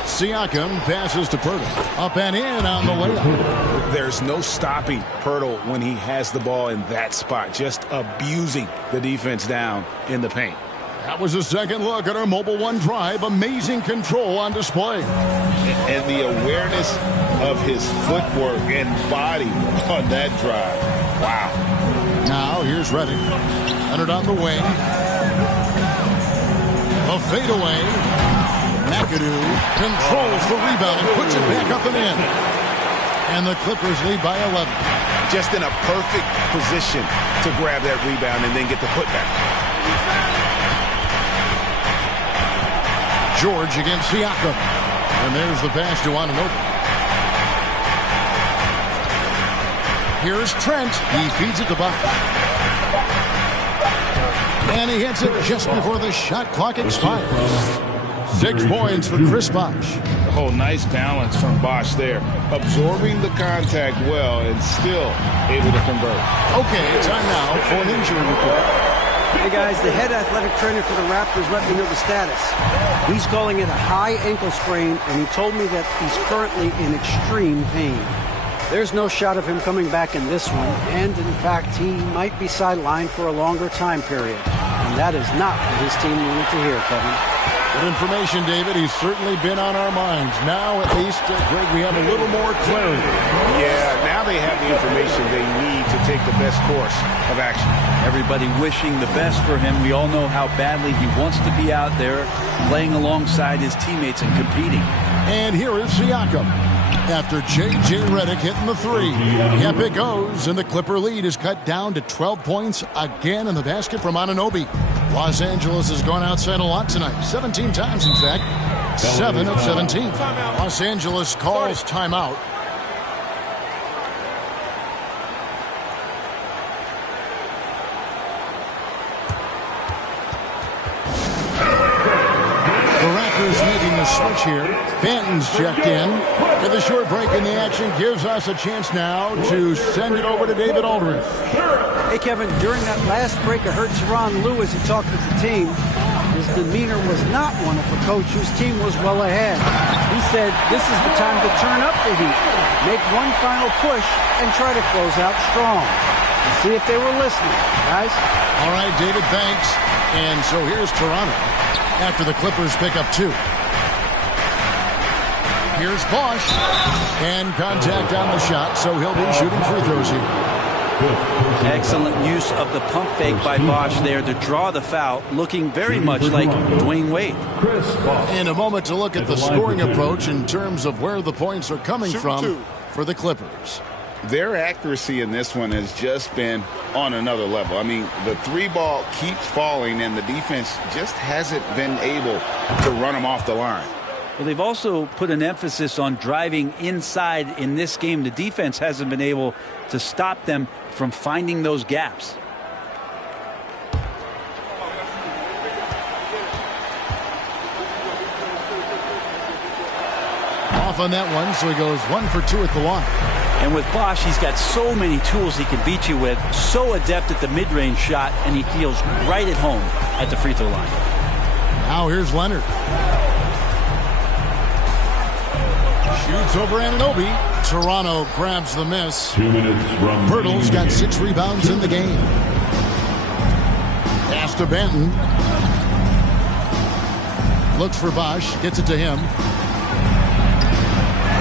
Siakam passes to Pirtle. Up and in on the layup. There's no stopping Pirtle when he has the ball in that spot. Just abusing the defense down in the paint. That was a second look at our Mobile One drive. Amazing control on display. And the awareness of his footwork and body on that drive. Wow. Now here's Redick. Leonard on the wing. A fadeaway. McAdoo controls the rebound and puts it back up and in. And the Clippers lead by 11. Just in a perfect position to grab that rebound and then get the putback. George against Siakam. And there's the pass to Anunoby. Here's Trent. He feeds it to Buck. And he hits it just before the shot clock expires. 6 points for Chris Bosh. Oh, nice balance from Bosh there. Absorbing the contact well and still able to convert. Okay, time now for an injury report. Hey guys, the head athletic trainer for the Raptors let me know the status. He's calling it a high ankle sprain, and he told me that he's currently in extreme pain. There's no shot of him coming back in this one, and in fact, he might be sidelined for a longer time period. And that is not what his team wanted to hear, Kevin. Good information, David. He's certainly been on our minds. Now, at least, Greg, we have a little more clarity. Yeah, now they have the information they need to take the best course of action. Everybody wishing the best for him. We all know how badly he wants to be out there playing alongside his teammates and competing. And here is Siakam. After J.J. Redick hitting the 3. Yep, it goes, and the Clipper lead is cut down to 12 points again in the basket from Anunoby. Los Angeles has gone outside a lot tonight. 17 times, in fact. 7 of 17. Los Angeles calls timeout. Making a switch here. Banton's checked in. And the short break in the action gives us a chance now to send it over to David Aldridge. Hey, Kevin, during that last break, I heard Teron Lewis, he talked with the team. His demeanor was not one of a coach whose team was well ahead. He said, this is the time to turn up the heat, make one final push, and try to close out strong. Let's see if they were listening, guys. All right, David, thanks. And so here's Toronto after the Clippers pick up 2. Here's Bosh. And contact on the shot, so he'll be shooting free throws here. Excellent use of the pump fake by Bosh there to draw the foul, looking very much like Dwayne Wade. In a moment to look at the scoring approach in terms of where the points are coming from for the Clippers. Their accuracy in this one has just been on another level. I mean, the 3 ball keeps falling, and the defense just hasn't been able to run them off the line. Well, they've also put an emphasis on driving inside in this game. The defense hasn't been able to stop them from finding those gaps. Off on that one, so he goes 1 for 2 at the line. And with Bosh, he's got so many tools he can beat you with, so adept at the mid-range shot, and he feels right at home at the free throw line. Now here's Leonard. Shoots over Anunoby. Toronto grabs the miss. 2 minutes from Pirtle's got 6 rebounds in the game. Pass to Banton. Looks for Bosh. Gets it to him.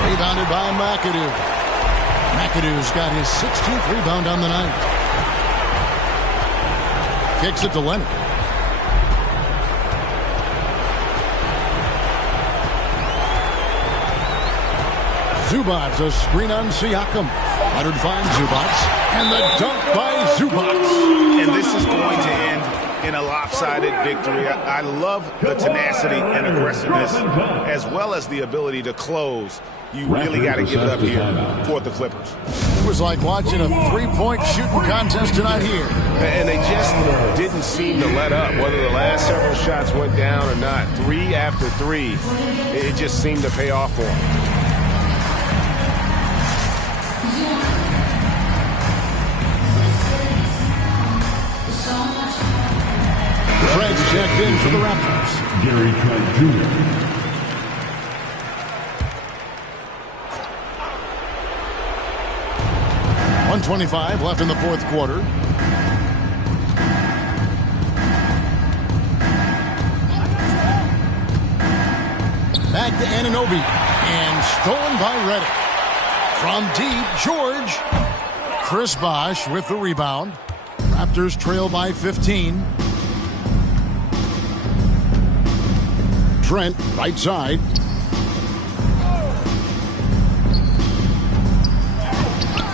Rebounded by McAdoo. McAdoo's got his 16th rebound on the night. Kicks it to Leonard. Zubats, a screen on Siakam. Leonard finds Zubats. And the dunk by Zubats. And this is going to end in a lopsided victory. I love the tenacity and aggressiveness, as well as the ability to close. You really got to give it up here for the Clippers. It was like watching a 3-point shooting contest tonight here. And they just didn't seem to let up. Whether the last several shots went down or not, 3 after 3, it just seemed to pay off for them. Fred's checked in for the Raptors. Gary Trent Jr. .125 left in the 4th quarter. Back to Anunoby. And stolen by Redick. From deep, George. Chris Bosh with the rebound. Raptors trail by 15. Trent, right side.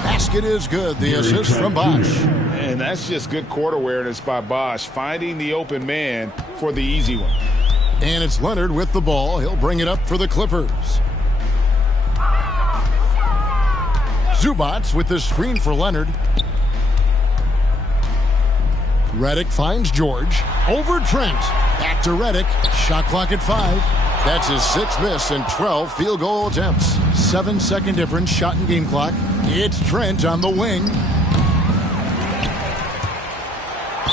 Basket is good. The assist from Bosh. And that's just good court awareness by Bosh, finding the open man for the easy one. And it's Leonard with the ball. He'll bring it up for the Clippers. Zubats with the screen for Leonard. Redick finds George. Over Trent. Back to Redick. Shot clock at 5. That's his 6th miss and 12 field goal attempts. 7-second difference, shot and game clock. It's Trent on the wing.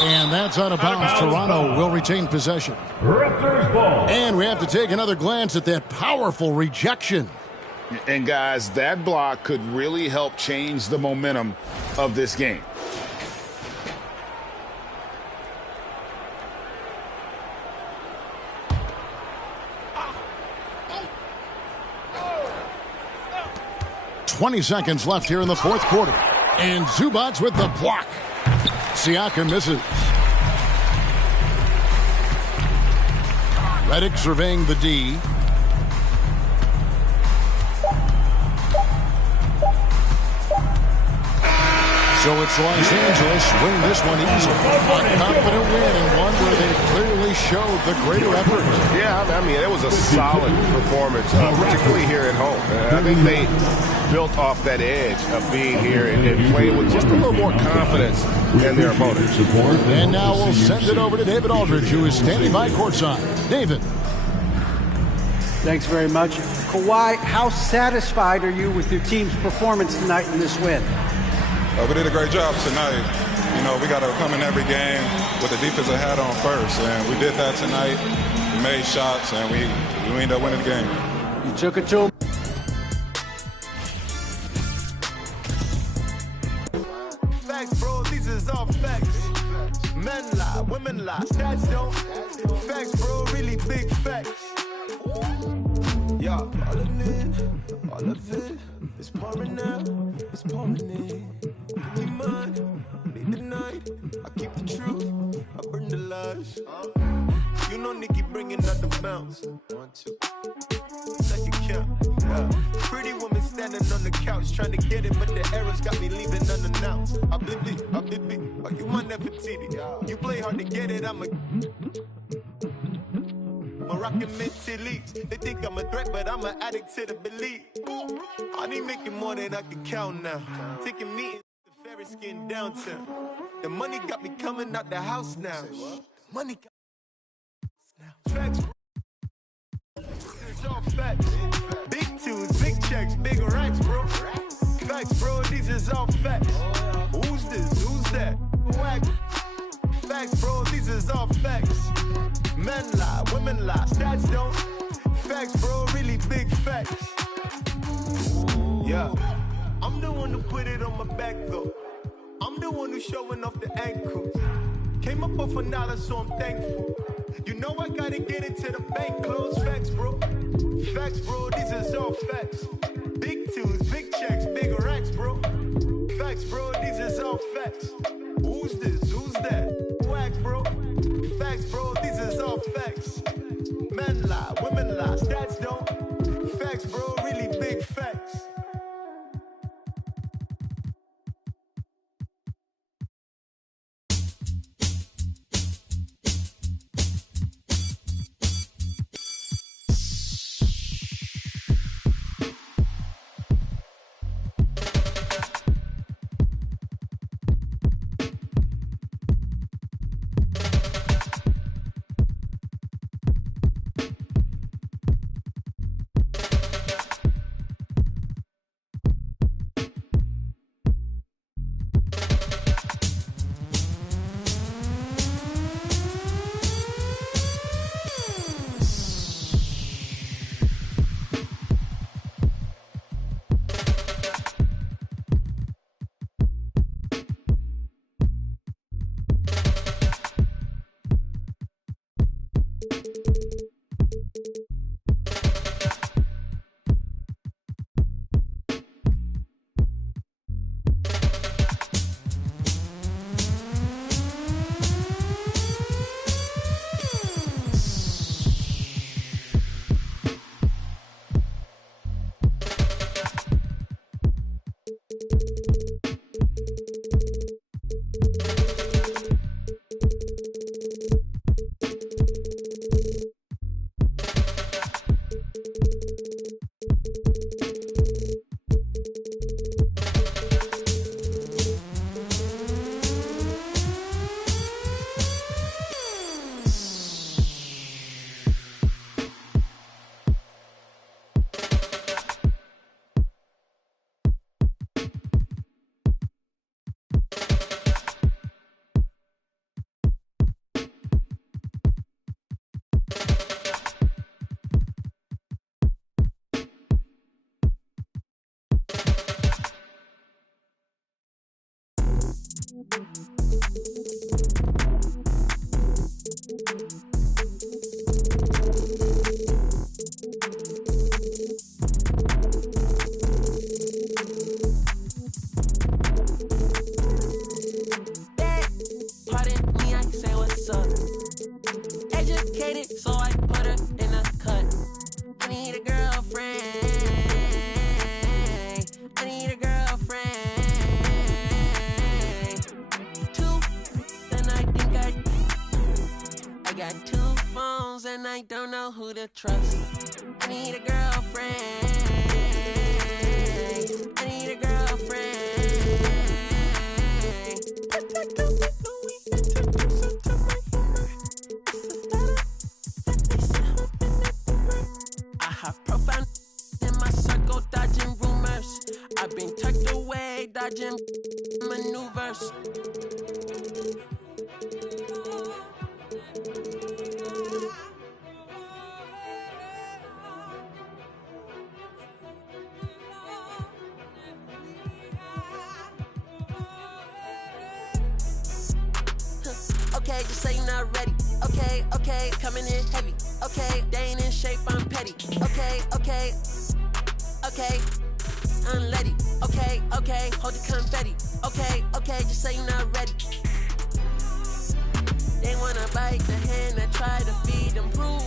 And that's out of bounds. Toronto will retain possession. And we have to take another glance at that powerful rejection. And guys, that block could really help change the momentum of this game. .20 seconds left here in the 4th quarter. And Zubats with the block. Siakam misses. Redick surveying the D. So it's Los Angeles win this one easily. A confident win and one where they clearly showed the greater effort. Yeah, I mean, it was a solid performance, particularly here at home. I think they built off that edge of being here and playing with just a little more confidence than their opponents. And now we'll send it over to David Aldridge, who is standing by courtside. David. Thanks very much. Kawhi, how satisfied are you with your team's performance tonight in this win? We did a great job tonight. You know, we got to come in every game with the defensive hat on first, and we did that tonight. We made shots, and we ended up winning the game. You took it to him. Facts, bro, these is all facts. Men lie, women lie, stats don't. Facts, bro, really big facts. Yeah, all of it, it's pouring out, it's pouring in. Give me mine, late the night, I keep the truth, I burn the lies. You know Nikki bringing out the bounce. 1, 2, second count. Yeah. Pretty woman standing on the couch trying to get it, but the errors got me leaving unannounced. Habibi, oh you my Nefertiti. You play hard to get it, I'm a Moroccan mentally. They think I'm a threat, but I'm an addict to the belief. I need making more than I can count now. Taking meetings at the Ferris skin downtown. The money got me coming out the house now. Money got me now. Facts. It's all facts. Big tunes, big checks, big racks, bro. Facts, bro, these is all facts. Who's this? Who's that? Whack. Facts, bro, these is all facts. Men lie, women lie, stats don't. Facts, bro, really big facts. Yeah, I'm the one who put it on my back, though. I'm the one who's showing off the ankles. Came up off $1, so I'm thankful. You know I gotta get it to the bank close. Facts, bro. Facts, bro, these is all facts. Big tunes, big checks, big racks, bro. Facts, bro, these is all facts. Who's this? Who's that? Whack, bro. Facts, bro, these is all facts. Men lie, women lie, stats don't. Facts, bro, really big facts. to trust. I need a girlfriend. I need a girlfriend. I have profound in my circle, dodging rumors. I've been tucked away, dodging maneuvers. Okay, just say you're not ready. Okay, okay, coming in heavy. Okay, they ain't in shape, I'm petty. Okay, okay, okay, unleady. Okay, okay, hold the confetti. Okay, okay, just say you're not ready. They wanna bite the hand that try to feed them prove.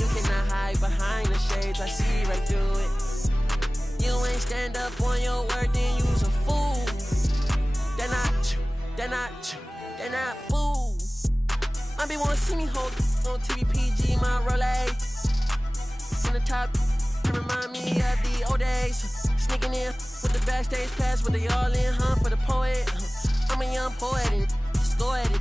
You cannot hide behind the shades, I see right through it. You ain't stand up on your word, then you's a fool. They're not fools. I be wanna see me hold on TVPG, my Rolex. On the top, it remind me of the old days. Sneaking in with the backstage pass, with they all in, for the poet. I'm a young poet and just go at it.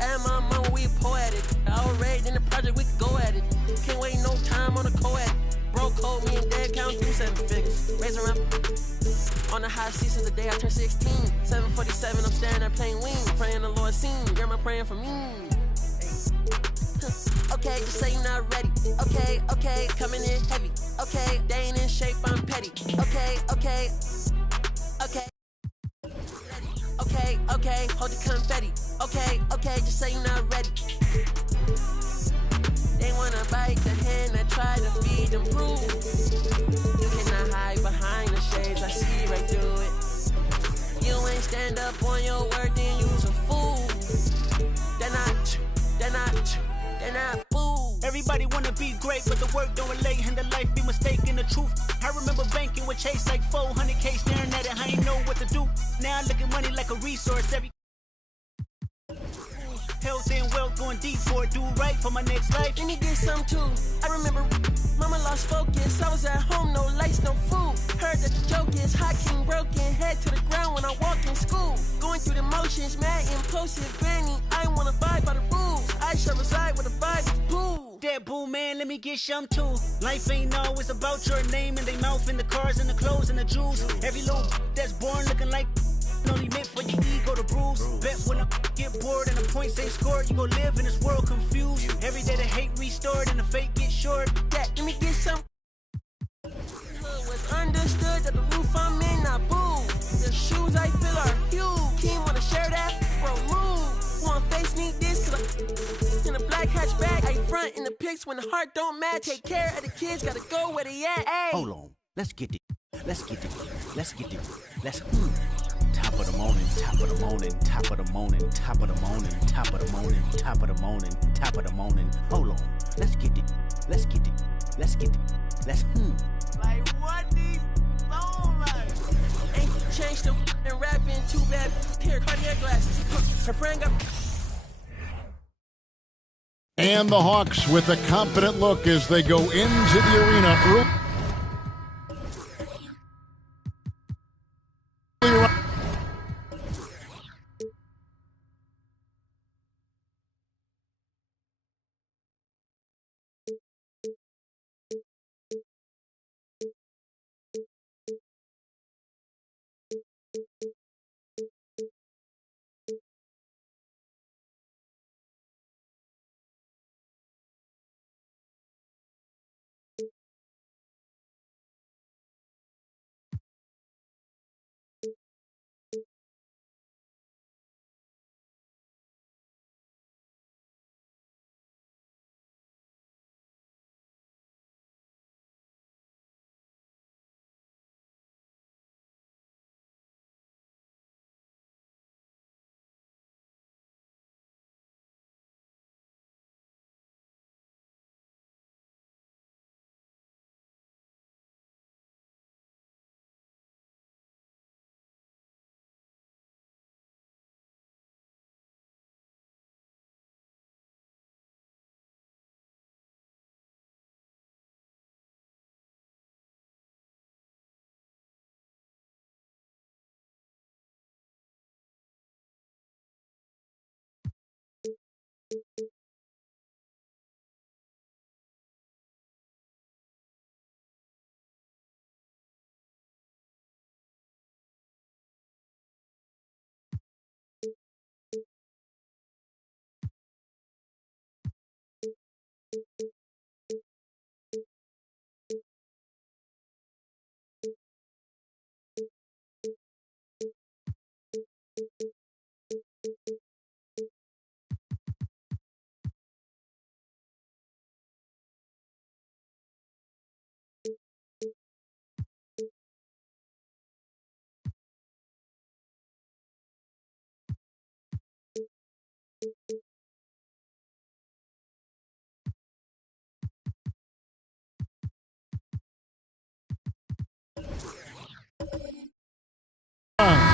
And my mama, we poetic. I was raised in the project, we could go at it. Can't wait no time on a co-ed. Bro code, me and dad count through 7 figures. Raise around on the high seat since the day I turned 16. 747, I'm standing there playing wing. Praying the Lord seen. Grandma praying for me. Okay, just say you're not ready. Okay, okay, coming in heavy. Okay, they ain't in shape, I'm petty. Okay, okay, okay. Okay, okay, hold the confetti. Okay, okay, just say you're not ready. They wanna bite the hand that try to feed them prove. You cannot hide behind the shades, I see right through it. You ain't stand up on your word, then you's a fool. They're not fools. Everybody wanna be great, but the work don't relate, and the life be mistaken the truth. I remember banking with Chase like 400K, staring at it, I ain't know what to do. Now I look at money like a resource. Every health and wealth going deep for it, do right for my next life. Let me get some too. I remember mama lost focus. I was at home, no lights, no food. Heard that the joke is hot king broken. Head to the ground when I walk in school. Going through the motions, mad impulsive granny. I wanna vibe by the rules. I shall reside with a vibe is pool. That boo man, let me get some too. Life ain't always about your name and they mouth and the cars and the clothes and the jewels. Every little that's born looking like only meant for your ego to bruise. Bet when I get bored and the points ain't scored, you gon' live in this world confused. Every day the hate restored and the fake get short. That let me get some. Was understood that the roof I'm in, not boo. The shoes I feel are huge. Team wanna share that? Bro, move. Wanna face need this? Cause I'm in a black hatchback. I front in the pics when the heart don't match. Take care of the kids, gotta go where they at. Ay. Hold on, let's get it. Let's top of the morning, top of the morning, top of the morning, top of the morning, top of the morning, top of the morning, top of the morning. Hold on, let's get it. Let's Like what these songs like? Ain't changed the and rapping too bad. Here, Cartier glasses. Her friend got. And the Hawks with a confident look as they go into the arena.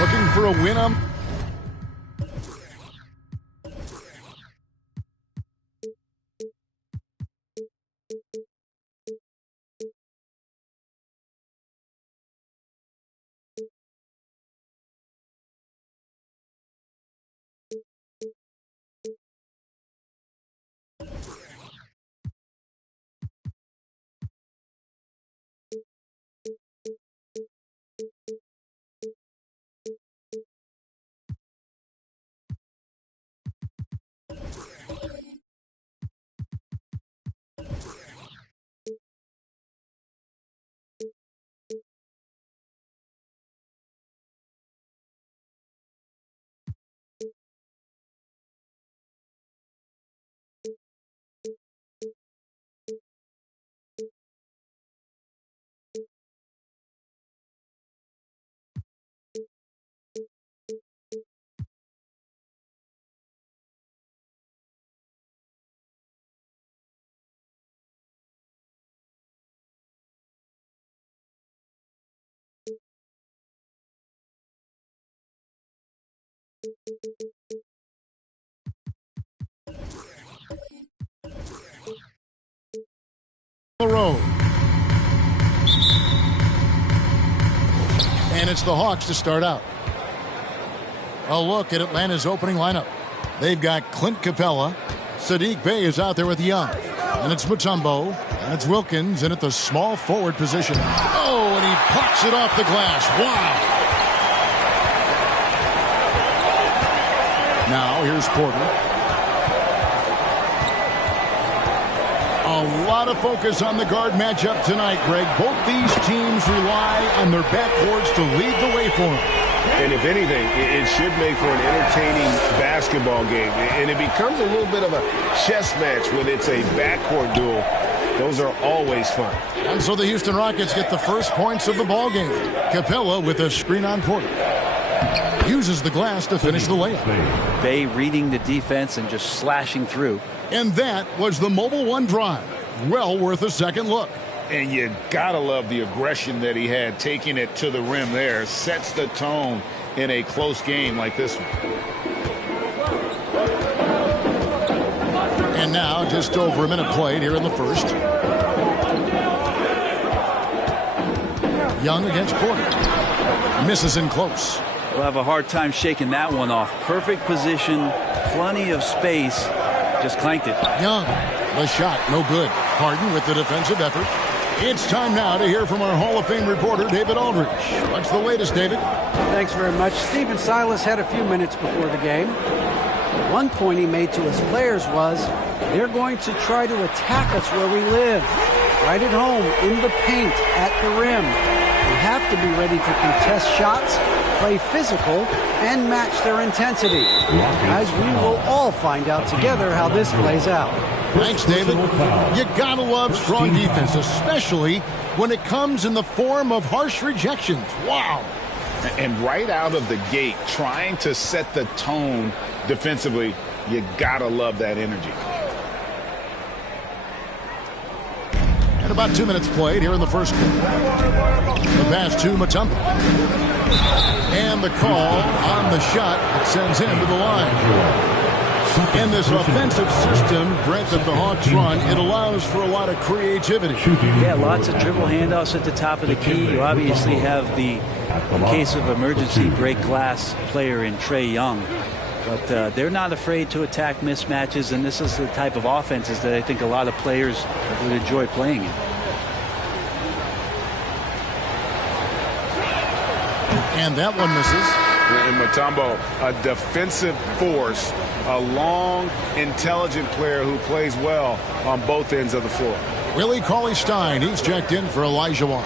Looking for a win on. The road. And it's the Hawks to start out. A look at Atlanta's opening lineup. They've got Clint Capella. Sadiq Bey is out there with Young. And it's Mutombo. And it's Wilkins in at the small forward position. Oh, and he pops it off the glass. Wow. Now here's Porter. A lot of focus on the guard matchup tonight, Greg. Both these teams rely on their backboards to lead the way for them. And if anything, it should make for an entertaining basketball game. And it becomes a little bit of a chess match when it's a backcourt duel. Those are always fun. And so the Houston Rockets get the first points of the ball game. Capella with a screen on Porter. Uses the glass to finish the layup. Bey reading the defense and just slashing through. And that was the Mobile One drive. Well worth a second look. And you gotta love the aggression that he had, taking it to the rim there. Sets the tone in a close game like this one. And now just over a minute played here in the first. Young against Porter. Misses in close. We'll have a hard time shaking that one off. Perfect position, plenty of space. Just clanked it. Young, the shot, no good. Harden with the defensive effort. It's time now to hear from our Hall of Fame reporter, David Aldrich. What's the latest, David? Thanks very much. Stephen Silas had a few minutes before the game. One point he made to his players was, they're going to try to attack us where we live. Right at home, in the paint, at the rim. We have to be ready to contest shots, play physical, and match their intensity. Guys, we will all find out together how this plays out. Thanks, David. You gotta love strong defense, especially when it comes in the form of harsh rejections. Wow. And right out of the gate, trying to set the tone defensively, you gotta love that energy. And about 2 minutes played here in the first quarter. The pass to Mutombo. And the call on the shot that sends him to the line. In this offensive system, Brent, that the Hawks run, it allows for a lot of creativity. Yeah, lots of dribble handoffs at the top of the key. You obviously have the, in case of emergency, break glass player in Trae Young. But they're not afraid to attack mismatches, and this is the type of offenses that I think a lot of players would enjoy playing in. And that one misses. And Mutombo, a defensive force, a long, intelligent player who plays well on both ends of the floor. Willie Cauley-Stein, he's checked in for Elijah Wan.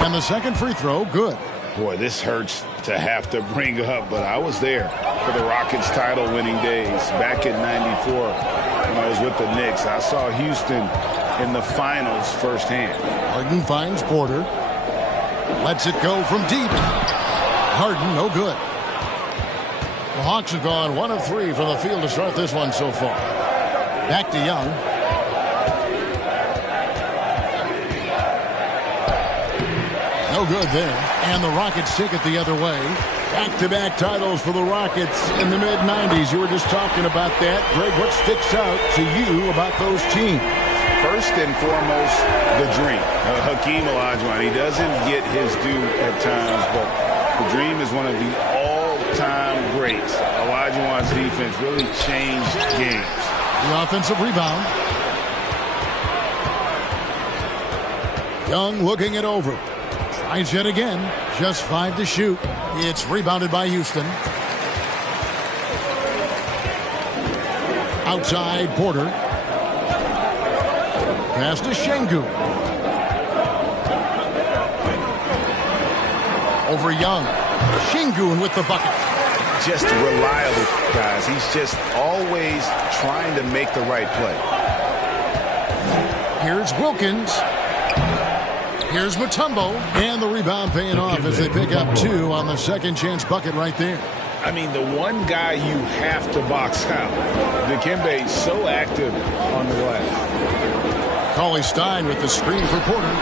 And the second free throw, good. Boy, this hurts to have to bring up, but I was there for the Rockets title-winning days back in '94 when I was with the Knicks. I saw Houston in the finals firsthand. Harden finds Porter. Lets it go from deep. Harden, no good. The Hawks have gone 1 of 3 from the field to start this one so far. Back to Young. No good there. And the Rockets take it the other way. Back-to-back titles for the Rockets in the mid-90s. You were just talking about that. Greg, what sticks out to you about those teams? First and foremost, the dream. Hakeem Olajuwon, he doesn't get his due at times, but the dream is one of the all-time greats. Olajuwon's defense really changed games. The offensive rebound. Young looking it over. Tries yet again. Just 5 to shoot. It's rebounded by Houston. Outside Porter. Pass to Şengün. Over Young. Şengün with the bucket. Just reliable, guys. He's just always trying to make the right play. Here's Wilkins. Here's Mutombo. And the rebound paying off as they pick up 2 on the second chance bucket right there. I mean, the one guy you have to box out. Dikembe so active on the glass. Cauley-Stein with the screen for Porter.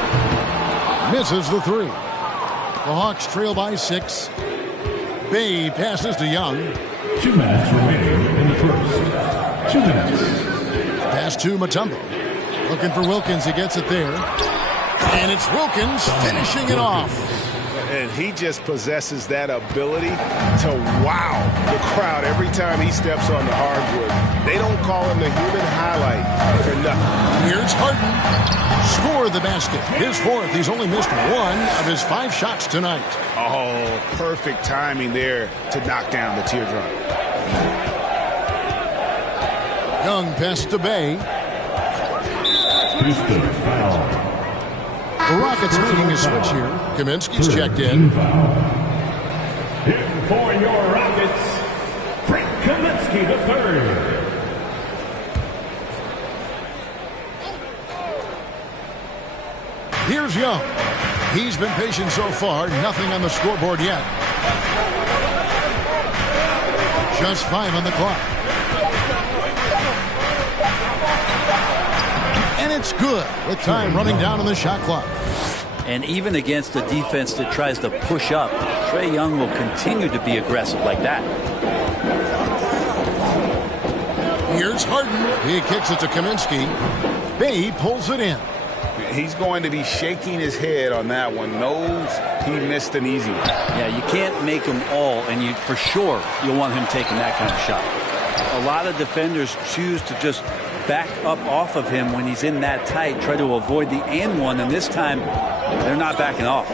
Misses the 3. The Hawks trail by 6. Bay passes to Young. 2 minutes remaining in the first. 2 minutes. Pass to Mutombo. Looking for Wilkins. He gets it there. And it's Wilkins finishing it off. And he just possesses that ability to wow the crowd every time he steps on the hardwood. They don't call him the human highlight for nothing. Here's Harden. Score the basket. His 4th. He's only missed 1 of his 5 shots tonight. Oh, perfect timing there to knock down the teardrop. Young passes to Bay. Houston foul. The Rockets making a switch here. Kaminsky's checked in. In for your Rockets, Frank Kaminsky III. Here's Young. He's been patient so far. Nothing on the scoreboard yet. Just 5 on the clock. And it's good with time running down on the shot clock. And even against a defense that tries to push up, Trae Young will continue to be aggressive like that. Here's Harden. He kicks it to Kaminsky. Bay pulls it in. He's going to be shaking his head on that one. Knows he missed an easy one. Yeah, you can't make them all, and you for sure you'll want him taking that kind of shot. A lot of defenders choose to just back up off of him when he's in that tight, try to avoid the and one, and this time they're not backing off.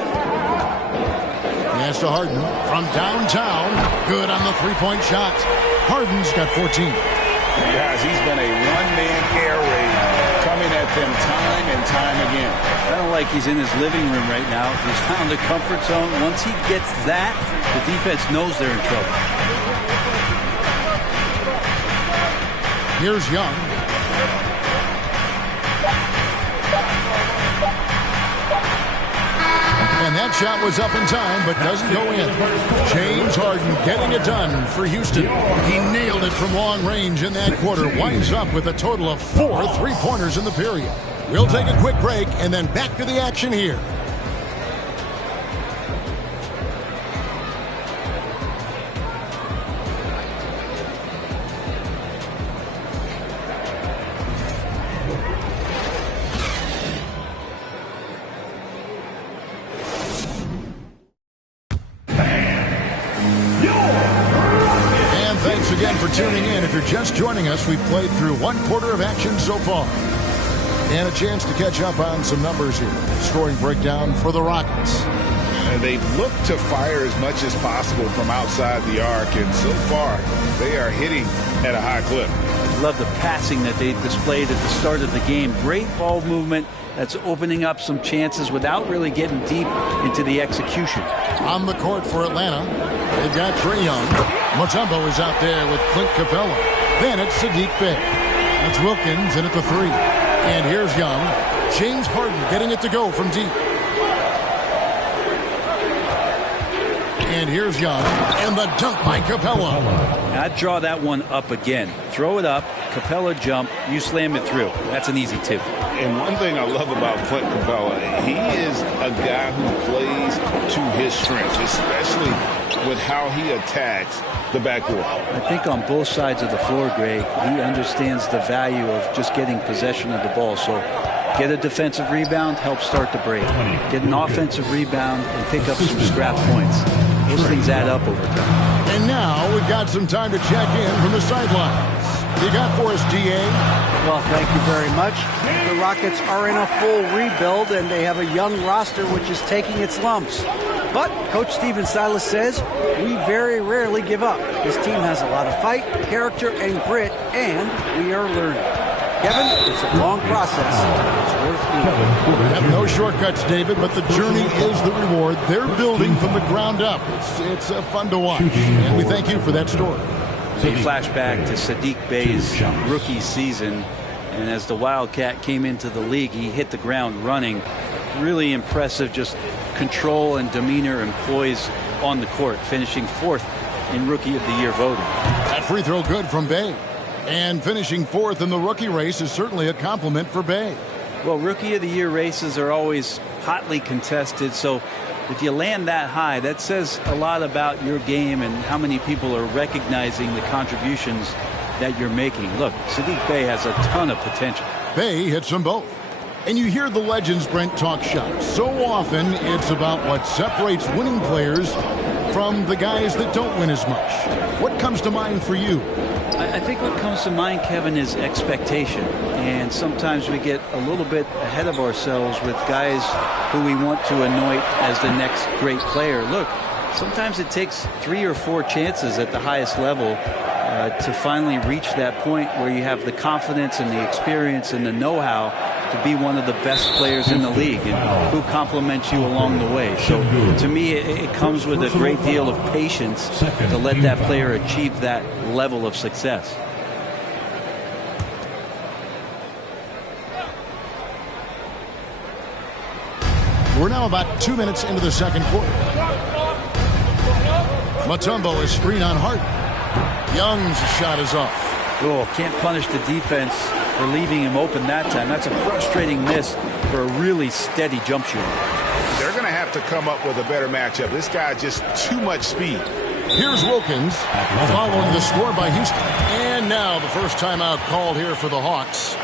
Pass to Harden from downtown. Good on the three-point shot. Harden's got 14. Guys, he's been a one-man air raid coming at them time and time again. I don't like he's in his living room right now. He's found a comfort zone. Once he gets that, the defense knows they're in trouble. Here's Young. And that shot was up in time, but doesn't go in. James Harden getting it done for Houston. He nailed it from long range in that quarter. Winds up with a total of 4 3-pointers in the period. We'll take a quick break and then back to the action here. Thanks again for tuning in. If you're just joining us, we've played through one quarter of action so far. And a chance to catch up on some numbers here. Scoring breakdown for the Rockets. And they've looked to fire as much as possible from outside the arc, and so far they are hitting at a high clip. Love the passing that they displayed at the start of the game. Great ball movement that's opening up some chances without really getting deep into the execution. On the court for Atlanta, they've got Trae Young. Mutombo is out there with Clint Capella. Then it's Saddiq Bey. That's Wilkins in at the 3. And here's Young. James Harden getting it to go from deep. And here's Young. And the dunk by Capella. I'd draw that one up again. Throw it up, Capella jump, you slam it through. That's an easy two. And one thing I love about Clint Capella, he is a guy who plays to his strengths, especially with how he attacks the backcourt. I think on both sides of the floor, Greg, he understands the value of just getting possession of the ball. So get a defensive rebound, help start the break. Get an offensive rebound and pick up some scrap points. Those things add up over time. And now we've got some time to check in from the sidelines. You got for us, D.A.? Well, thank you very much. The Rockets are in a full rebuild, and they have a young roster which is taking its lumps. But Coach Stephen Silas says we very rarely give up. This team has a lot of fight, character, and grit, and we are learning. Kevin, it's a long process. It's worth doing. Have no shortcuts, David, but the journey is the reward. They're building from the ground up. It's fun to watch, and we thank you for that story. They flash back to Saddiq Bey's rookie season, and as the Wildcat came into the league, he hit the ground running. Really impressive, just control and demeanor and poise on the court, finishing 4th in Rookie of the Year voting. That free throw good from Bey. And finishing 4th in the rookie race is certainly a compliment for Bey. Well, Rookie of the Year races are always hotly contested, so if you land that high, that says a lot about your game and how many people are recognizing the contributions that you're making. Look, Saddiq Bey has a ton of potential. Bey hits them both. And you hear the legends, Brent, talk shop. So often it's about what separates winning players from the guys that don't win as much. What comes to mind for you? I think what comes to mind, Kevin, is expectation. And sometimes we get a little bit ahead of ourselves with guys who we want to anoint as the next great player. Look, sometimes it takes 3 or 4 chances at the highest level to finally reach that point where you have the confidence and the experience and the know-how to be one of the best players in the league and who compliments you along the way. So to me, it comes with a great deal of patience to let that player achieve that level of success. We're now about 2 minutes into the second quarter. Mutombo is screen on Hart. Young's shot is off. Oh, can't punish the defense for leaving him open that time. That's a frustrating miss for a really steady jump shooter. They're going to have to come up with a better matchup. This guy just too much speed. Here's Wilkins following the score by Houston. And now the first timeout called here for the Hawks.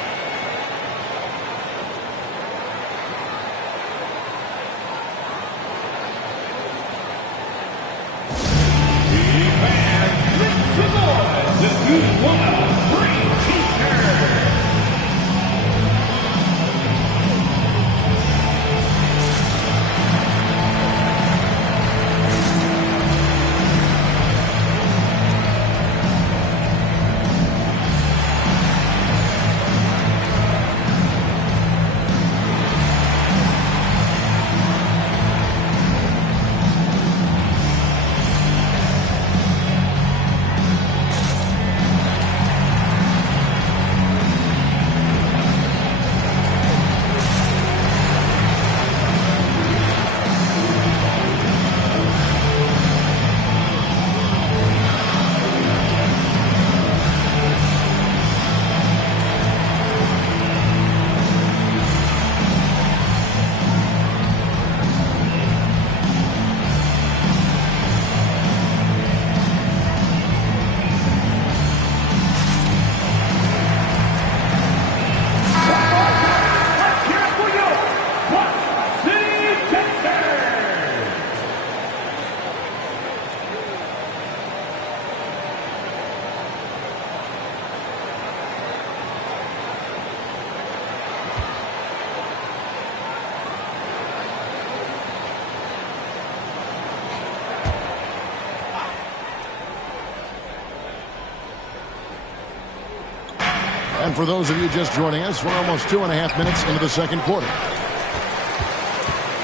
And for those of you just joining us, we're almost 2.5 minutes into the second quarter.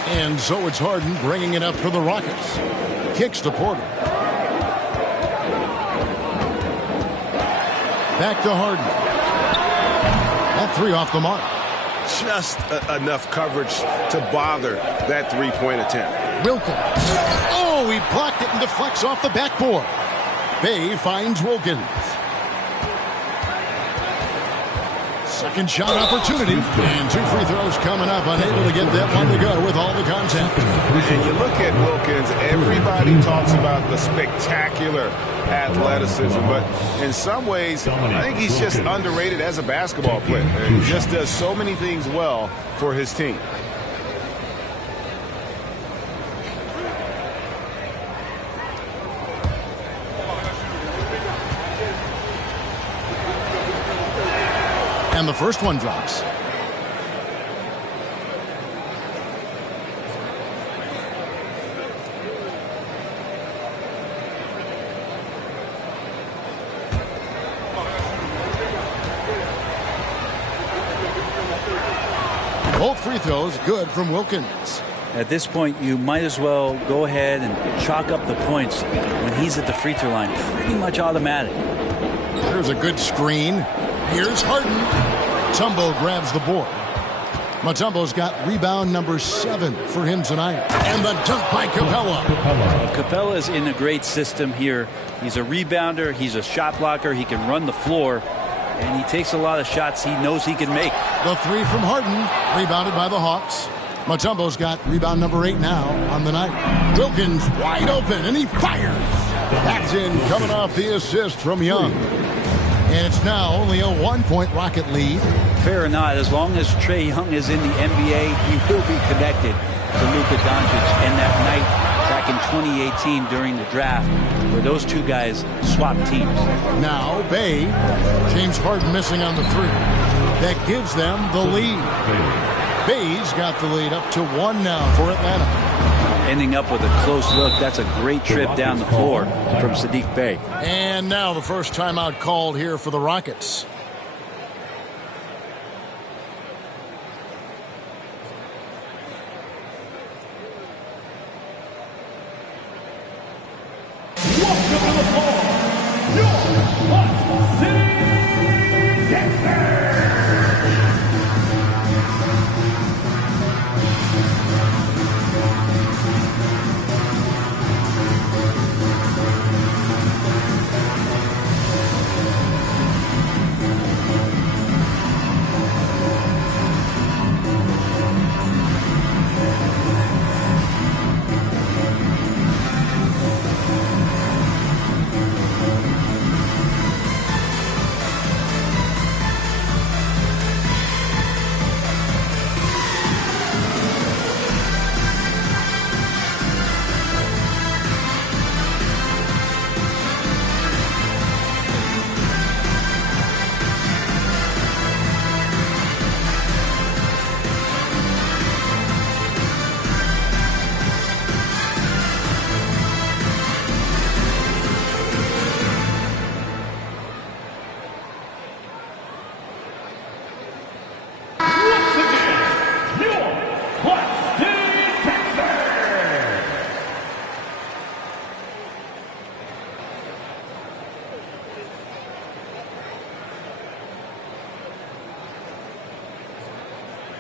And so it's Harden bringing it up for the Rockets. Kicks to Porter. Back to Harden. That three off the mark. Just enough coverage to bother that three-point attempt. Wilkins. Oh, he blocked it and deflects off the backboard. Bay finds Wilkins. Second shot opportunity. And 2 free throws coming up. Unable to get that one to go with all the contact. And you look at Wilkins, everybody talks about the spectacular athleticism, but in some ways, I think he's just underrated as a basketball player. He just does so many things well for his team. And the first one drops. Both free throws good from Wilkins. At this point, you might as well go ahead and chalk up the points when he's at the free throw line. Pretty much automatic. There's a good screen. Here's Harden. Mutombo grabs the board. Mutombo's got rebound number 7 for him tonight. And the dunk by Capella. Capella's in a great system here. He's a rebounder. He's a shot blocker. He can run the floor. And he takes a lot of shots he knows he can make. The three from Harden, rebounded by the Hawks. Mutombo's got rebound number 8 now on the night. Wilkins wide open, and he fires. That's in, coming off the assist from Young. And it's now only a 1-point Rocket lead. Fair or not, as long as Trae Young is in the NBA, he will be connected to Luka Doncic. And that night back in 2018 during the draft, where those two guys swapped teams. Now Bay, James Harden missing on the 3. That gives them the lead. Bay's got the lead up to 1 now for Atlanta. Ending up with a close look. That's a great trip down the floor from Sadiq Bey. And now the first timeout called here for the Rockets.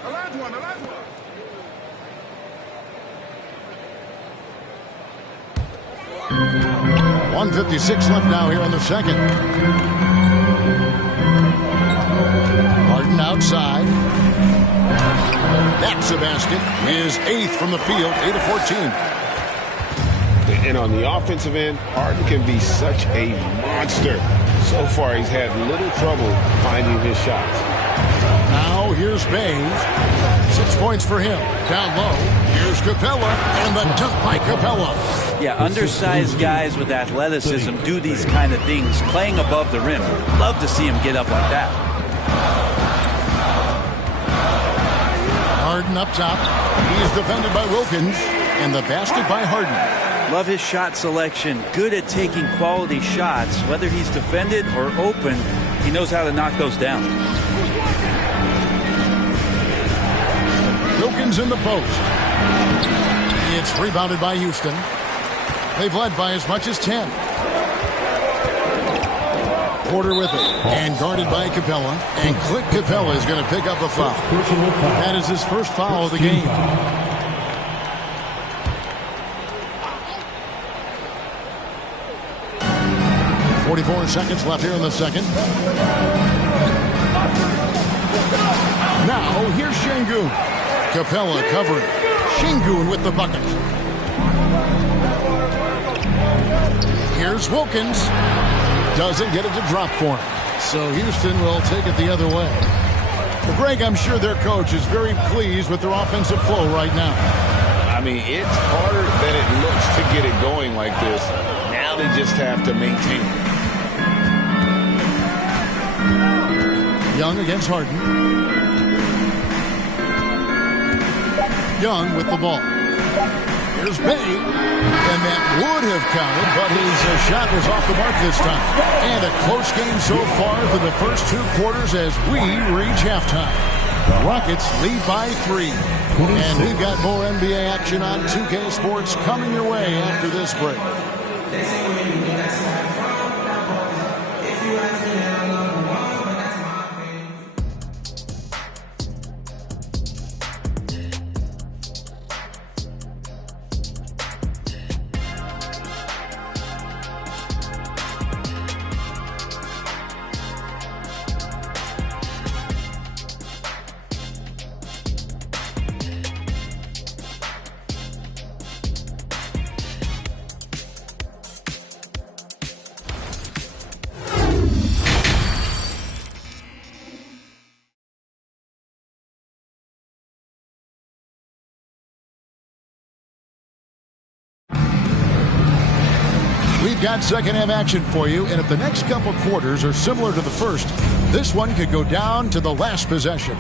A last one. 1:56 left now here in the second. Harden outside. That's a basket. His 8th from the field, 8 of 14. And on the offensive end, Harden can be such a monster. So far, he's had little trouble finding his shots. Now here's Baines. 6 points for him. Down low. Here's Capella. And the dunk by Capella. Yeah, undersized guys with athleticism do these kind of things, playing above the rim. Love to see him get up like that. Harden up top. He's defended by Wilkins. And the basket by Harden. Love his shot selection. Good at taking quality shots. Whether he's defended or open, he knows how to knock those down. Wilkins in the post. It's rebounded by Houston. They've led by as much as 10. Porter with it. And guarded by Capella. And Clint Capella is going to pick up a foul. That is his first foul of the game. 44 seconds left here in the second. Now, here's Şengün. Capella covering. Şengün with the bucket. Here's Wilkins. Doesn't get it to drop for him. So Houston will take it the other way. Well, Greg, I'm sure their coach is very pleased with their offensive flow right now. I mean, it's harder than it looks to get it going like this. Now they just have to maintain it. Young against Harden. Young with the ball. Here's Bay. And that would have counted, but his shot was off the mark this time. And a close game so far for the first 2 quarters as we reach halftime. The Rockets lead by 3. And we've got more NBA action on 2K Sports coming your way after this break. We've got second half action for you, and if the next couple quarters are similar to the first, this one could go down to the last possession.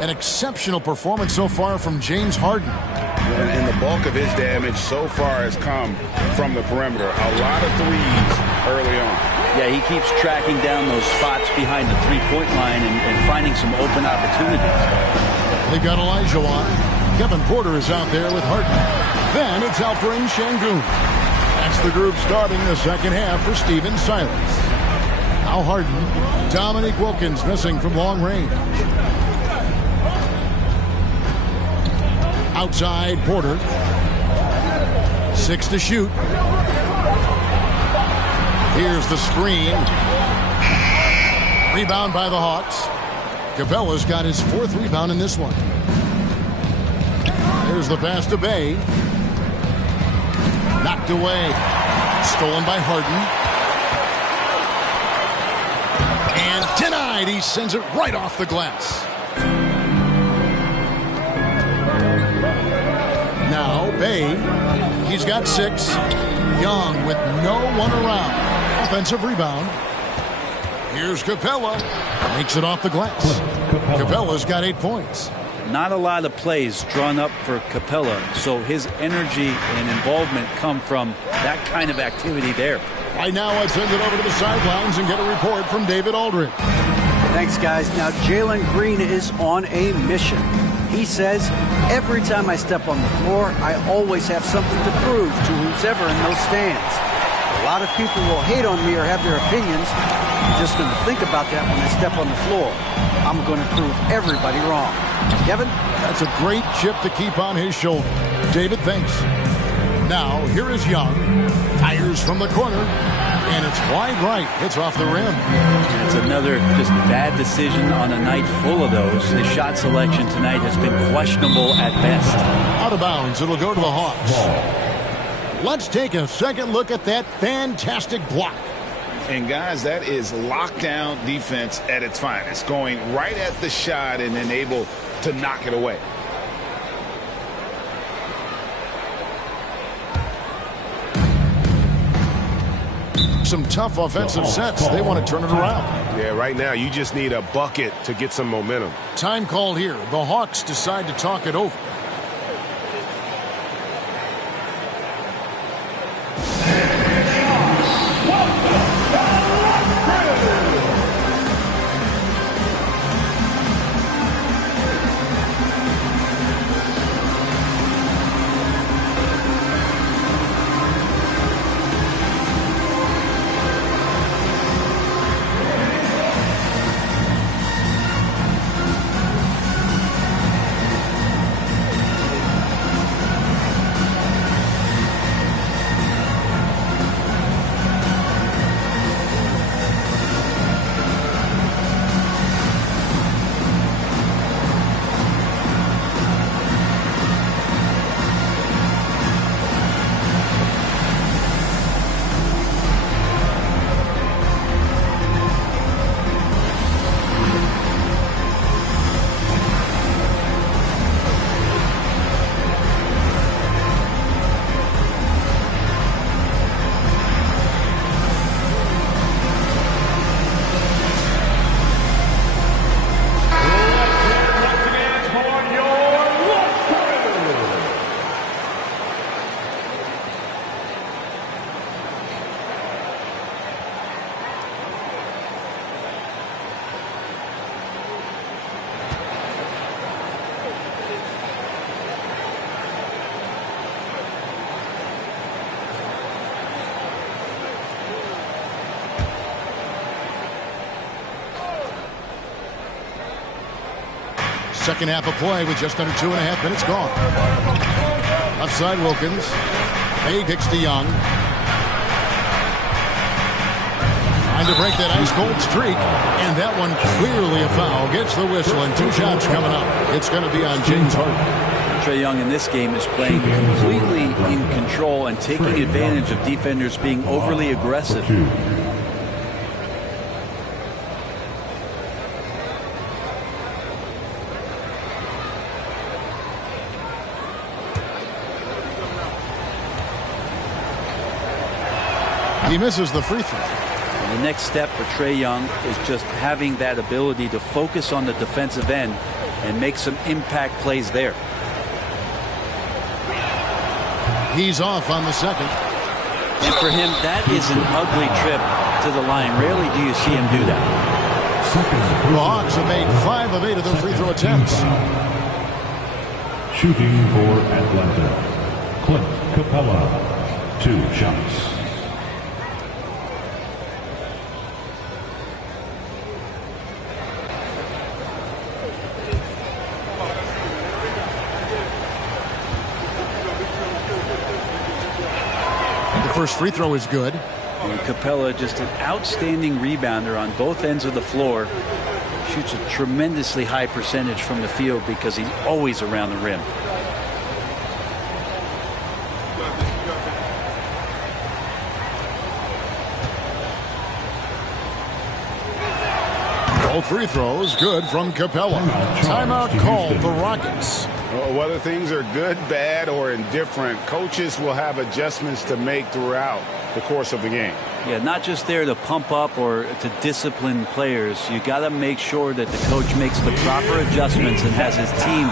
An exceptional performance so far from James Harden. And the bulk of his damage so far has come from the perimeter. A lot of threes early on. Yeah, he keeps tracking down those spots behind the three-point line and finding some open opportunities. They've got Elijah on. Kevin Porter is out there with Harden. Then it's Alperen Şengün. That's the group starting the second half for Stephen Silas. Now Harden. Dominique Wilkins missing from long range. Outside Porter. 6 to shoot. Here's the screen. Rebound by the Hawks. Capella's got his 4th rebound in this one. There's the pass to Bay. Knocked away. Stolen by Harden. And denied. He sends it right off the glass. Now Bay. He's got 6. Young with no one around. Offensive rebound. Here's Capella. Makes it off the glass. Capella's got 8 points. Not a lot of plays drawn up for Capella, so his energy and involvement come from that kind of activity there. Right now, I'd send it over to the sidelines and get a report from David Aldridge. Thanks, guys. Now, Jalen Green is on a mission. He says, every time I step on the floor, I always have something to prove to who's ever in those stands. A lot of people will hate on me or have their opinions. I'm just going to think about that when I step on the floor. I'm going to prove everybody wrong. Kevin? That's a great chip to keep on his shoulder. David, thanks. Now, here is Young. Fires from the corner. And it's wide right. Hits off the rim. It's another just bad decision on a night full of those. His shot selection tonight has been questionable at best. Out of bounds. It'll go to the Hawks. Let's take a second look at that fantastic block. And, guys, that is lockdown defense at its finest. Going right at the shot and then able to knock it away. Some tough offensive sets. They want to turn it around. Yeah, right now you just need a bucket to get some momentum. Time called here. The Hawks decide to talk it over. Second half of play with just under 2.5 minutes gone. Outside Wilkins. Hay kicks to Young. Trying to break that ice-cold streak. And that one clearly a foul. Gets the whistle, and 2 shots coming up. It's going to be on James Harden. Trae Young in this game is playing completely in control and taking advantage of defenders being overly aggressive. He misses the free throw. And the next step for Trae Young is just having that ability to focus on the defensive end and make some impact plays there. He's off on the second. And for him, that is an ugly trip to the line. Rarely do you see him do that. The Hawks have made 5 of 8 of their free throw attempts. Shooting for Atlanta, Clint Capella, 2 shots. First free throw is good. And Capella, just an outstanding rebounder on both ends of the floor. Shoots a tremendously high percentage from the field because he's always around the rim. Both free throws good from Capella. Timeout called the Rockets. Whether things are good, bad, or indifferent, coaches will have adjustments to make throughout the course of the game. Yeah, not just there to pump up or to discipline players. You got to make sure that the coach makes the proper adjustments and has his team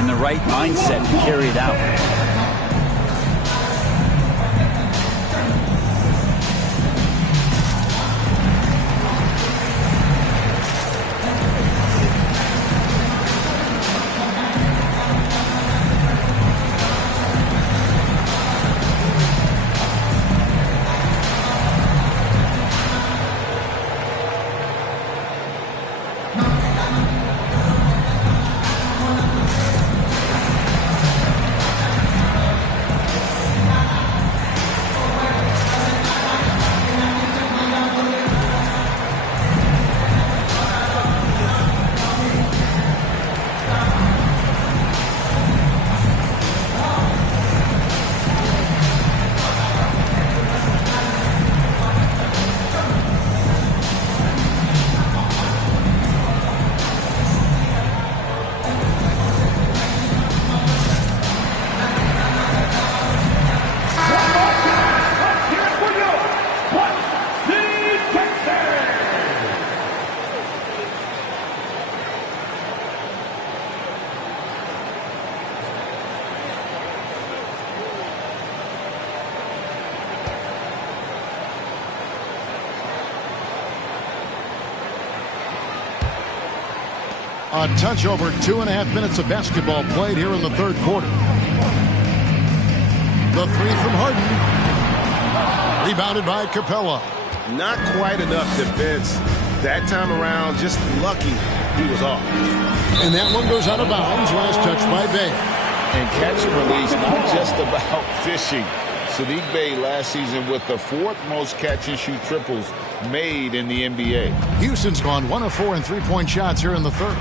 in the right mindset to carry it out. A touch over 2.5 minutes of basketball played here in the third quarter. The three from Harden. Rebounded by Capella. Not quite enough defense that time around. Just lucky he was off. And that one goes out of bounds. Last touch by Bay. And catch and release, not just about fishing. Sadiq Bey last season with the 4th most catch and shoot triples made in the NBA. Houston's gone 1 of 4 in three-point shots here in the third.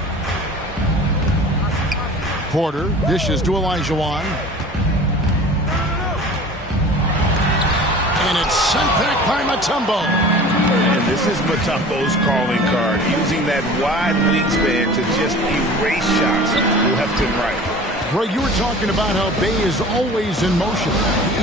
Porter dishes to Olajuwon. And it's sent back by Mutombo. And this is Mutombo's calling card, using that wide wingspan to just erase shots left and right. Roy, you were talking about how Bey is always in motion.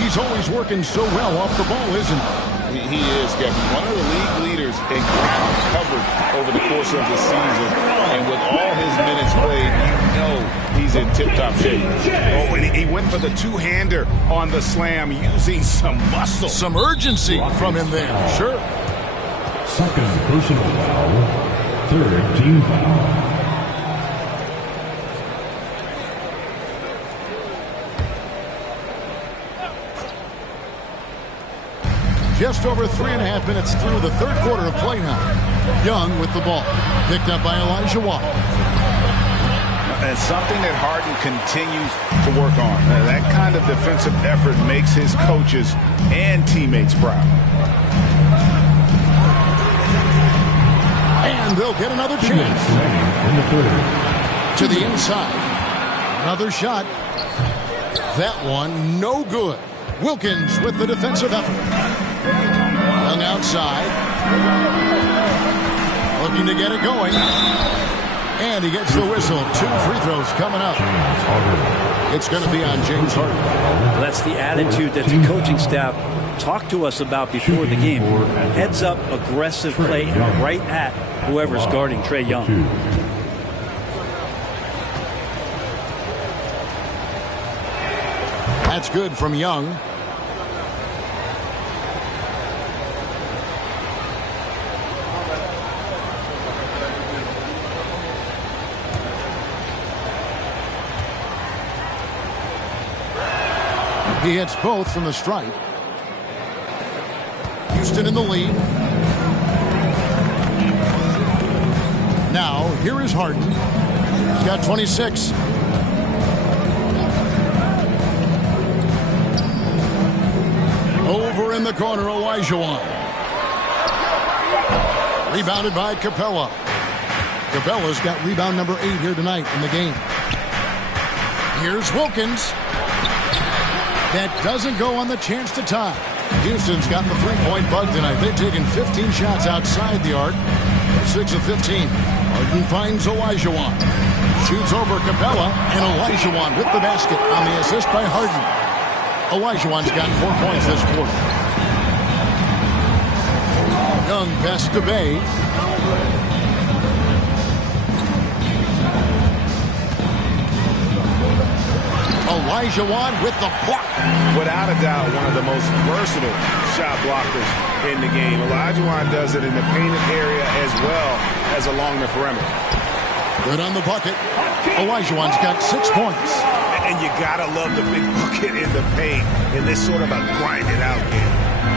He's always working so well off the ball, isn't he? He is, Kevin. One of the league leaders in ground covered over the course of the season. And with all his minutes played, you know he's in tip-top shape. Oh, and he went for the two-hander on the slam, using some muscle. Some urgency from him there. Sure. Second personal foul. Third team foul. Just over 3.5 minutes through the third quarter of play now. Young with the ball. Picked up by Olajuwon. And something that Harden continues to work on. That kind of defensive effort makes his coaches and teammates proud. And they'll get another chance. To the inside. Another shot. That one, no good. Wilkins with the defensive effort. Young outside. Looking to get it going. And he gets the whistle. 2 free throws coming up. It's going to be on James Harden. Well, that's the attitude that the coaching staff talked to us about before the game. Heads up, aggressive play, and right at whoever's guarding Trae Young. That's good from Young. He hits both from the stripe. Houston in the lead. Now, here is Harden. He's got 26. Over in the corner, Olajuwon. Rebounded by Capella. Capella's got rebound number 8 here tonight in the game. Here's Wilkins. That doesn't go on the chance to tie. Houston's gotten the three-point bug tonight. They've taken 15 shots outside the arc. 6 of 15. Harden finds Olajuwon. Shoots over Capella, and Olajuwon with the basket on the assist by Harden. Olajuwon's got 4 points this quarter. Young pass to Bay. Olajuwon with the block. Without a doubt, one of the most versatile shot blockers in the game. Olajuwon does it in the painted area as well as along the perimeter. Good on the bucket. Olajuwon's got 6 points. And you gotta love the big bucket in the paint in this sort of a grinded out game.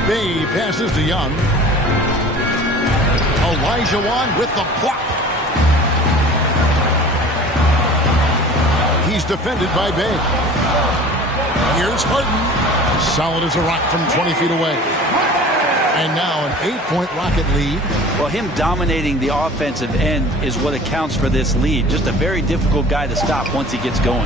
Bay passes to Young. Olajuwon with the block. He's defended by Bay. Here's Harden. Solid as a rock from 20 feet away. And now an 8-point Rocket lead. Well, him dominating the offensive end is what accounts for this lead. Just a very difficult guy to stop once he gets going.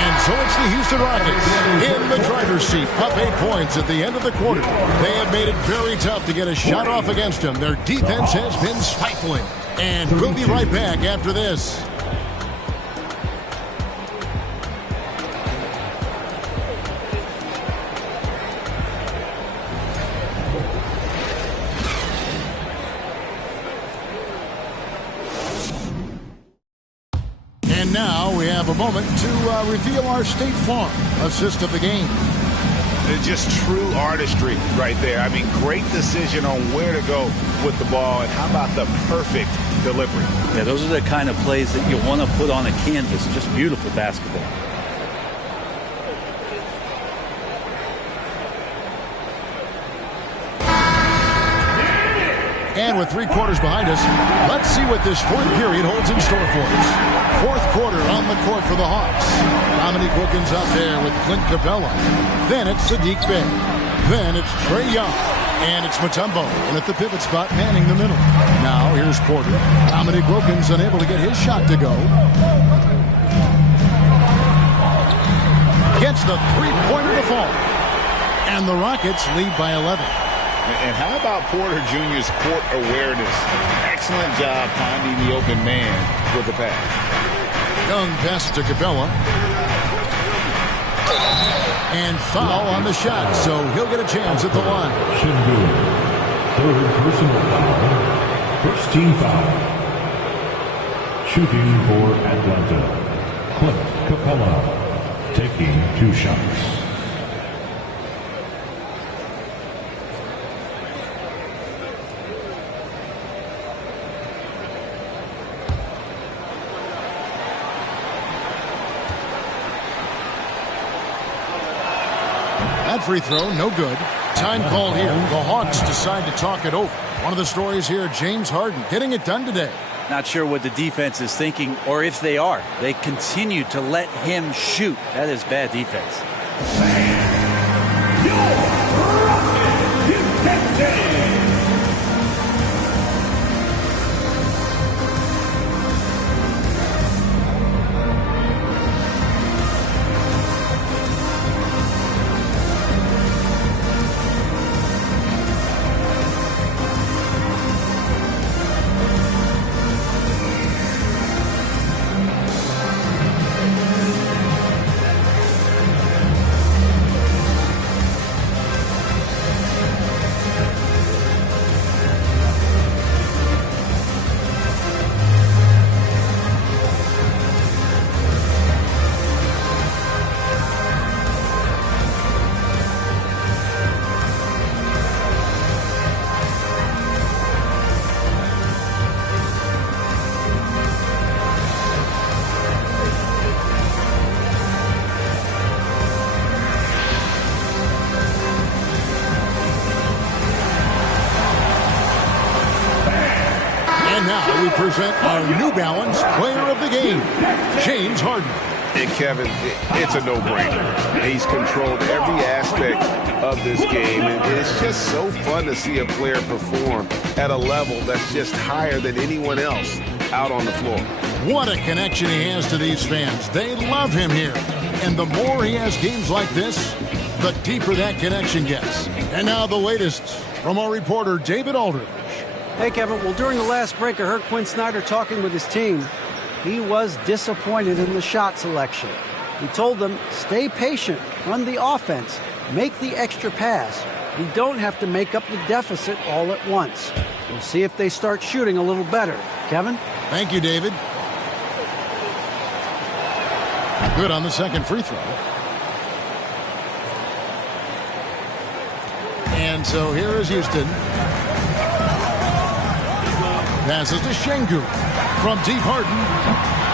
And so it's the Houston Rockets in the driver's seat, up 8 points at the end of the quarter. They have made it very tough to get a shot off against them. Their defense has been stifling. And we'll be right back after this. And now we have a moment to reveal our State Farm assist of the game. It's just true artistry right there. I mean, great decision on where to go with the ball, and how about the perfect delivery? Yeah, those are the kind of plays that you want to put on a canvas. Just beautiful basketball. And with 3 quarters behind us, let's see what this fourth period holds in store for us. Fourth quarter on the court for the Hawks. Dominique Wilkins out there with Clint Capella. Then it's Sadiq Bey. Then it's Trae Young. And it's Mutombo. And at the pivot spot, manning the middle. Now here's Porter. Dominique Wilkins unable to get his shot to go. Gets the three-pointer to fall. And the Rockets lead by 11. And how about Porter Jr.'s court awareness? Excellent job finding the open man with the pass. Young passes to Capella. And foul on the shot, so he'll get a chance at the line. Third personal foul. First team foul. Shooting for Atlanta. Clint Capella taking 2 shots. That free throw, no good. Time call here. The Hawks decide to talk it over. One of the stories here, James Harden getting it done today. Not sure what the defense is thinking, or if they are. They continue to let him shoot. That is bad defense. Now we present our New Balance Player of the Game, James Harden. And Kevin, it's a no-brainer. He's controlled every aspect of this game, and it's just so fun to see a player perform at a level that's just higher than anyone else out on the floor. What a connection he has to these fans. They love him here. And the more he has games like this, the deeper that connection gets. And now the latest from our reporter, David Aldridge. Hey, Kevin. Well, during the last break, I heard Quinn Snyder talking with his team. He was disappointed in the shot selection. He told them, stay patient, run the offense, make the extra pass. We don't have to make up the deficit all at once. We'll see if they start shooting a little better. Kevin? Thank you, David. Good on the second free throw. And so here is Houston. Passes to Şengün. From deep, Harden.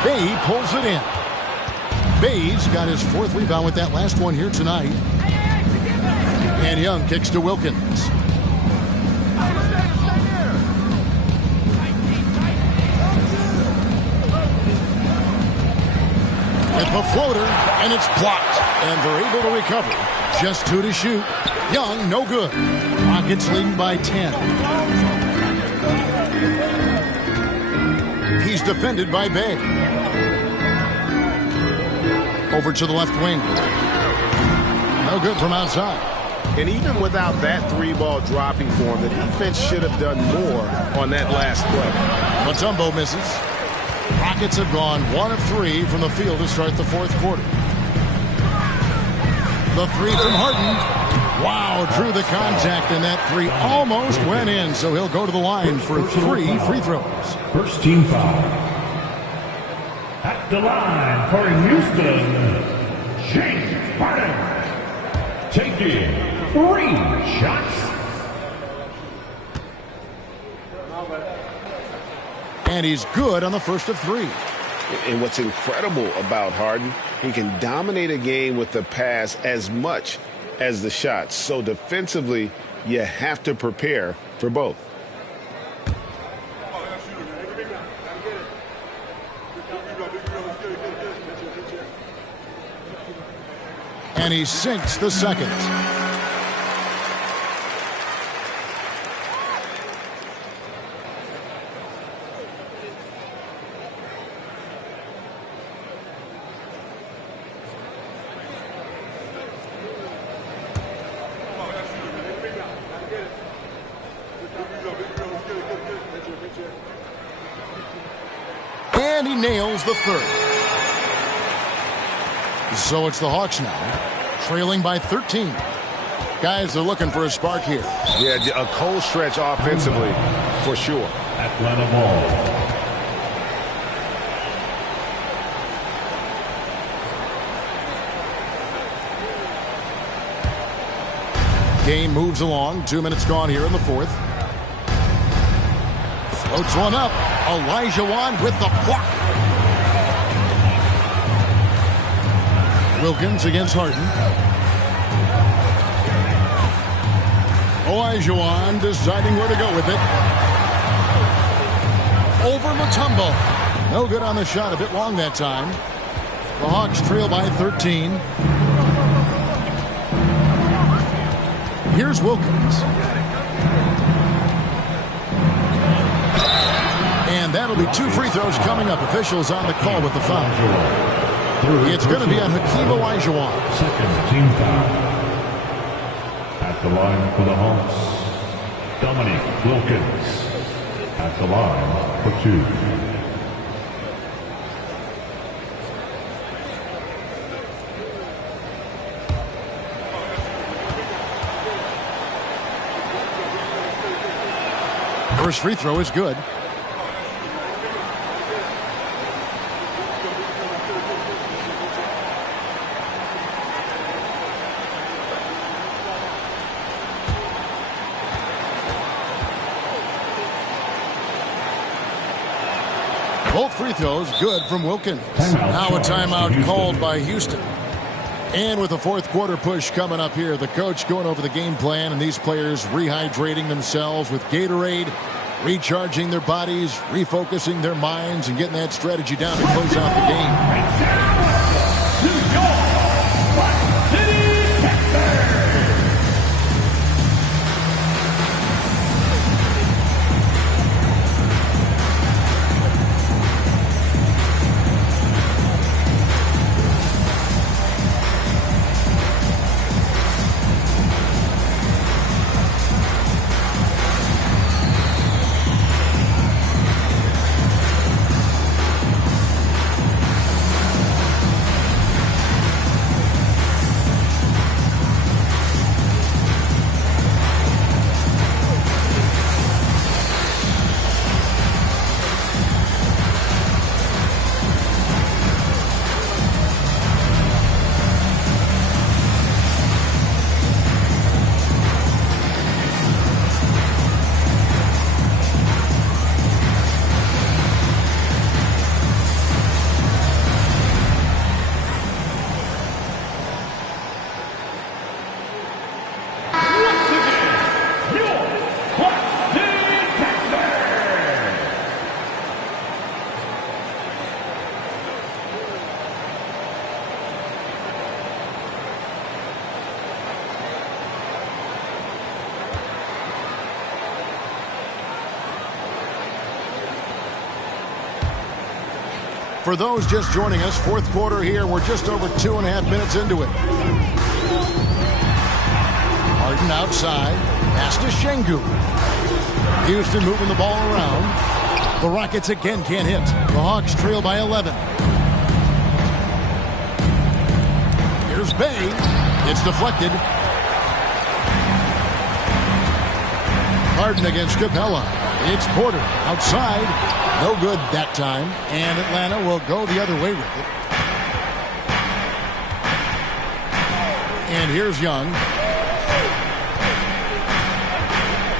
Bey pulls it in. Bey's got his fourth rebound with that last one here tonight. And Young kicks to Wilkins. With the floater, and it's blocked. And they're able to recover. Just 2 to shoot. Young, no good. Rockets leading by 10. He's defended by Bey. Over to the left wing. No good from outside. And even without that three-ball dropping for him, the defense should have done more on that last play. Mutombo misses. Rockets have gone 1 of 3 from the field to start the fourth quarter. The three from Harden. Wow, drew the contact, and that three almost went in, so he'll go to the line for 3 free throws. First team foul. At the line for Houston, James Harden. Taking 3 shots. And he's good on the first of 3. And what's incredible about Harden, he can dominate a game with the pass as much as the shots. So defensively, you have to prepare for both. And he sinks the second. And he nails the third. So it's the Hawks now, trailing by 13. Guys are looking for a spark here. Yeah, a cold stretch offensively, for sure. Atlanta ball. Game moves along. 2 minutes gone here in the fourth. Floats one up. Olajuwon with the block. Wilkins against Harden. Olajuwon deciding where to go with it. over Mutombo. No good on the shot. A bit long that time. The Hawks trail by 13. Here's Wilkins. And that'll be 2 free throws coming up. Officials on the call with the foul. It's going to be on Hakeem Olajuwon. Second team foul. At the line for the Hawks, Dominic Wilkins. At the line for 2. First free throw is good. Both free throws good from Wilkins. Now a timeout called by Houston. And with the fourth quarter push coming up here, the coach going over the game plan and these players rehydrating themselves with Gatorade, recharging their bodies, refocusing their minds, and getting that strategy down to close out the game. For those just joining us, fourth quarter here. We're just over 2.5 minutes into it. Harden outside. Pass to Şengün. Houston moving the ball around. The Rockets again can't hit. The Hawks trail by 11. Here's Bay. It's deflected. Harden against Capella. It's Porter outside. No good that time. And Atlanta will go the other way with it. And here's Young.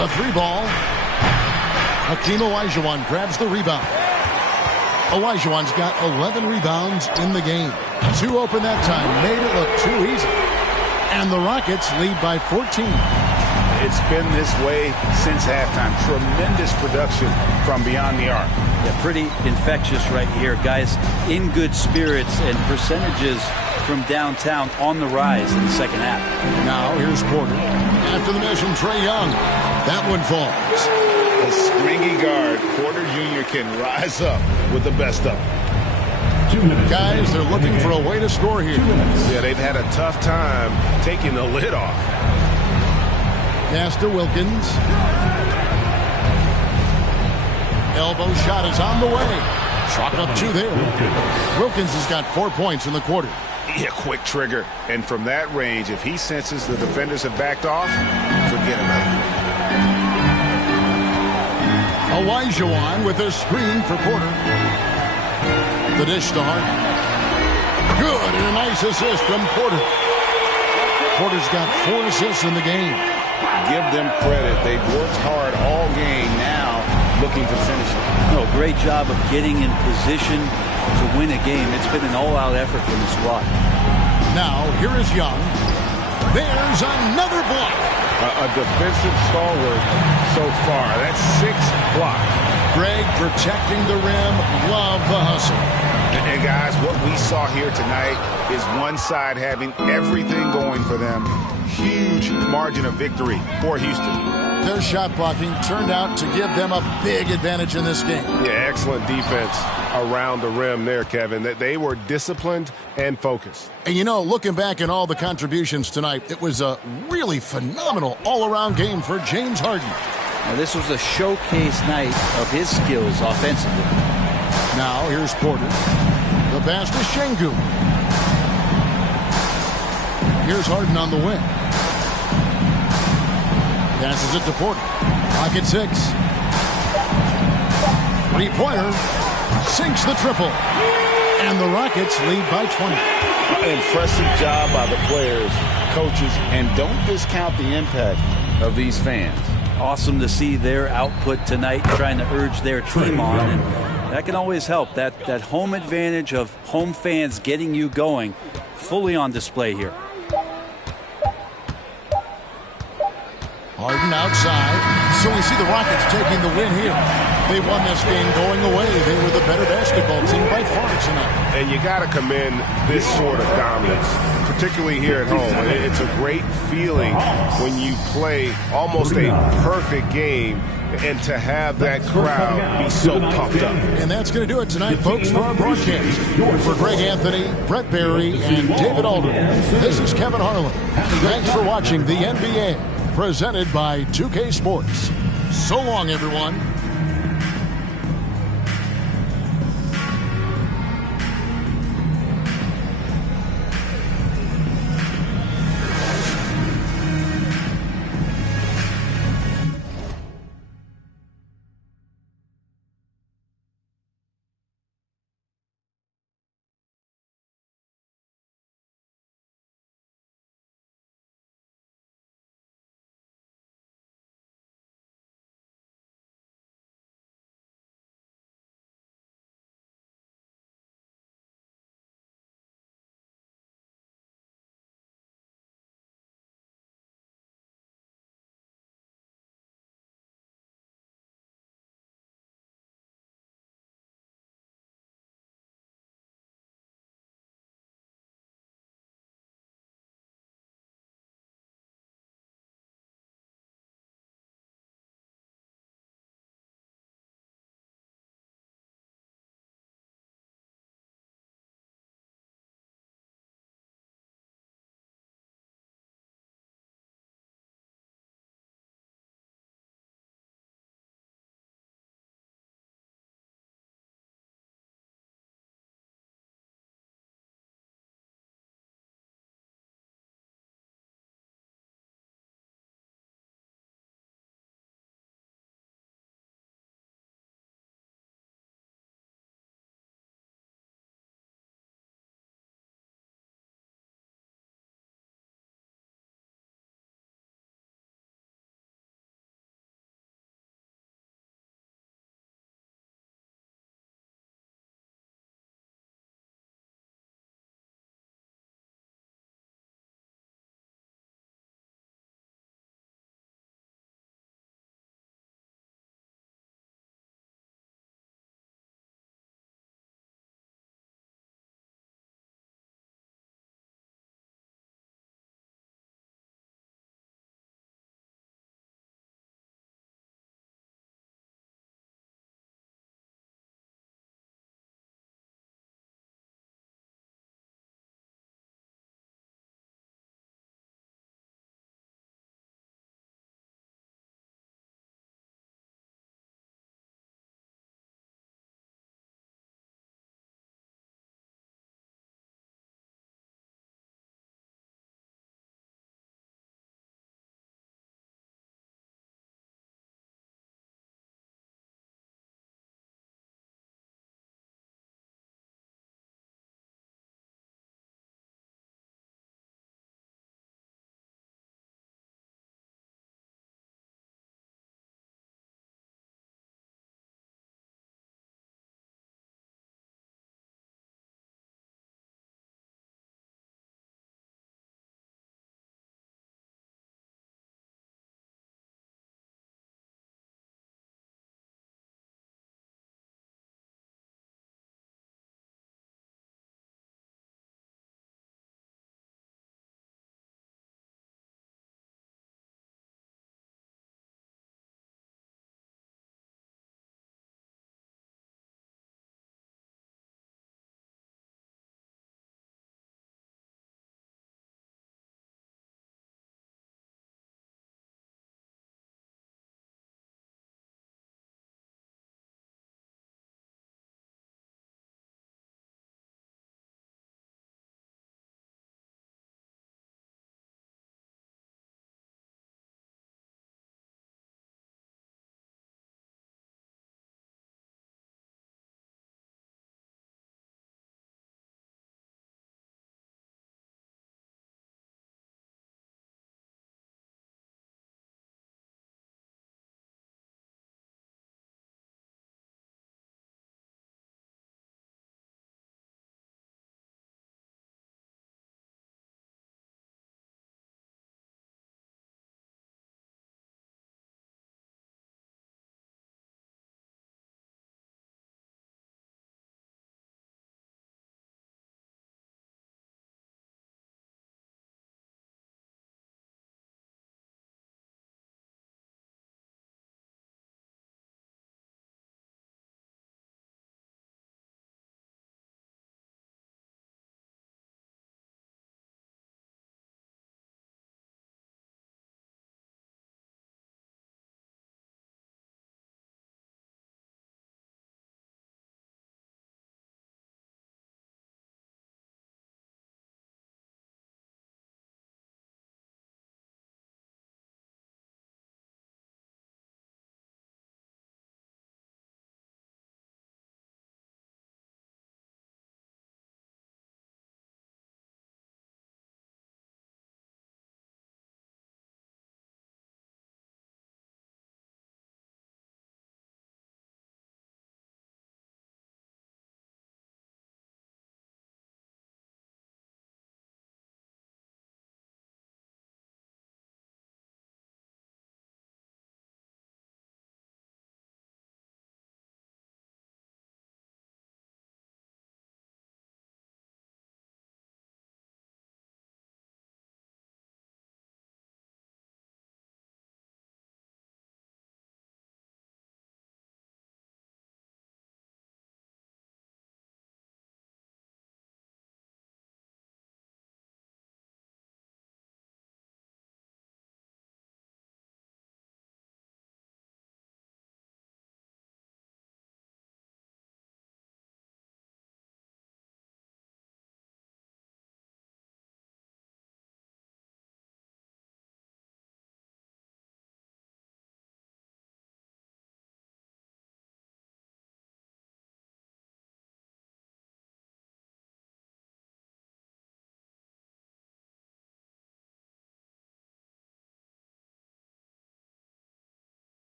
A 3-ball. Hakeem Olajuwon grabs the rebound. Olajuwon's got 11 rebounds in the game. 2 open that time. Made it look too easy. And the Rockets lead by 14. It's been this way since halftime. Tremendous production from beyond the arc. Yeah, pretty infectious right here. Guys in good spirits and percentages from downtown on the rise in the second half. Now here's Porter. After the miss from Trae Young. That one falls. A springy guard, Porter Jr. can rise up with the best of them. 2 minutes. Guys, they're looking for a way to score here. 2 minutes. Yeah, they've had a tough time taking the lid off. Pass to Wilkins. Elbow shot is on the way. Chalk up 2 there. Wilkins has got 4 points in the quarter. Yeah, quick trigger. And from that range, if he senses the defenders have backed off, forget about it. Olajuwon with a screen for Porter. The dish to Harden. Good, and a nice assist from Porter. Porter's got 4 assists in the game. Give them credit. They've worked hard all game, now looking to finish it. No, great job of getting in position to win a game. It's been an all-out effort from the squad. Now, here is Young. There's another block. A defensive stalwart so far. That's 6 blocks. Greg protecting the rim. Love the hustle. And guys, what we saw here tonight is one side having everything going for them. Huge margin of victory for Houston. Their shot blocking turned out to give them a big advantage in this game. Yeah, excellent defense around the rim there, Kevin. They were disciplined and focused. And you know, looking back at all the contributions tonight, it was a really phenomenal all-around game for James Harden. Now, this was a showcase night of his skills offensively. Now, here's Porter. The pass to Şengün. Here's Harden on the wing. Passes it to Porter. Pocket 6. Three-pointer. Sinks the triple. And the Rockets lead by 20. Impressive job by the players, coaches, and don't discount the impact of these fans. Awesome to see their output tonight, trying to urge their team on, and that can always help. That home advantage of home fans getting you going, fully on display here. Harden outside. So we see the Rockets taking the win here. They won this game going away. They were the better basketball team by far tonight. And you got to commend this sort of dominance, particularly here at home. It's a great feeling when you play almost a perfect game and to have that crowd be so pumped up. And that's going to do it tonight, folks, for our broadcast. For Greg Anthony, Brett Barry, and David Alden, this is Kevin Harlan. Thanks for watching the NBA, presented by 2K Sports. So long, everyone.